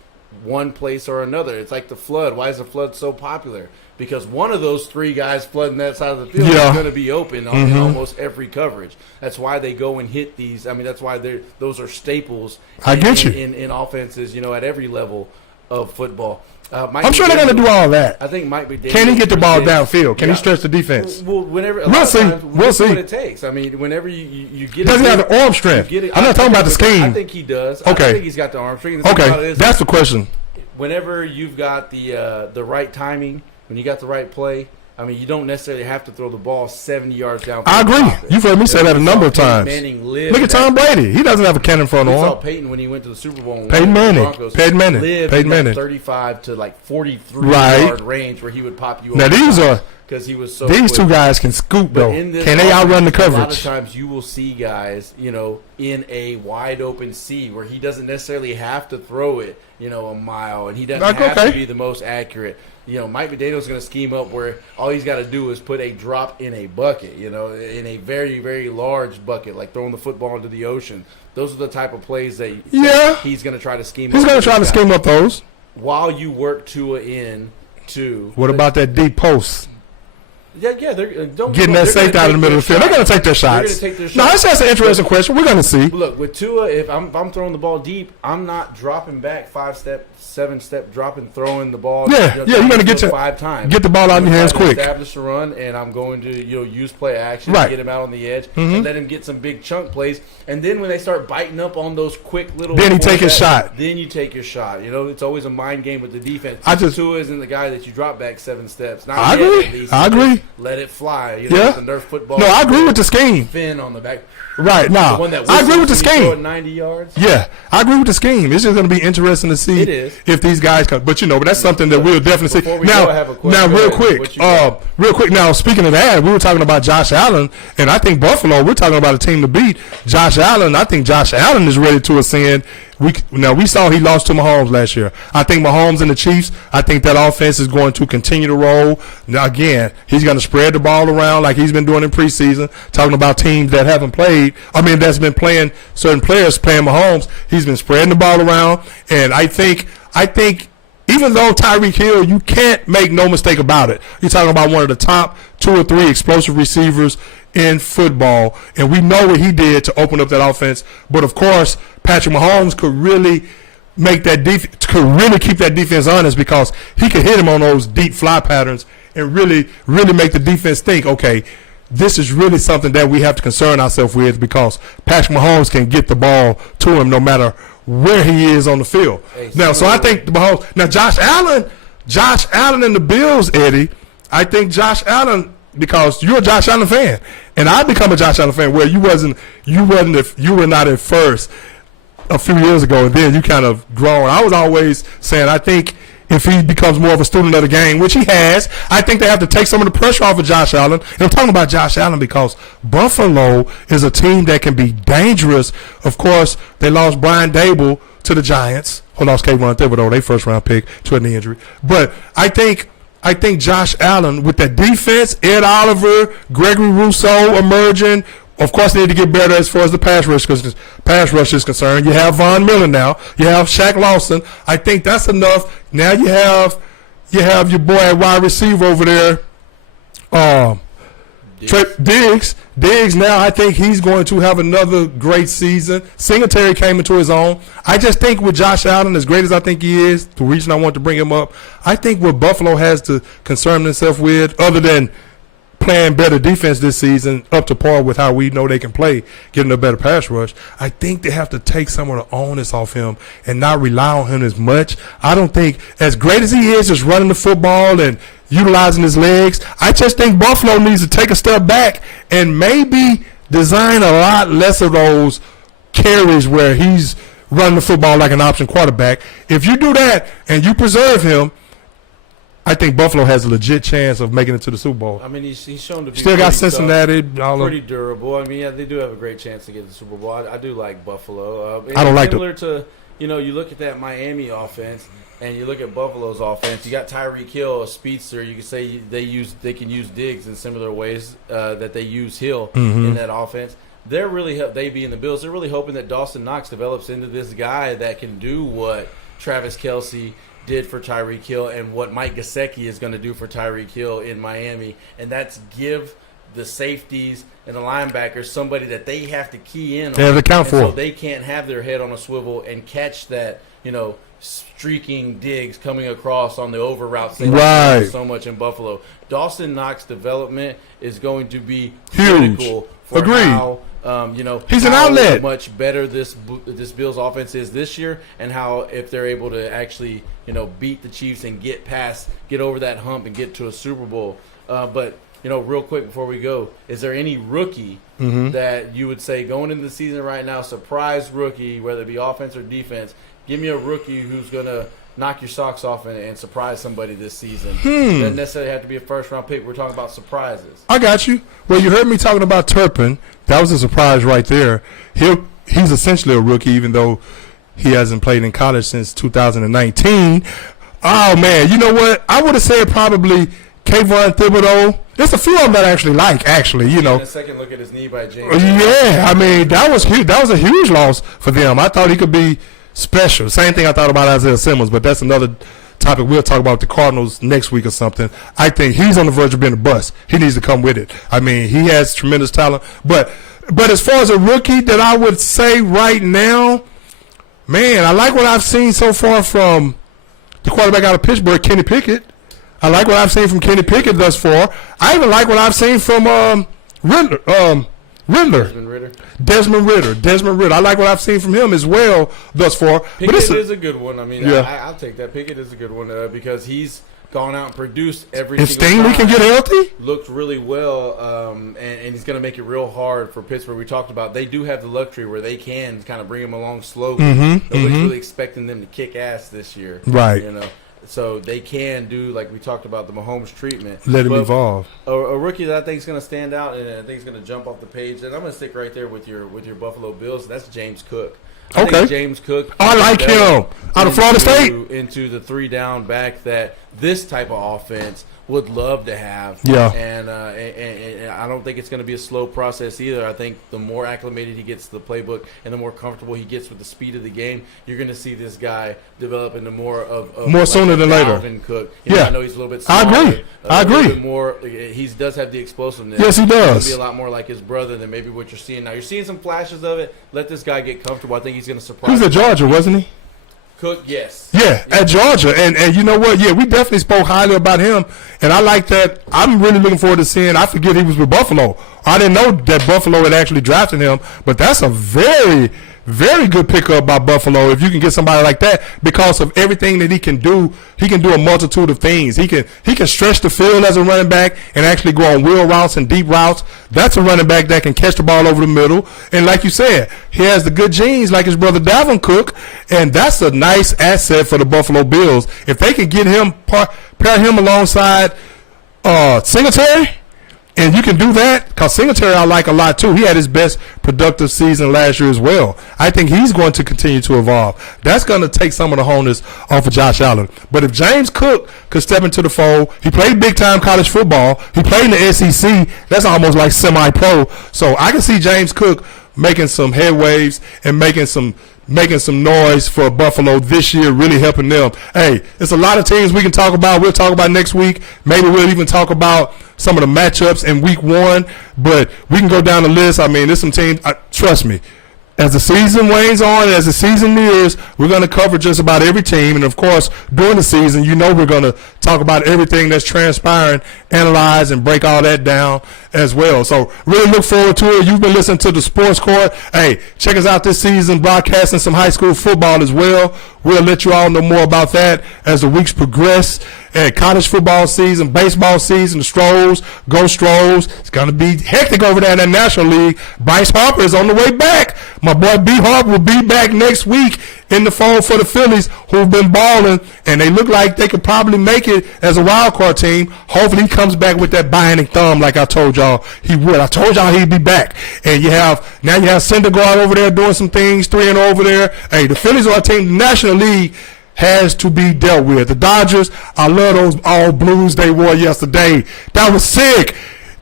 one place or another. It's like the flood. Why is the flood so popular? Because one of those three guys flooding that side of the field is going to be open in almost every coverage. That's why they go and hit these. I mean, that's why those are staples. In offenses, at every level of football. I'm sure they're going to do all that. I think Mike McDaniel. Can he get the ball downfield? Can he stretch the defense? Well, whenever we'll see. We'll see what it takes. I mean, whenever you get. Does he have the arm strength? I'm not talking about the scheme. I think he does. Okay. I think he's got the arm strength. Okay, that's the question. Whenever you've got the right timing, when you got the right play, I mean, you don't necessarily have to throw the ball 70 yards down. I agree. You've heard me say that a number of times. Look at Tom Brady. He doesn't have a cannon for an arm. We saw Peyton when he went to the Super Bowl. Peyton Manning. Peyton Manning. Lived in that 35 to 43 yard range where he would pop you. Now because he was so. These two guys can scoop though. Can they outrun the coverage? A lot of times you will see guys, in a wide open sea where he doesn't necessarily have to throw it, a mile, and he doesn't have to be the most accurate. Mike McDaniel's going to scheme up where all he's got to do is put a drop in a bucket, in a very, very large bucket, like throwing the football into the ocean. Those are the type of plays that he's going to try to scheme up. He's going to try to scheme up those. While you work Tua in to. What about that deep post? Yeah, they're getting that safety out of the middle of the field. They're going to take their shots. No, that's just an interesting question. We're going to see. Look, with Tua, if I'm throwing the ball deep, I'm not dropping back 5-step, 7-step, dropping, throwing the ball. You're going to get 5 times. Get the ball out in your hands quick. Establish a run, and I'm going to use play action to get him out on the edge and let him get some big chunk plays. And then when they start biting up on those quick little, then he take his shot. Then you take your shot. It's always a mind game with the defense. Tua isn't the guy that you drop back 7 steps. I agree. let it fly. Yeah. The Nerf football. No, I agree with the scheme. Fin on the back. Right, now, I agree with the scheme. 90 yards. Yeah, I agree with the scheme. It's just going to be interesting to see if these guys come. But, but that's something that we'll definitely see. Now, real quick. Now, speaking of that, we were talking about Josh Allen, and I think Buffalo, we're talking about a team to beat. Josh Allen, I think Josh Allen is ready to ascend. We saw he lost to Mahomes last year. I think Mahomes and the Chiefs, I think that offense is going to continue to roll. Now, again, he's going to spread the ball around like he's been doing in preseason, talking about teams that haven't played. That's been playing certain players playing Mahomes. He's been spreading the ball around. And I think even though Tyreek Hill, you can't make no mistake about it. You're talking about one of the top 2 or 3 explosive receivers in football, and we know what he did to open up that offense. But of course, Patrick Mahomes could really make that keep that defense honest, because he could hit him on those deep fly patterns and really make the defense think, okay, this is really something that we have to concern ourselves with, because Patrick Mahomes can get the ball to him no matter where he is on the field. So I think Mahomes. Now Josh Allen and the Bills, Eddie. I think Josh Allen, because you're a Josh Allen fan, and I become a Josh Allen fan where you were not at first a few years ago, and then you kind of grown. I was always saying, I think if he becomes more of a student of the game, which he has, I think they have to take some of the pressure off of Josh Allen. And I'm talking about Josh Allen because Buffalo is a team that can be dangerous. Of course, they lost Brian Dable to the Giants. Lost Kayvon Thibodeau, their first-round pick, to a knee injury. But I think Josh Allen, with that defense, Ed Oliver, Gregory Rousseau emerging, of course, they need to get better as far as the pass rush is concerned. You have Von Miller now. You have Shaq Lawson. I think that's enough. Now you have your boy at wide receiver over there, Diggs. Diggs now, I think he's going to have another great season. Singletary came into his own. I just think with Josh Allen, as great as I think he is, the reason I want to bring him up, I think what Buffalo has to concern themselves with, other than playing better defense this season, up to par with how we know they can play, getting a better pass rush, I think they have to take some of the onus off him and not rely on him as much. I don't think, as great as he is just running the football and utilizing his legs, I just think Buffalo needs to take a step back and maybe design a lot less of those carries where he's running the football like an option quarterback. If you do that and you preserve him, I think Buffalo has a legit chance of making it to the Super Bowl. I mean, he's shown to be still got Cincinnati. Pretty durable. I mean, yeah, they do have a great chance to get to the Super Bowl. I do like Buffalo. I don't like similar to, you look at that Miami offense and you look at Buffalo's offense. You got Tyreek Hill, a speedster. You can say they can use Diggs in similar ways that they use Hill in that offense. They're really they being the Bills. They're really hoping that Dawson Knox develops into this guy that can do what Travis Kelce did for Tyreek Hill and what Mike Gesicki is going to do for Tyreek Hill in Miami, and that's give the safeties and the linebackers somebody that they have to key in on. They have to account for. So they can't have their head on a swivel and catch that, streaking Diggs coming across on the over routes. They right. So much in Buffalo. Dawson Knox development is going to be huge. Critical for Agreed. How he's an outlet. How much better this Bills offense is this year, and how if they're able to actually beat the Chiefs and get over that hump and get to a Super Bowl. But real quick before we go, is there any rookie that you would say going into the season right now, surprise rookie, whether it be offense or defense? Give me a rookie who's gonna knock your socks off and surprise somebody this season. Doesn't necessarily have to be a first-round pick. We're talking about surprises. I got you. Well, you heard me talking about Turpin. That was a surprise right there. He's essentially a rookie, even though he hasn't played in college since 2019. Oh, man. You know what? I would have said probably Kayvon Thibodeau. There's a few of them that I actually like, A second look at his knee by James. Yeah. I mean, that was huge. That was a huge loss for them. I thought he could be special. Same thing I thought about Isaiah Simmons, but that's another topic we'll talk about with the Cardinals next week or something. I think he's on the verge of being a bust. He needs to come with it. I mean, he has tremendous talent. But as far as a rookie that I would say right now, man, I like what I've seen so far from the quarterback out of Pittsburgh, Kenny Pickett. I like what I've seen from Kenny Pickett thus far. I even like what I've seen from Desmond Ritter. I like what I've seen from him as well thus far. Pickett is a good one. I mean, yeah. I'll take that. Pickett is a good one because he's gone out and produced every If single Stingley time. can get healthy, Looked really well, and he's going to make it real hard for Pittsburgh. We talked about they do have the luxury where they can kind of bring him along slowly. Nobody's really expecting them to kick ass this year, Right. You know, so they can do like we talked about the Mahomes treatment. let him But evolve. a rookie that I think is going to stand out and I think is going to jump off the page, and I'm going to stick right there with your Buffalo Bills. That's James Cook. I Okay. think James Cook. I like him. Out of Florida State. Into the 3-down back that this type of offense would love to have. Yeah. And I don't think it's going to be a slow process either. I think the more acclimated he gets to the playbook and the more comfortable he gets with the speed of the game, you're going to see this guy develop into more of More like sooner than later. Dalvin Cook. You know, Yeah. I know he's a little bit I smaller. agree. I A little agree. bit more. He does have the explosiveness. Yes, he He's gonna does. be a lot more like his brother than maybe what you're seeing now. You're seeing some flashes of it. Let this guy get comfortable. I think he's going to surprise. He was at Georgia, wasn't he? Cook, yes. Yeah, at Georgia. And you know what? Yeah, we definitely spoke highly about him. And I like that. I'm really looking forward to seeing. I forget he was with Buffalo. I didn't know that Buffalo had actually drafted him. But that's a very, very good pickup by Buffalo if you can get somebody like that because of everything that he can do. He can do a multitude of things. He can stretch the field as a running back and actually go on wheel routes and deep routes. That's a running back that can catch the ball over the middle. And like you said, he has the good genes like his brother Dalvin Cook, and that's a nice asset for the Buffalo Bills. If they can get him, pair him alongside Singletary, and you can do that, because Singletary I like a lot too. He had his best productive season last year as well. I think he's going to continue to evolve. That's going to take some of the honus off of Josh Allen. But if James Cook could step into the fold, he played big-time college football. He played in the SEC. That's almost like semi-pro. So I can see James Cook making some headwaves and making some noise for Buffalo this year, really helping them. Hey, it's a lot of teams we can talk about. We'll talk about next week. Maybe we'll even talk about some of the matchups in week 1. But we can go down the list. I mean, there's some teams, trust me, as the season wanes on, as the season nears, we're going to cover just about every team. And, of course, during the season, you know we're going to talk about everything that's transpiring, analyze, and break all that down as well. So really look forward to it. You've been listening to the Sports Court. Hey, check us out this season, broadcasting some high school football as well. We'll let you all know more about that as the weeks progress. And college football season, baseball season, the Stros, go Stros. It's going to be hectic over there in the National League. Bryce Harper is on the way back. My boy B. Harper will be back next week in the fold for the Phillies, who've been balling, and they look like they could probably make it as a wild card team. Hopefully he comes back with that bionic thumb like I told y'all he would. I told y'all he'd be back. And now you have Syndergaard over there doing some things, 3-0 over there. Hey, the Phillies are a team, the National League has to be dealt with. The Dodgers, I love those all blues they wore yesterday. That was sick.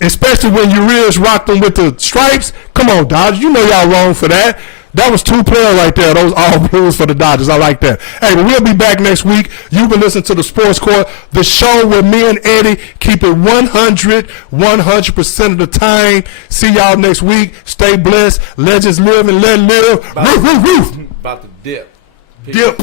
Especially when Urias rocked them with the stripes. Come on, Dodgers. You know y'all wrong for that. That was 2 players right there, those all blues for the Dodgers. I like that. Hey, but we'll be back next week. You've been listening to the Sports Court, the show where me and Eddie keep it 100% of the time. See y'all next week. Stay blessed. Legends live and let live. Roof, roof, roof. About to dip. Dip.